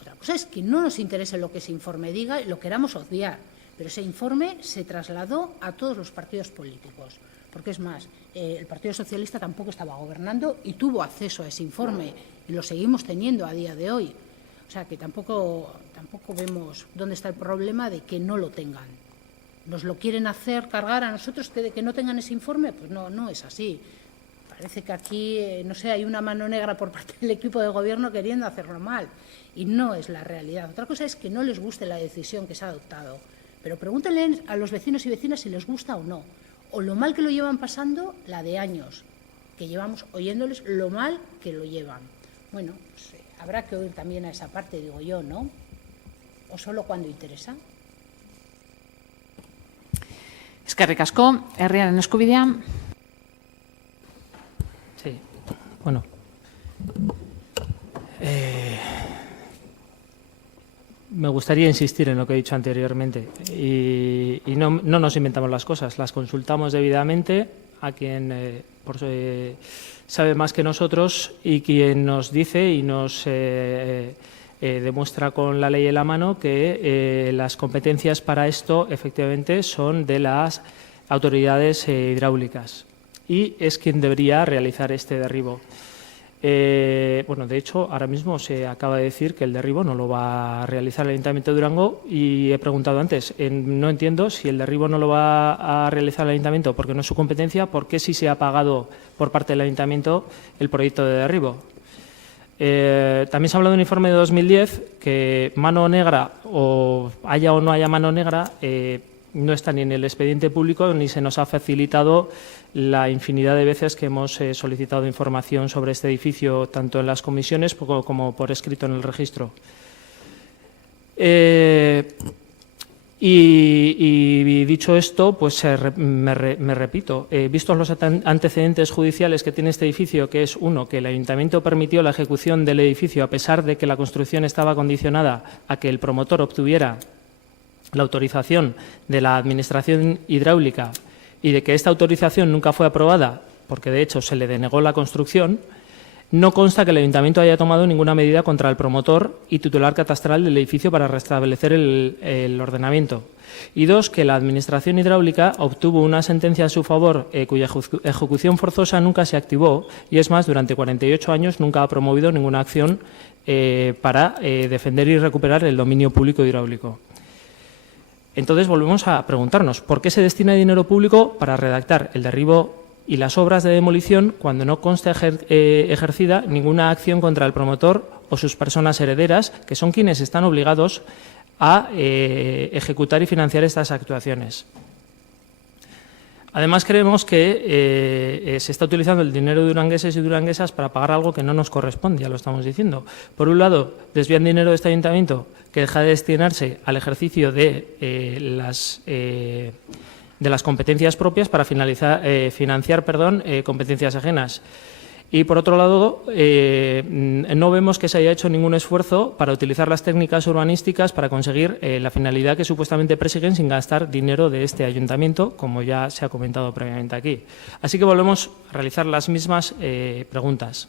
Otra cosa es que no nos interese lo que ese informe diga y lo queramos obviar, pero ese informe se trasladó a todos los partidos políticos. Porque es más, el Partido Socialista tampoco estaba gobernando y tuvo acceso a ese informe y lo seguimos teniendo a día de hoy. O sea, que tampoco vemos dónde está el problema de que no lo tengan. ¿Nos lo quieren hacer cargar a nosotros de que no tengan ese informe? Pues no es así. Parece que aquí, no sé, hay una mano negra por parte del equipo de gobierno queriendo hacerlo mal. Y no es la realidad. Otra cosa es que no les guste la decisión que se ha adoptado. Pero pregúntenle a los vecinos y vecinas si les gusta o no. O lo mal que lo llevan pasando, la de años, que llevamos oyéndoles lo mal que lo llevan. Bueno, pues, habrá que oír también a esa parte, digo yo, ¿no? O solo cuando interesa. Eskerrik asko, herriaren eskubidea. Sí, bueno. Me gustaría insistir en lo que he dicho anteriormente y no nos inventamos las cosas, las consultamos debidamente a quien sabe más que nosotros y quien nos dice y nos demuestra con la ley en la mano que las competencias para esto efectivamente son de las autoridades hidráulicas y es quien debería realizar este derribo. Bueno, de hecho, ahora mismo se acaba de decir que el derribo no lo va a realizar el Ayuntamiento de Durango y he preguntado antes, no entiendo si el derribo no lo va a realizar el Ayuntamiento porque no es su competencia, ¿por qué si se ha pagado por parte del Ayuntamiento el proyecto de derribo? También se ha hablado de un informe de 2010 que mano negra, o haya o no haya mano negra, no está ni en el expediente público ni se nos ha facilitado la infinidad de veces que hemos solicitado información sobre este edificio, tanto en las comisiones como por escrito en el registro. Y dicho esto, pues me repito, vistos los antecedentes judiciales que tiene este edificio, que es uno, que el Ayuntamiento permitió la ejecución del edificio a pesar de que la construcción estaba condicionada a que el promotor obtuviera la autorización de la Administración hidráulica y de que esta autorización nunca fue aprobada, porque de hecho se le denegó la construcción, no consta que el Ayuntamiento haya tomado ninguna medida contra el promotor y titular catastral del edificio para restablecer el ordenamiento. Y dos, que la Administración hidráulica obtuvo una sentencia a su favor cuya ejecución forzosa nunca se activó y, es más, durante 48 años nunca ha promovido ninguna acción para defender y recuperar el dominio público hidráulico. Entonces volvemos a preguntarnos, ¿por qué se destina dinero público para redactar el derribo y las obras de demolición cuando no consta ejercida ninguna acción contra el promotor o sus personas herederas, que son quienes están obligados a ejecutar y financiar estas actuaciones? Además, creemos que se está utilizando el dinero de durangueses y duranguesas para pagar algo que no nos corresponde, ya lo estamos diciendo. Por un lado, desvían dinero de este ayuntamiento que deja de destinarse al ejercicio de las competencias propias para financiar competencias ajenas. Y, por otro lado, no vemos que se haya hecho ningún esfuerzo para utilizar las técnicas urbanísticas para conseguir la finalidad que supuestamente persiguen sin gastar dinero de este ayuntamiento, como ya se ha comentado previamente aquí. Así que volvemos a realizar las mismas preguntas.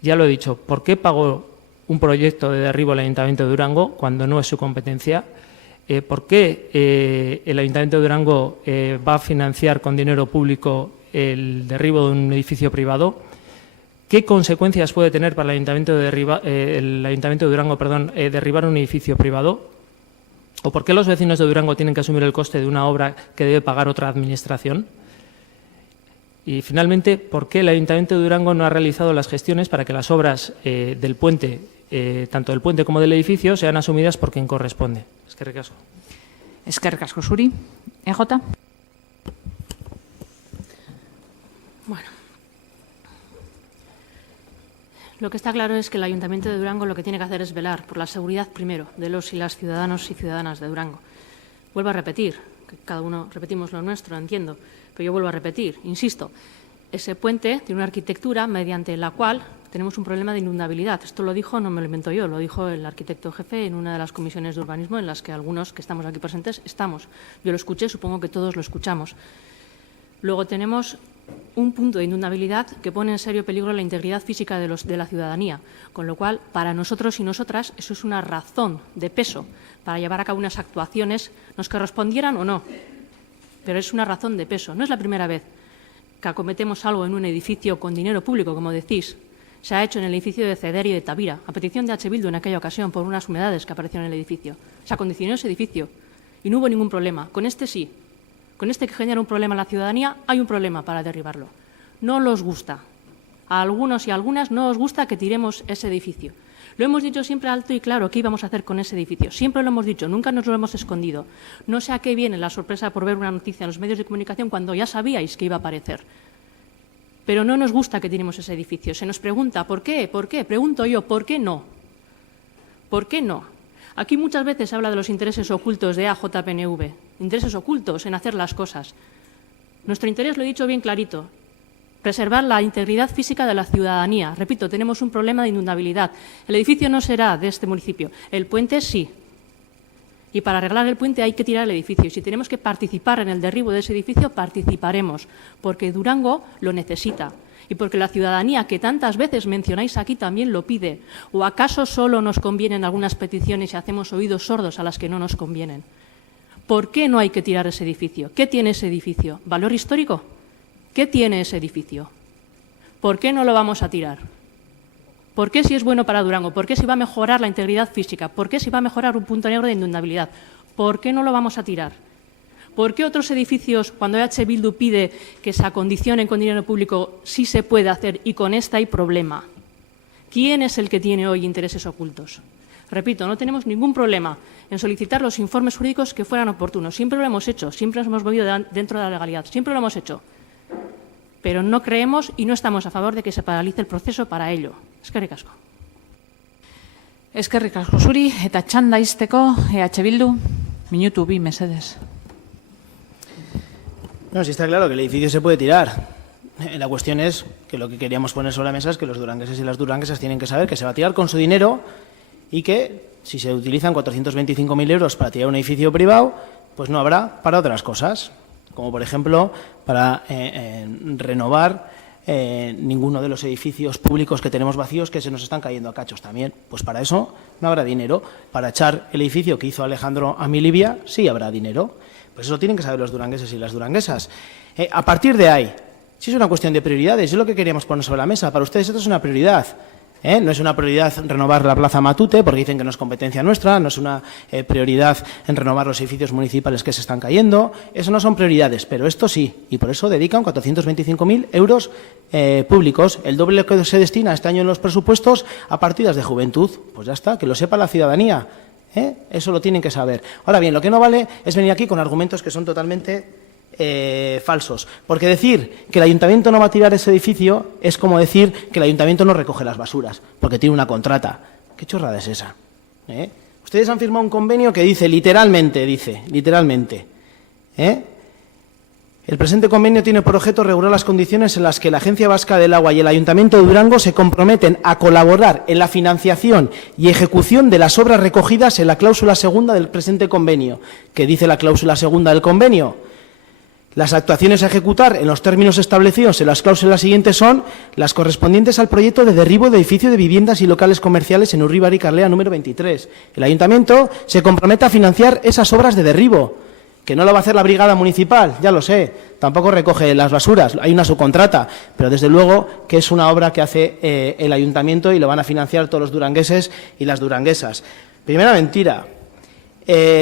Ya lo he dicho, ¿por qué pagó un proyecto de derribo el Ayuntamiento de Durango cuando no es su competencia? ¿Por qué el Ayuntamiento de Durango va a financiar con dinero público el derribo de un edificio privado? ¿Qué consecuencias puede tener para el Ayuntamiento de Durango derribar un edificio privado? ¿O por qué los vecinos de Durango tienen que asumir el coste de una obra que debe pagar otra administración? Y, finalmente, ¿por qué el Ayuntamiento de Durango no ha realizado las gestiones para que las obras del puente, tanto del puente como del edificio, sean asumidas por quien corresponde? Eskerrik asko. Eskerrik asko zuri. EJ. Bueno. Lo que está claro es que el Ayuntamiento de Durango lo que tiene que hacer es velar por la seguridad primero de los y las ciudadanos y ciudadanas de Durango. Vuelvo a repetir, que cada uno repetimos lo nuestro, entiendo, pero yo vuelvo a repetir, insisto, ese puente tiene una arquitectura mediante la cual tenemos un problema de inundabilidad. Esto lo dijo, no me lo invento yo, lo dijo el arquitecto jefe en una de las comisiones de urbanismo en las que algunos que estamos aquí presentes estamos. Yo lo escuché, supongo que todos lo escuchamos. Luego tenemos un punto de inundabilidad que pone en serio peligro la integridad física de la ciudadanía, con lo cual, para nosotros y nosotras, eso es una razón de peso para llevar a cabo unas actuaciones, nos correspondieran o no, pero es una razón de peso. No es la primera vez que acometemos algo en un edificio con dinero público, como decís. Se ha hecho en el edificio de Ceder y de Tavira, a petición de H. Bildu en aquella ocasión, por unas humedades que aparecieron en el edificio. Se acondicionó ese edificio y no hubo ningún problema. Con este sí. Con este que genera un problema a la ciudadanía, hay un problema para derribarlo. No los gusta. A algunos y a algunas no os gusta que tiremos ese edificio. Lo hemos dicho siempre alto y claro qué íbamos a hacer con ese edificio. Siempre lo hemos dicho, nunca nos lo hemos escondido. No sé a qué viene la sorpresa por ver una noticia en los medios de comunicación cuando ya sabíais que iba a aparecer. Pero no nos gusta que tiremos ese edificio. Se nos pregunta, ¿por qué? ¿Por qué? Pregunto yo, ¿por qué no? ¿Por qué no? Aquí muchas veces se habla de los intereses ocultos de AJPNV, intereses ocultos en hacer las cosas. Nuestro interés, lo he dicho bien clarito, preservar la integridad física de la ciudadanía. Repito, tenemos un problema de inundabilidad. El edificio no será de este municipio, el puente sí. Y para arreglar el puente hay que tirar el edificio. Y si tenemos que participar en el derribo de ese edificio, participaremos, porque Durango lo necesita y porque la ciudadanía, que tantas veces mencionáis aquí, también lo pide. ¿O acaso solo nos convienen algunas peticiones y hacemos oídos sordos a las que no nos convienen? ¿Por qué no hay que tirar ese edificio? ¿Qué tiene ese edificio? ¿Valor histórico? ¿Qué tiene ese edificio? ¿Por qué no lo vamos a tirar? ¿Por qué si es bueno para Durango? ¿Por qué si va a mejorar la integridad física? ¿Por qué si va a mejorar un punto negro de inundabilidad? ¿Por qué no lo vamos a tirar? ¿Por qué otros edificios, cuando EH Bildu pide que se acondicionen con dinero público, sí se puede hacer y con esta hay problema? ¿Quién es el que tiene hoy intereses ocultos? Repito, no tenemos ningún problema en solicitar los informes jurídicos que fueran oportunos. Siempre lo hemos hecho, siempre nos hemos movido dentro de la legalidad, siempre lo hemos hecho. Pero no creemos y no estamos a favor de que se paralice el proceso para ello. Eskerrik asko. Eskerrik asko zuri, eta txanda izteko, EH Bildu, minutu bi, mesedes. No, sí está claro que el edificio se puede tirar. La cuestión es que lo que queríamos poner sobre la mesa es que los durangueses y las duranguesas tienen que saber que se va a tirar con su dinero y que si se utilizan 425.000 euros para tirar un edificio privado, pues no habrá para otras cosas, como por ejemplo para renovar ninguno de los edificios públicos que tenemos vacíos que se nos están cayendo a cachos también. Pues para eso no habrá dinero. Para echar el edificio que hizo Alejandro a Milibia sí habrá dinero. Pues eso tienen que saber los durangueses y las duranguesas. A partir de ahí, si es una cuestión de prioridades, es lo que queríamos poner sobre la mesa. Para ustedes esto es una prioridad. No es una prioridad renovar la Plaza Matute, porque dicen que no es competencia nuestra, no es una prioridad en renovar los edificios municipales que se están cayendo. Eso no son prioridades, pero esto sí, y por eso dedican 425.000 euros públicos, el doble que se destina este año en los presupuestos a partidas de juventud. Pues ya está, que lo sepa la ciudadanía. Eso lo tienen que saber. Ahora bien, lo que no vale es venir aquí con argumentos que son totalmente falsos, porque decir que el ayuntamiento no va a tirar ese edificio es como decir que el ayuntamiento no recoge las basuras, porque tiene una contrata. ¿Qué chorrada es esa? Ustedes han firmado un convenio que dice literalmente, el presente convenio tiene por objeto regular las condiciones en las que la Agencia Vasca del Agua y el Ayuntamiento de Durango se comprometen a colaborar en la financiación y ejecución de las obras recogidas en la cláusula segunda del presente convenio. ¿Qué dice la cláusula segunda del convenio? Las actuaciones a ejecutar en los términos establecidos en las cláusulas siguientes son las correspondientes al proyecto de derribo de edificio de viviendas y locales comerciales en Urribar y Carlea número 23. El Ayuntamiento se compromete a financiar esas obras de derribo, que no lo va a hacer la brigada municipal, ya lo sé, tampoco recoge las basuras, hay una subcontrata, pero desde luego que es una obra que hace el Ayuntamiento y lo van a financiar todos los durangueses y las duranguesas. Primera mentira.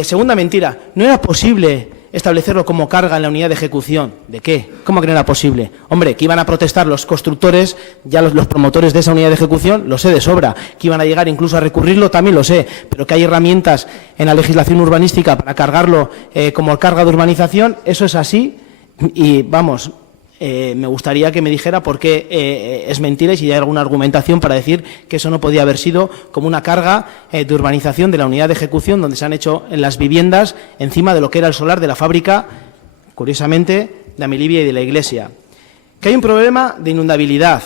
Segunda mentira, no era posible establecerlo como carga en la unidad de ejecución. ¿De qué? ¿Cómo que no era posible? Hombre, que iban a protestar los constructores, ya los promotores de esa unidad de ejecución, lo sé de sobra. Que iban a llegar incluso a recurrirlo, también lo sé. Pero que hay herramientas en la legislación urbanística para cargarlo como carga de urbanización, eso es así. Y vamos, me gustaría que me dijera por qué es mentira y si hay alguna argumentación para decir que eso no podía haber sido como una carga de urbanización de la unidad de ejecución donde se han hecho las viviendas encima de lo que era el solar de la fábrica, curiosamente, de Amilibia y de la iglesia. Que hay un problema de inundabilidad.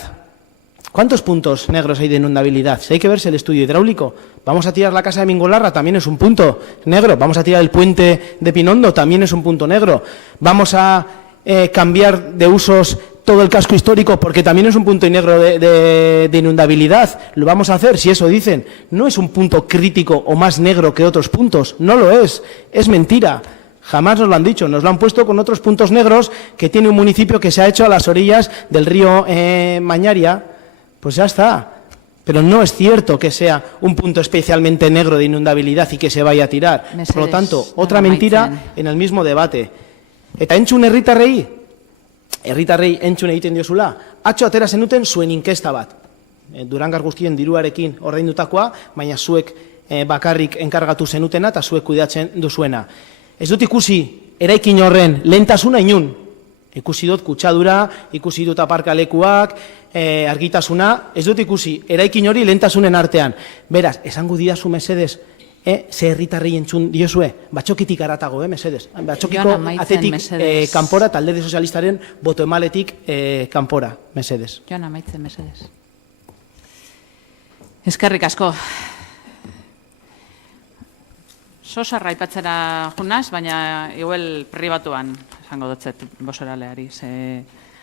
¿Cuántos puntos negros hay de inundabilidad? Si hay que verse el estudio hidráulico. Vamos a tirar la casa de Mingolarra, también es un punto negro. Vamos a tirar el puente de Pinondo, también es un punto negro. Vamos a cambiar de usos todo el casco histórico porque también es un punto negro de inundabilidad. Lo vamos a hacer, si eso dicen. No es un punto crítico o más negro que otros puntos, no lo es mentira. Jamás nos lo han dicho, nos lo han puesto con otros puntos negros que tiene un municipio que se ha hecho a las orillas del río Mañaria. Pues ya está. Pero no es cierto que sea un punto especialmente negro de inundabilidad y que se vaya a tirar. Por lo tanto, otra mentira en el mismo debate. Eta entzun herritarrei entzun egiten diozula, atzo atera zenuten zuen inkesta bat. Durangar guztien diruarekin ordaindutakoa, baina zuek bakarrik enkargatu zenutena eta zuek kudeatzen duzuena. Ez dut ikusi eraikin horren lehentasuna inun. Ikusi dut kutsadura, ikusi dut aparkalekuak, argitasuna, ez dut ikusi eraikin hori lehentasunen artean. Beraz, esango didazu mesedez, ze herritarrei entzun diozue, batxokitik aratago, mesedez. Batxokiko atetik kanpora, eta Alderdi Sozialistaren boto emaletik kanpora, mesedez. Joan amaitzen, mesedez. Eskerrik asko. Sosarra aipatzera junaz, baina igual pribatuan esango dutzet bosoraleari.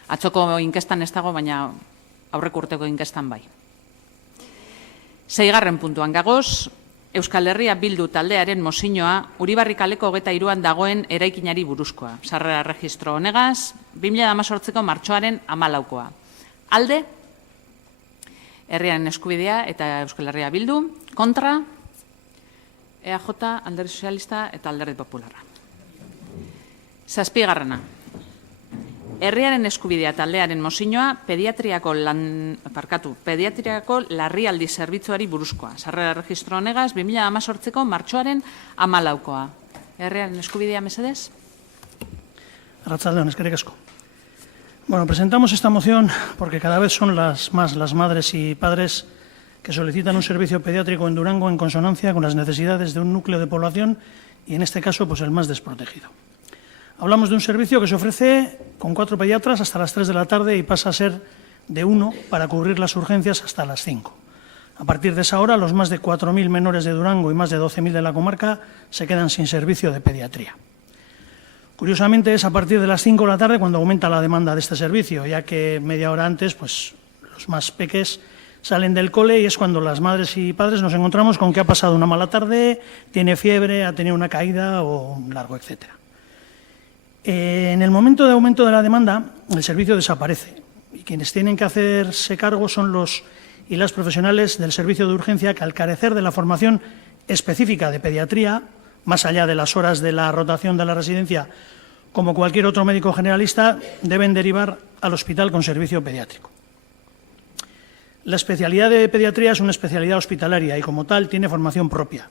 Atzoko inkestan ez dago, baina aurreko urteko inkestan bai. 6. puntuan gagoz, Euskal Herria Bildu taldearen mozioa Uribarri kaleko 23an dagoen eraikinari buruzkoa. Sarrera registro honegaz, 2018ko martxoaren 14koa. Alde, herriaren eskubidea eta Euskal Herria Bildu, kontra, EAJ, Alderdi Sozialista eta Alderdi Popularra. Zazpigarrena. Herriaren eskubidea taldearen mozioa pediatriako larrialdi zerbitzuari buruzkoa. Sarrera registro honegaz 2018ko martxoaren 14koa. Herriaren eskubidea, mesedez? Arratsaldeon, eskerrik asko. Bueno, presentamos esta moción porque cada vez son más las madres y padres que solicitan un servicio pediátrico en Durango en consonancia con las necesidades de un núcleo de población y, en este caso, pues el más desprotegido. Hablamos de un servicio que se ofrece con 4 pediatras hasta las 3 de la tarde y pasa a ser de 1 para cubrir las urgencias hasta las 5. A partir de esa hora, los más de 4.000 menores de Durango y más de 12.000 de la comarca se quedan sin servicio de pediatría. Curiosamente, es a partir de las 5 de la tarde cuando aumenta la demanda de este servicio, ya que media hora antes, pues los más peques salen del cole y es cuando las madres y padres nos encontramos con que ha pasado una mala tarde, tiene fiebre, ha tenido una caída o un largo, etcétera. En el momento de aumento de la demanda, el servicio desaparece y quienes tienen que hacerse cargo son los y las profesionales del servicio de urgencia que, al carecer de la formación específica de pediatría, más allá de las horas de la rotación de la residencia, como cualquier otro médico generalista, deben derivar al hospital con servicio pediátrico. La especialidad de pediatría es una especialidad hospitalaria y, como tal, tiene formación propia.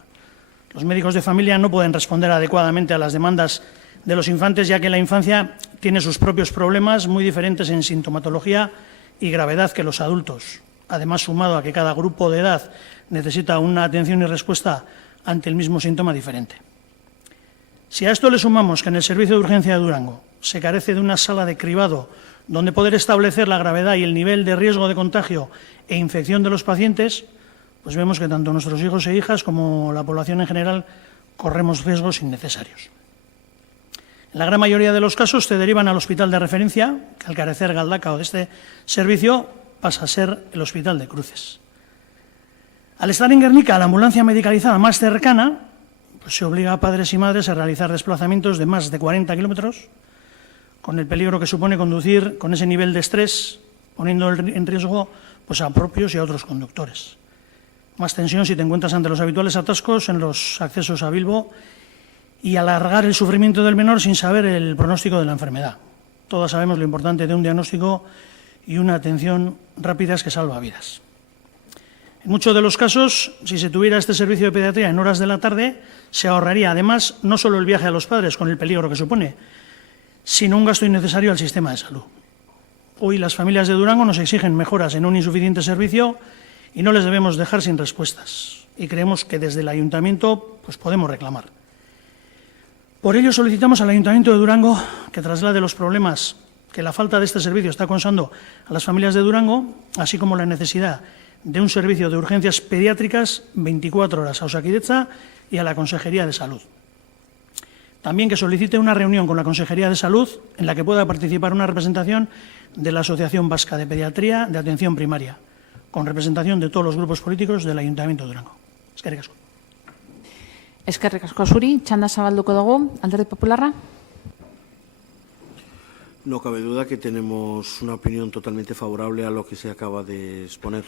Los médicos de familia no pueden responder adecuadamente a las demandas de los infantes, ya que la infancia tiene sus propios problemas muy diferentes en sintomatología y gravedad que los adultos. Además, sumado a que cada grupo de edad necesita una atención y respuesta ante el mismo síntoma diferente. Si a esto le sumamos que en el servicio de urgencia de Durango se carece de una sala de cribado donde poder establecer la gravedad y el nivel de riesgo de contagio e infección de los pacientes, pues vemos que tanto nuestros hijos e hijas como la población en general corremos riesgos innecesarios. En la gran mayoría de los casos se derivan al hospital de referencia, que al carecer Galdakao de este servicio pasa a ser el Hospital de Cruces. Al estar en Guernica la ambulancia medicalizada más cercana, pues se obliga a padres y madres a realizar desplazamientos de más de 40 kilómetros, con el peligro que supone conducir con ese nivel de estrés, poniendo en riesgo pues, a propios y a otros conductores. Más tensión si te encuentras ante los habituales atascos en los accesos a Bilbo y alargar el sufrimiento del menor sin saber el pronóstico de la enfermedad. Todos sabemos lo importante de un diagnóstico y una atención rápidas que salva vidas. En muchos de los casos, si se tuviera este servicio de pediatría en horas de la tarde, se ahorraría además no solo el viaje a los padres con el peligro que supone, sino un gasto innecesario al sistema de salud. Hoy las familias de Durango nos exigen mejoras en un insuficiente servicio y no les debemos dejar sin respuestas. Y creemos que desde el Ayuntamiento pues podemos reclamar. Por ello solicitamos al Ayuntamiento de Durango que traslade los problemas que la falta de este servicio está causando a las familias de Durango, así como la necesidad de un servicio de urgencias pediátricas 24 horas a Osakidetza y a la Consejería de Salud. También que solicite una reunión con la Consejería de Salud en la que pueda participar una representación de la Asociación Vasca de Pediatría de Atención Primaria, con representación de todos los grupos políticos del Ayuntamiento de Durango. Eskerrik asko. Eskerrik asko zuri, txanda zabalduko dugu, Alderdi Popularra. No cabe duda que tenemos una opinión totalmente favorable a lo que se acaba de exponer.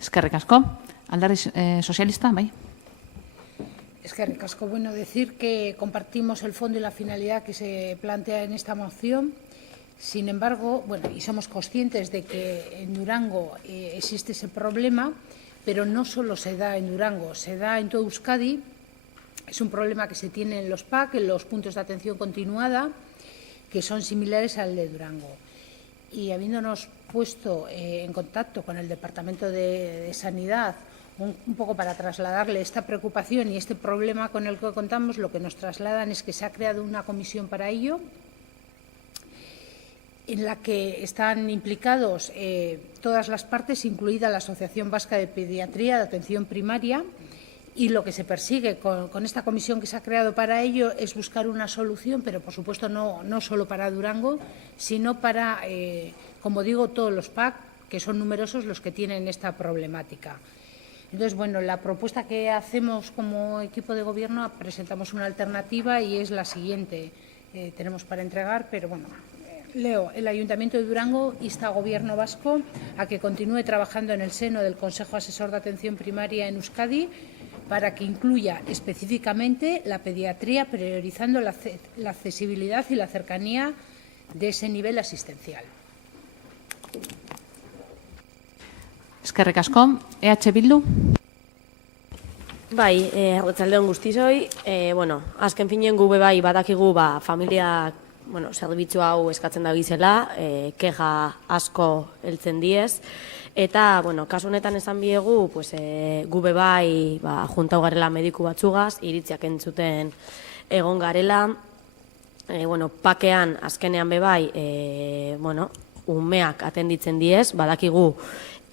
Eskerrik asko. Alderdi Sozialista, bai. Eskerrik asko. Bueno, decir que compartimos el fondo y la finalidad que se plantea en esta moción. Sin embargo, bueno, y somos conscientes de que en Durango existe ese problema, pero no solo se da en Durango, se da en todo Euskadi. Es un problema que se tiene en los PAC, en los puntos de atención continuada, que son similares al de Durango. Y habiéndonos puesto en contacto con el Departamento de Sanidad, un poco para trasladarle esta preocupación y este problema con el que contamos, lo que nos trasladan es que se ha creado una comisión para ello, en la que están implicados todas las partes, incluida la Asociación Vasca de Pediatría de Atención Primaria, y lo que se persigue con esta comisión que se ha creado para ello es buscar una solución, pero por supuesto no solo para Durango, sino para, como digo, todos los PAC, que son numerosos los que tienen esta problemática. Entonces, bueno, la propuesta que hacemos como equipo de Gobierno, presentamos una alternativa y es la siguiente. Tenemos para entregar, pero bueno, leo. El Ayuntamiento de Durango insta al Gobierno vasco a que continúe trabajando en el seno del Consejo Asesor de Atención Primaria en Euskadi para que incluya específicamente la pediatría, priorizando la accesibilidad y la cercanía de ese nivel asistencial. Eskerrik asko. EH Bildu? Bai, arratsaldeon guztioi. Azken finean gu bai badakigu familiak zerbitzu hau eskatzen da bizela, keja asko heltzen diez. Eta, kasu honetan esan biegu, gu bai juntau garela mediku batzugaz, iritziak entzuten egon garela. Pakean, azkenean bai, umeak atenditzen diez, badakigu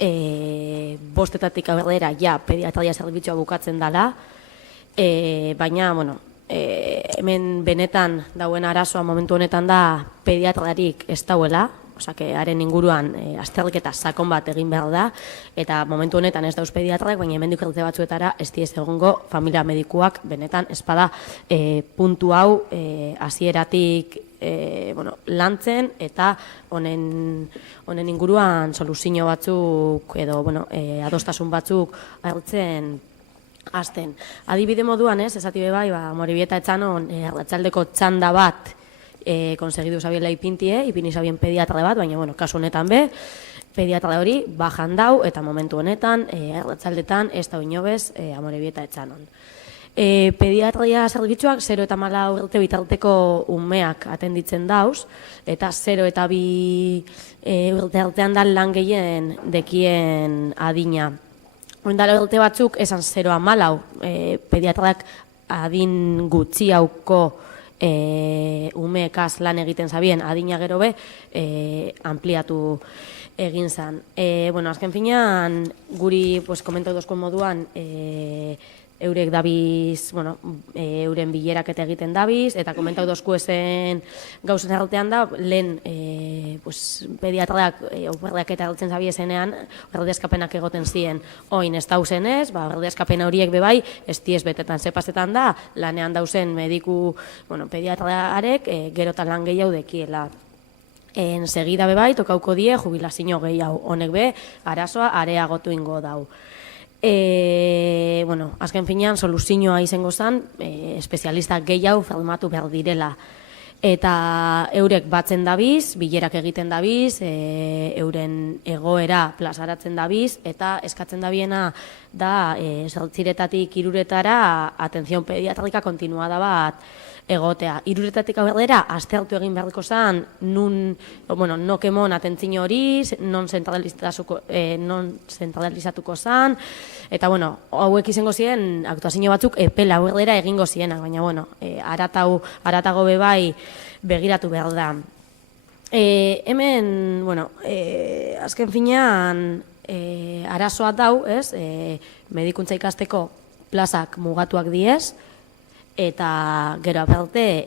5 aurrera pediatria zerbitzua bukatzen dela, baina, hemen benetan dauen arazoa momentu honetan da pediatrarik ez dauela, haren inguruan azterketa sakon bat egin behar da, eta momentu honetan ez dauz pediatrak, baina hemendik urte batzuetara ez diez egongo familia medikuak benetan espada puntu hau hasieratik lantzen eta honen inguruan soluzio batzuk edo adostasun batzuk hartzen hasten. Adibide moduan, esati bai, Amorebieta Etxanon arratsaldeko txanda bat konsegidu zabiela ipini zabien pediatra bat, baina, kasu honetan pediatra hori bajan dau, eta momentu honetan, arratsaldetan ez da inobez Amorebieta Etxanon. Pediatria zerbitzuak 0 eta 4 urte bitarteko umeak atenditzen dauz, eta 0 eta 2 urte artean da lan gehien dekien adina. Ondala urte batzuk esan 0 a 4 pediatrak adin gutxi hauko umeekaz lan egiten zabien adina gero ampliatu egin zan. Azken finean, guri komentau dozko moduan, eurek dabiz, euren bilerak eta egiten dabiz, eta komentau dozku ezen gauzen artean da, lehen pediatrak operrak eta hartzen zabiezenean, ordezkapenak egoten ziren oin ez dauzen ez, ordezkapen horiek bebai, ez diez betetan zepazetan da, lanean dauzen mediku pediatrarek gerotan lan gehiago dekiela. Ensegida bebai, tokauko die, jubilazio gehiago honek arazoa areagotu ingo dau. Azken finean, soluzioa izango zen, espezialista gehiago formatu behar direla. Eta eurek batzen dabiz, bilerak egiten dabiz, euren egoera plazaratzen dabiz, eta eskatzen dabiena da, zortziretatik 3 atenzion pediatrika kontinuada bat egotea. 3 aurrera, aztertu egin beharko zen, nokemon atentzio hori, non zentralizatuko zen, eta, hauek izango ziren, aktuazio batzuk epela aurrera egingo zienak, baina, aratago bebai begiratu behar da. Hemen, azken finean, arazoa dau, medikuntza ikasteko plazak mugatuak diez, eta gero aparte,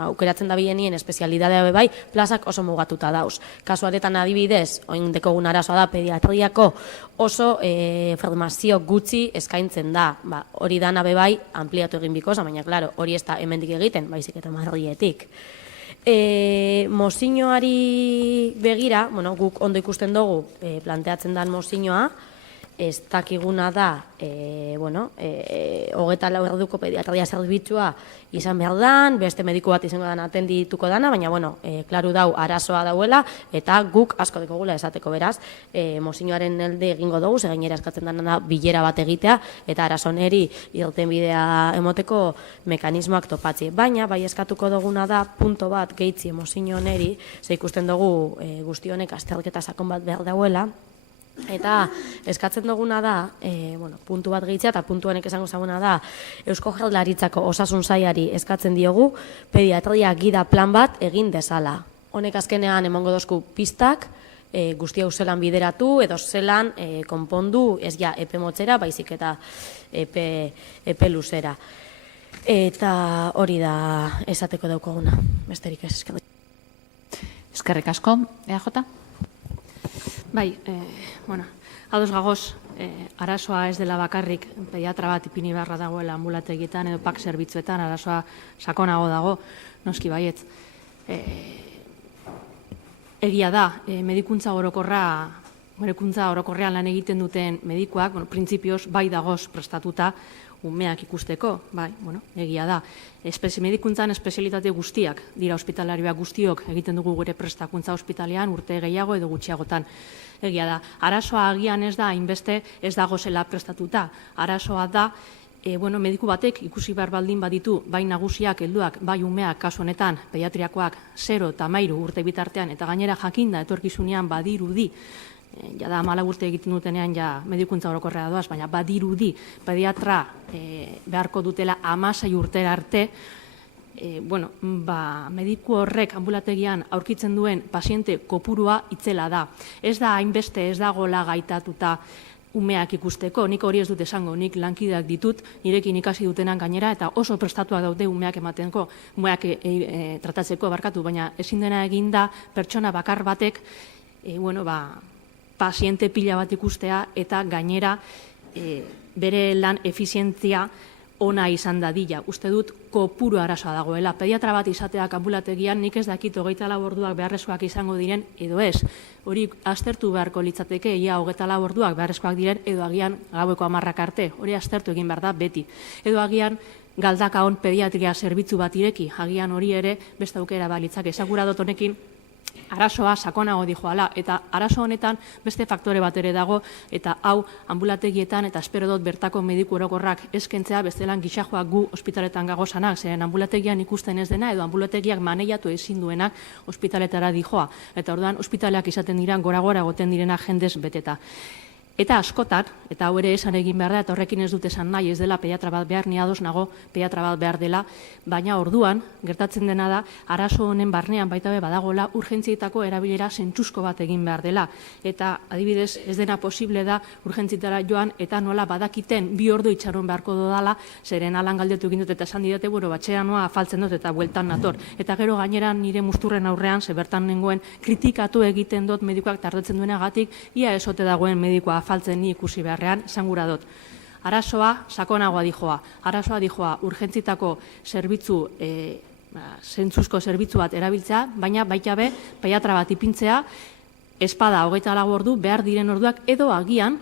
aukeratzen da bienien espezialidadea bebai, plazak oso mugatuta dauz. Kasu aretan adibidez, oin dekogun arazoa da pediatriako oso formazio gutxi eskaintzen da. Hori dana bebai ampliatu egin bikoza, baina, klaro, hori ez da hemendik egiten, baizik eta Madriletik. Mozinoari begira, guk ondo ikusten dugu planteatzen den mozinoa, ez dakiguna da, 24 orduko pediatria zerbitzua izan behar dan, beste mediku bat izango dan atendituko dana, baina, klaru dau arazoa dauela, eta guk asko dekogula esateko beraz, mozinoaren elde egingo dugu, gainera eskatzen dana bilera bat egitea, eta arazoneri irten bidea emoteko mekanismoak topatzi. Baina, bai eskatuko duguna da, punto bat gehitzi mozinoaneri, ze ikusten dugu guzti honek azterketa sakon bat behar dauela, eta eskatzen duguna da, puntu bat gehitzea, eta puntu honek esango zaguna da, Eusko Jaurlaritzako osasun sailari eskatzen diogu, pediatria gida plan bat egin dezala. Honek azkenean emongo dozku pistak, guzti hau zelan bideratu, edo zelan konpondu, ez ja epe motzera, baizik eta epe luzera. Eta hori da esateko daukaguna, besterik ez eskerrik. Eskerrik asko, EJ? Bai, ados gagoz, arazoa ez dela bakarrik pediatra bat ipini beharra dagoela ambulategietan edo pak zerbitzuetan, arazoa sakonago dago, noski baietz. Egia da, medikuntza orokorra medikuntza orokorrean lan egiten duten medikuak, printzipioz bai dagoz prestatuta umeak ikusteko, bai, egia da. Medikuntzan espezialitate guztiak dira ospitalarioak guztiok egiten dugu gure prestakuntza ospitalean urte gehiago edo gutxiagotan. Egia da, arazoa agian ez da, hainbeste ez dagozela prestatuta. Arazoa da, mediku batek ikusi behar baldin baditu, bai nagusiak, helduak, bai umeak, kasu honetan, pediatriakoak 0 eta 13 urte bitartean, eta gainera jakinda etorkizunean badirudi, jada 14 urte egiten dutenean ja medikuntza orokorrea doaz, baina badirudi pediatra beharko dutela 16 urtera arte, mediku horrek ambulategian aurkitzen duen paziente kopurua itzela da. Ez da hainbeste ez dagoela gaitatuta umeak ikusteko, nik hori ez dut esango, nik lankideak ditut, nirekin ikasi dutenan gainera, eta oso prestatuak daude umeak ematenko, umeak tratatzeko barkatu, baina ezin dena eginda pertsona bakar batek, paziente pila bat ikustea eta gainera bere lan efizientzia ona izan dadila. Uste dut kopuru arazoa dagoela. Pediatra bat izateak ambulategian nik ez dakit 24 orduak beharrezkoak izango diren edo ez. Hori aztertu beharko litzateke, ia 24 orduak beharrezkoak diren edo agian gaueko 10 arte. Hori aztertu egin behar da beti. Edo agian galdakaon pediatria zerbitzu bat ireki, agian hori ere beste aukera balitzake. Esagura dut honekin arazoa sakonago dijoala, eta arazo honetan beste faktore bat ere dago, eta hau ambulategietan, eta espero dut bertako mediku orokorrak eskentzea, bestelan gixajoak gu ospitaletan gagozanak, zeren ambulategian ikusten ez dena, edo ambulategiak maneiatu ezin duenak ospitaletara dijoa. Eta orduan, ospitaleak izaten dira, gora goten direna jendez beteta. Eta askotan, eta hau ere esan egin behar da, eta horrekin ez dut esan nahi, ez dela pediatra bat behar, ni ados nago pediatra bat behar dela, baina orduan, gertatzen dena da, arazo honen barnean baita be badagola urgentzietako erabilera zentzuzko bat egin behar dela. Eta adibidez, ez dena posible da urgentzietara joan, eta nola badakiten 2 ordu itxaron beharko dodala, zeren alan galdetu egin dut eta esan didate, batxera noa afaltzen dut eta bueltan nator. Eta gero gainera nire musturren aurrean, zebertan nengoen, kritikatu egiten dut medikoak tardatzen duenagatik, ia esote dagoen medikoa faltzen ni ikusi beharrean, esangura dut. Arazoa, sakonagoa dijoa. Arazoa dijoa urgentzitako zerbitzu, zentzuzko zerbitzu bat erabiltzea, baina baita be, pediatra bat ipintzea, espada 24 ordu, behar diren orduak, edo agian,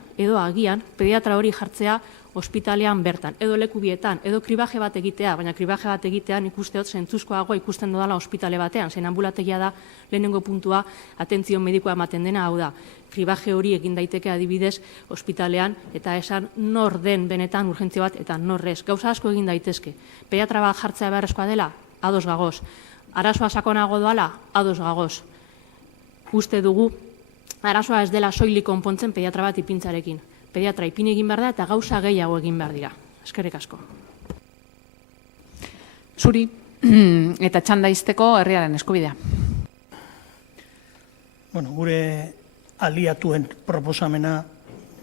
pediatra hori jartzea ospitalean bertan, edo leku bietan, edo kribaje bat egitea, baina kribaje bat egitean ikusteot zentzuzkoagoa ikusten dodala ospitale batean, zein ambulategia da lehenengo puntua atentzio medikoa ematen dena, hau da, kribaje hori egin daiteke adibidez ospitalean, eta esan nor den benetan urgentzio bat, eta norrez. Gauza asko egin daitezke. Pediatra bat jartzea beharrezkoa dela, ados gagoz. Arazoa sakonago doala, ados gagoz. Uste dugu, arazoa ez dela soilik konpontzen pediatra bat ipintzarekin. Pediatra ipin egin behar da eta gauza gehiago egin behar dira. Eskerrik asko. Zuri, eta txanda izteko herriaren eskubidea. Gure aliatuen proposamena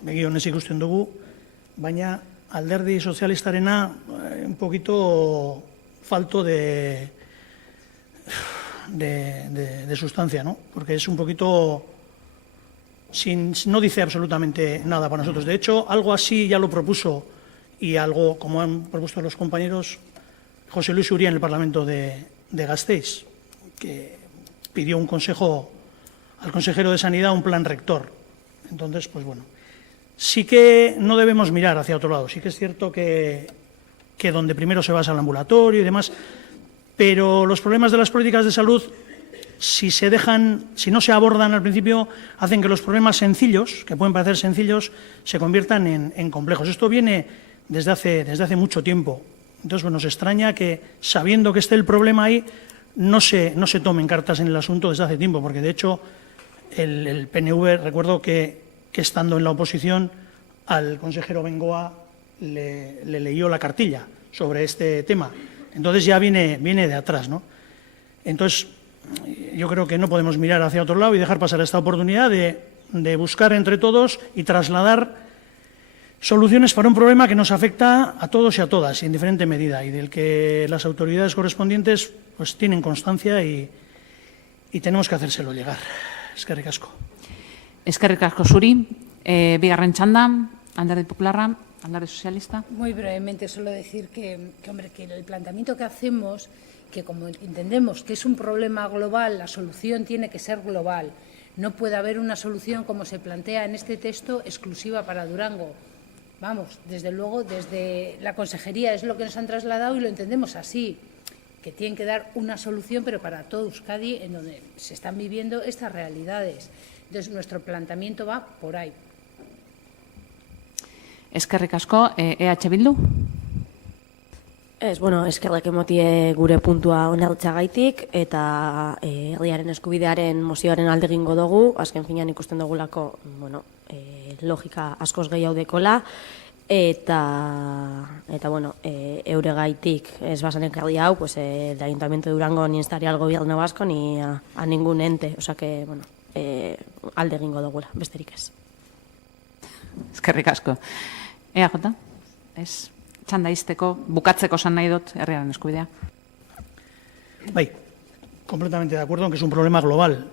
begionez ikusten dugu, baina alderdi sozialistarena un poquito falto de sustancia, ¿no? Porque es un poquito... no dice absolutamente nada para nosotros. De hecho, algo así ya lo propuso, y algo como han propuesto los compañeros, José Luis Uría en el Parlamento de Gasteiz, que pidió un consejo al consejero de Sanidad, un plan rector. Entonces, pues bueno, sí que no debemos mirar hacia otro lado. Sí que es cierto que donde primero se basa el ambulatorio y demás, pero los problemas de las políticas de salud, si no se abordan al principio, hacen que los problemas sencillos, que pueden parecer sencillos, se conviertan en complejos. Esto viene desde hace mucho tiempo. Entonces, nos extraña que, sabiendo que esté el problema ahí, no se tomen cartas en el asunto desde hace tiempo, porque de hecho el PNV, recuerdo que estando en la oposición, al consejero Bengoa le leyó la cartilla sobre este tema. Entonces ya viene de atrás, ¿no? Entonces, yo creo que no podemos mirar hacia otro lado y dejar pasar esta oportunidad de buscar entre todos y trasladar soluciones para un problema que nos afecta a todos y a todas, en diferente medida, y del que las autoridades correspondientes pues tienen constancia y tenemos que hacérselo llegar. Eskerrik asko. Eskerrik asko zuri. Bigarren txanda, Alderdi Popularra, Alderdi Sozialista. Muy brevemente, solo decir que el planteamiento que hacemos, que como entendemos que es un problema global, la solución tiene que ser global. No puede haber una solución, como se plantea en este texto, exclusiva para Durango. Vamos, desde luego, desde la Consejería es lo que nos han trasladado y lo entendemos así, que tienen que dar una solución, pero para todo Euskadi, en donde se están viviendo estas realidades. Entonces, nuestro planteamiento va por ahí. Eskerrik asko, EH Bildu? Eskerrak emotie gure puntua onartzeagaitik eta herriaren eskubidearen mozioaren alde egingo dugu, azken finean ikusten dugulako, logika askoz gehiago dekola, eta euregaitik ez basan ekarri hau, el Ayuntamiento de Durango ni estaría al Gobierno Vasco ni a ningún ente, osea que, alde egingo dugula, besterik ez. Eskerrik asko. EAJ, ez txanda izteko, bukatzeko esan nahi dut herriaren eskubidea. Bai, completamente de acuerdo en que es un problema global,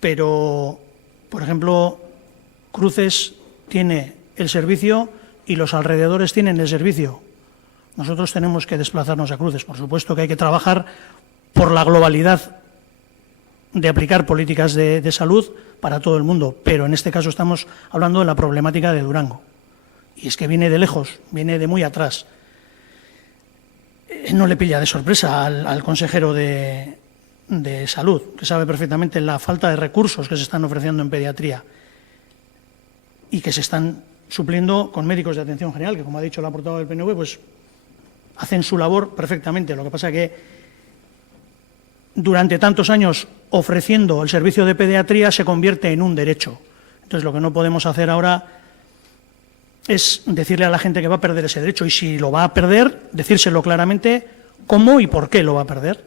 pero, por ejemplo, Cruces tiene el servicio y los alrededores tienen el servicio. Nosotros tenemos que desplazarnos a Cruces. Por supuesto que hay que trabajar por la globalidad de aplicar políticas de salud para todo el mundo, pero en este caso estamos hablando de la problemática de Durango. Y es que viene de lejos, viene de muy atrás. No le pilla de sorpresa al consejero de Salud, que sabe perfectamente la falta de recursos que se están ofreciendo en pediatría y que se están supliendo con médicos de atención general, que, como ha dicho la portavoz del PNV, pues hacen su labor perfectamente. Lo que pasa es que durante tantos años ofreciendo el servicio de pediatría se convierte en un derecho. Entonces, lo que no podemos hacer ahora es decirle a la gente que va a perder ese derecho, y si lo va a perder, decírselo claramente cómo y por qué lo va a perder,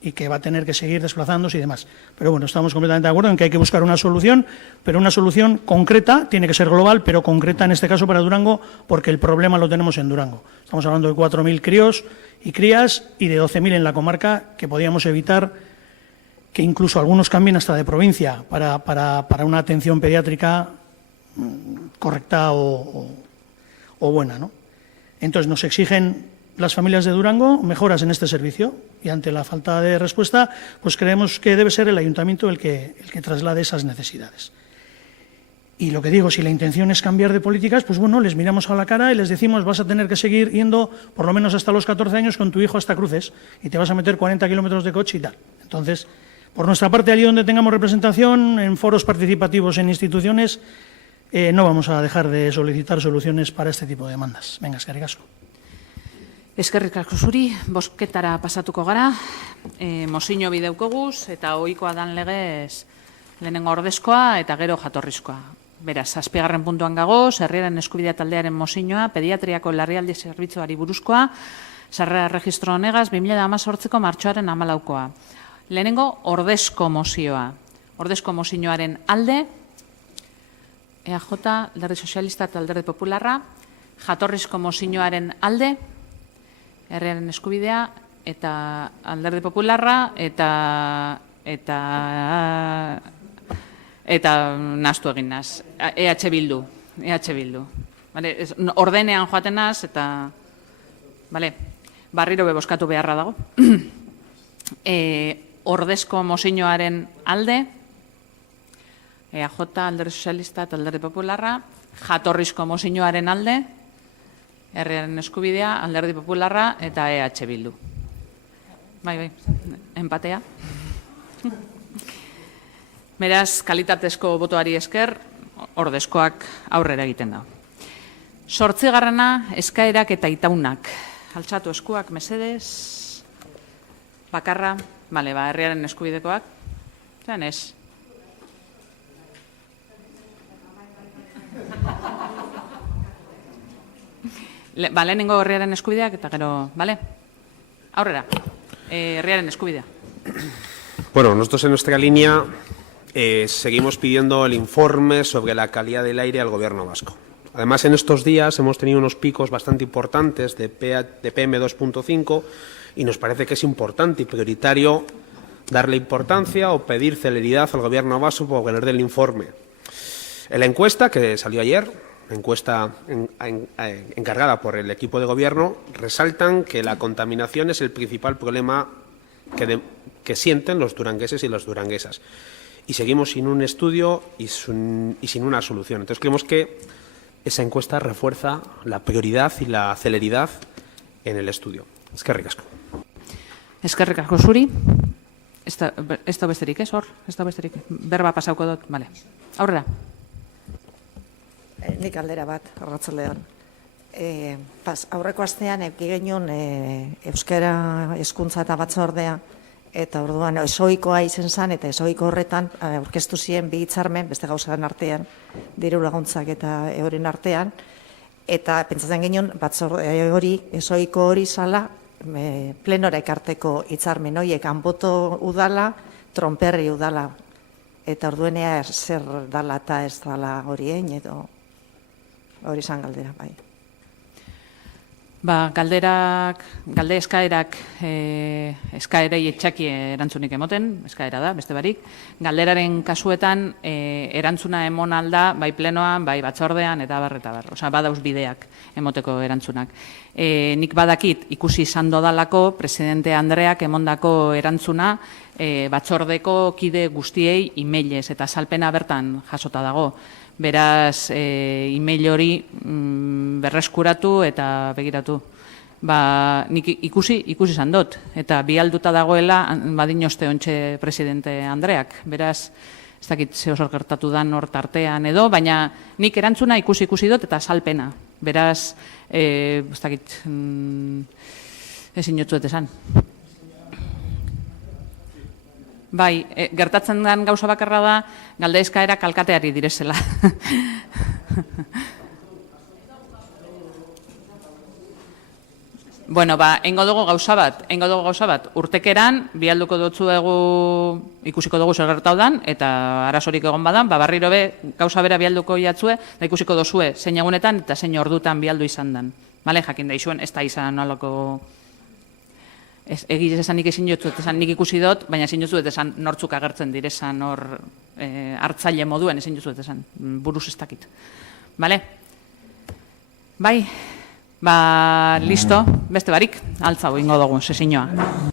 y que va a tener que seguir desplazándose y demás. Pero bueno, estamos completamente de acuerdo en que hay que buscar una solución, pero una solución concreta, tiene que ser global, pero concreta en este caso para Durango, porque el problema lo tenemos en Durango. Estamos hablando de 4.000 críos y crías y de 12.000 en la comarca, que podíamos evitar que incluso algunos cambien hasta de provincia para una atención pediátrica correcta o buena, ¿no? Entonces nos exigen las familias de Durango mejoras en este servicio, y ante la falta de respuesta, pues creemos que debe ser el Ayuntamiento el que traslade esas necesidades. Y lo que digo, si la intención es cambiar de políticas, pues bueno, les miramos a la cara y les decimos: vas a tener que seguir yendo por lo menos hasta los 14 años con tu hijo hasta Cruces, y te vas a meter 40 kilómetros de coche y tal. Entonces, por nuestra parte, allí donde tengamos representación, en foros participativos, en instituciones, no vamos a dejar de solicitar soluciones para este tipo de demandas. Venga, eskerrik asko. Eskerrik asko zuri, bozketara pasatuko gara, mozio bideukoguz, eta ohikoa dan legez lehenengo ordezkoa eta gero jatorrizkoa. Beraz, 7. puntuan gagoz, herriaren eskubidea taldearen mozioa, pediatriako larrialdi zerbitzuari buruzkoa, sarrera registro honegaz 2018ko martxoaren 14koa. Lehenengo ordezko mozioa. Ordezko mozioaren alde, EAJ, Alderdi Sozialista eta Alderdi Popularra, jatorrizko mozioaren alde, herriaren eskubidea, eta Alderdi Popularra, eta nahastu egin naz. EH Bildu. Ordenean joaten naz, eta barriro beboskatu beharra dago. Ordezko mozioaren alde, EAJ, Alderdi Sozialista eta Alderdi Popularra, jatorrizko mozioaren alde, herriaren eskubidea, Alderdi Popularra eta EH Bildu. Bai, empatea. Beraz, kalitatezko botoari esker, ordezkoak aurrera egiten da. 8. eskaerak eta itaunak. Altxatu eskuak, mesedez. Bakarra, herriaren eskubidekoak. Zeran ez? Lehenengo herriaren eskubideak eta gero, aurrera, herriaren eskubidea. Bueno, nosotros en nuestra línea seguimos pidiendo el informe sobre la calidad del aire al Gobierno vasco. Además, en estos días hemos tenido unos picos bastante importantes de PM2.5 y nos parece que es importante y prioritario darle importancia o pedir celeridad al Gobierno vasco por tener el informe. En la encuesta que salió ayer, encuesta encargada por el equipo de gobierno, resaltan que la contaminación es el principal problema que sienten los durangueses y las duranguesas. y seguimos sin un estudio y sin una solución. Entonces creemos que esa encuesta refuerza la prioridad y la celeridad en el estudio. Eskerrik asko. Eskerrik asko zuri. Ez da besterik, ez hor? Ez da besterik. Berba pasauko dut, bale. Aurrera. Nik aldera bat, arratsaldean. Aurreko astean genuen euskara hezkuntza eta batzordea, eta orduan esoikoa izen zen, eta esoiko horretan aurkeztu ziren bi hitzarmen, beste gauzaren artean, diru laguntzak eta horien artean, eta pentsatzen genuen batzorde hori, esoiko hori zala, plenora ekarteko hitzarmen horiek, Anboto udala, Tronperri udala, eta orduenea zer dala eta ez dala horien, edo hori izan galdera, bai. Galde eskaerak eskaerei etxaki erantzunik emoten, eskaera da, beste barik. Galderaren kasuetan erantzuna emon alda, bai plenoan, bai batzordean, eta bar. Osa, badauz bideak emoteko erantzunak. Nik badakit ikusi izan dodalako, presidente Andreak emondako erantzuna batzordeko kide guztiei emailez, eta salpena bertan jasota dago. Beraz, email hori berreskuratu eta begiratu. Nik ikusi izan dut, eta bialduta dagoela badinoste ontxe presidente Andreak. Beraz, ez dakit zehosor gertatu dan hor tartean edo, baina nik erantzuna ikusi dut eta salpena. Beraz, ez dakit ezin jotzuet esan. Bai, gertatzen den gauza bakarra da, galde eskaerak alkateari direzela. Bueno, eingo dugu gauza bat. Urtekeran, bialduko dutzuegu, ikusiko dugu zer gertatu dan, eta arazorik egon badan, barriro gauza bera bialduko jatzue, da ikusiko dozue zein egunetan eta zein ordutan bialdu izan dan. Bale, jakin da izuen, ez da izan nolako... Egiz esan nik ezin jotzuet esan nik ikusi dut, baina ezin jotzuet esan nortzuk agertzen direzan hor hartzaile moduen, ezin jotzuet esan, buruz ez dakit. Bale? Bai? Listo, beste barik, altzau ingo dugu, sesiñoa.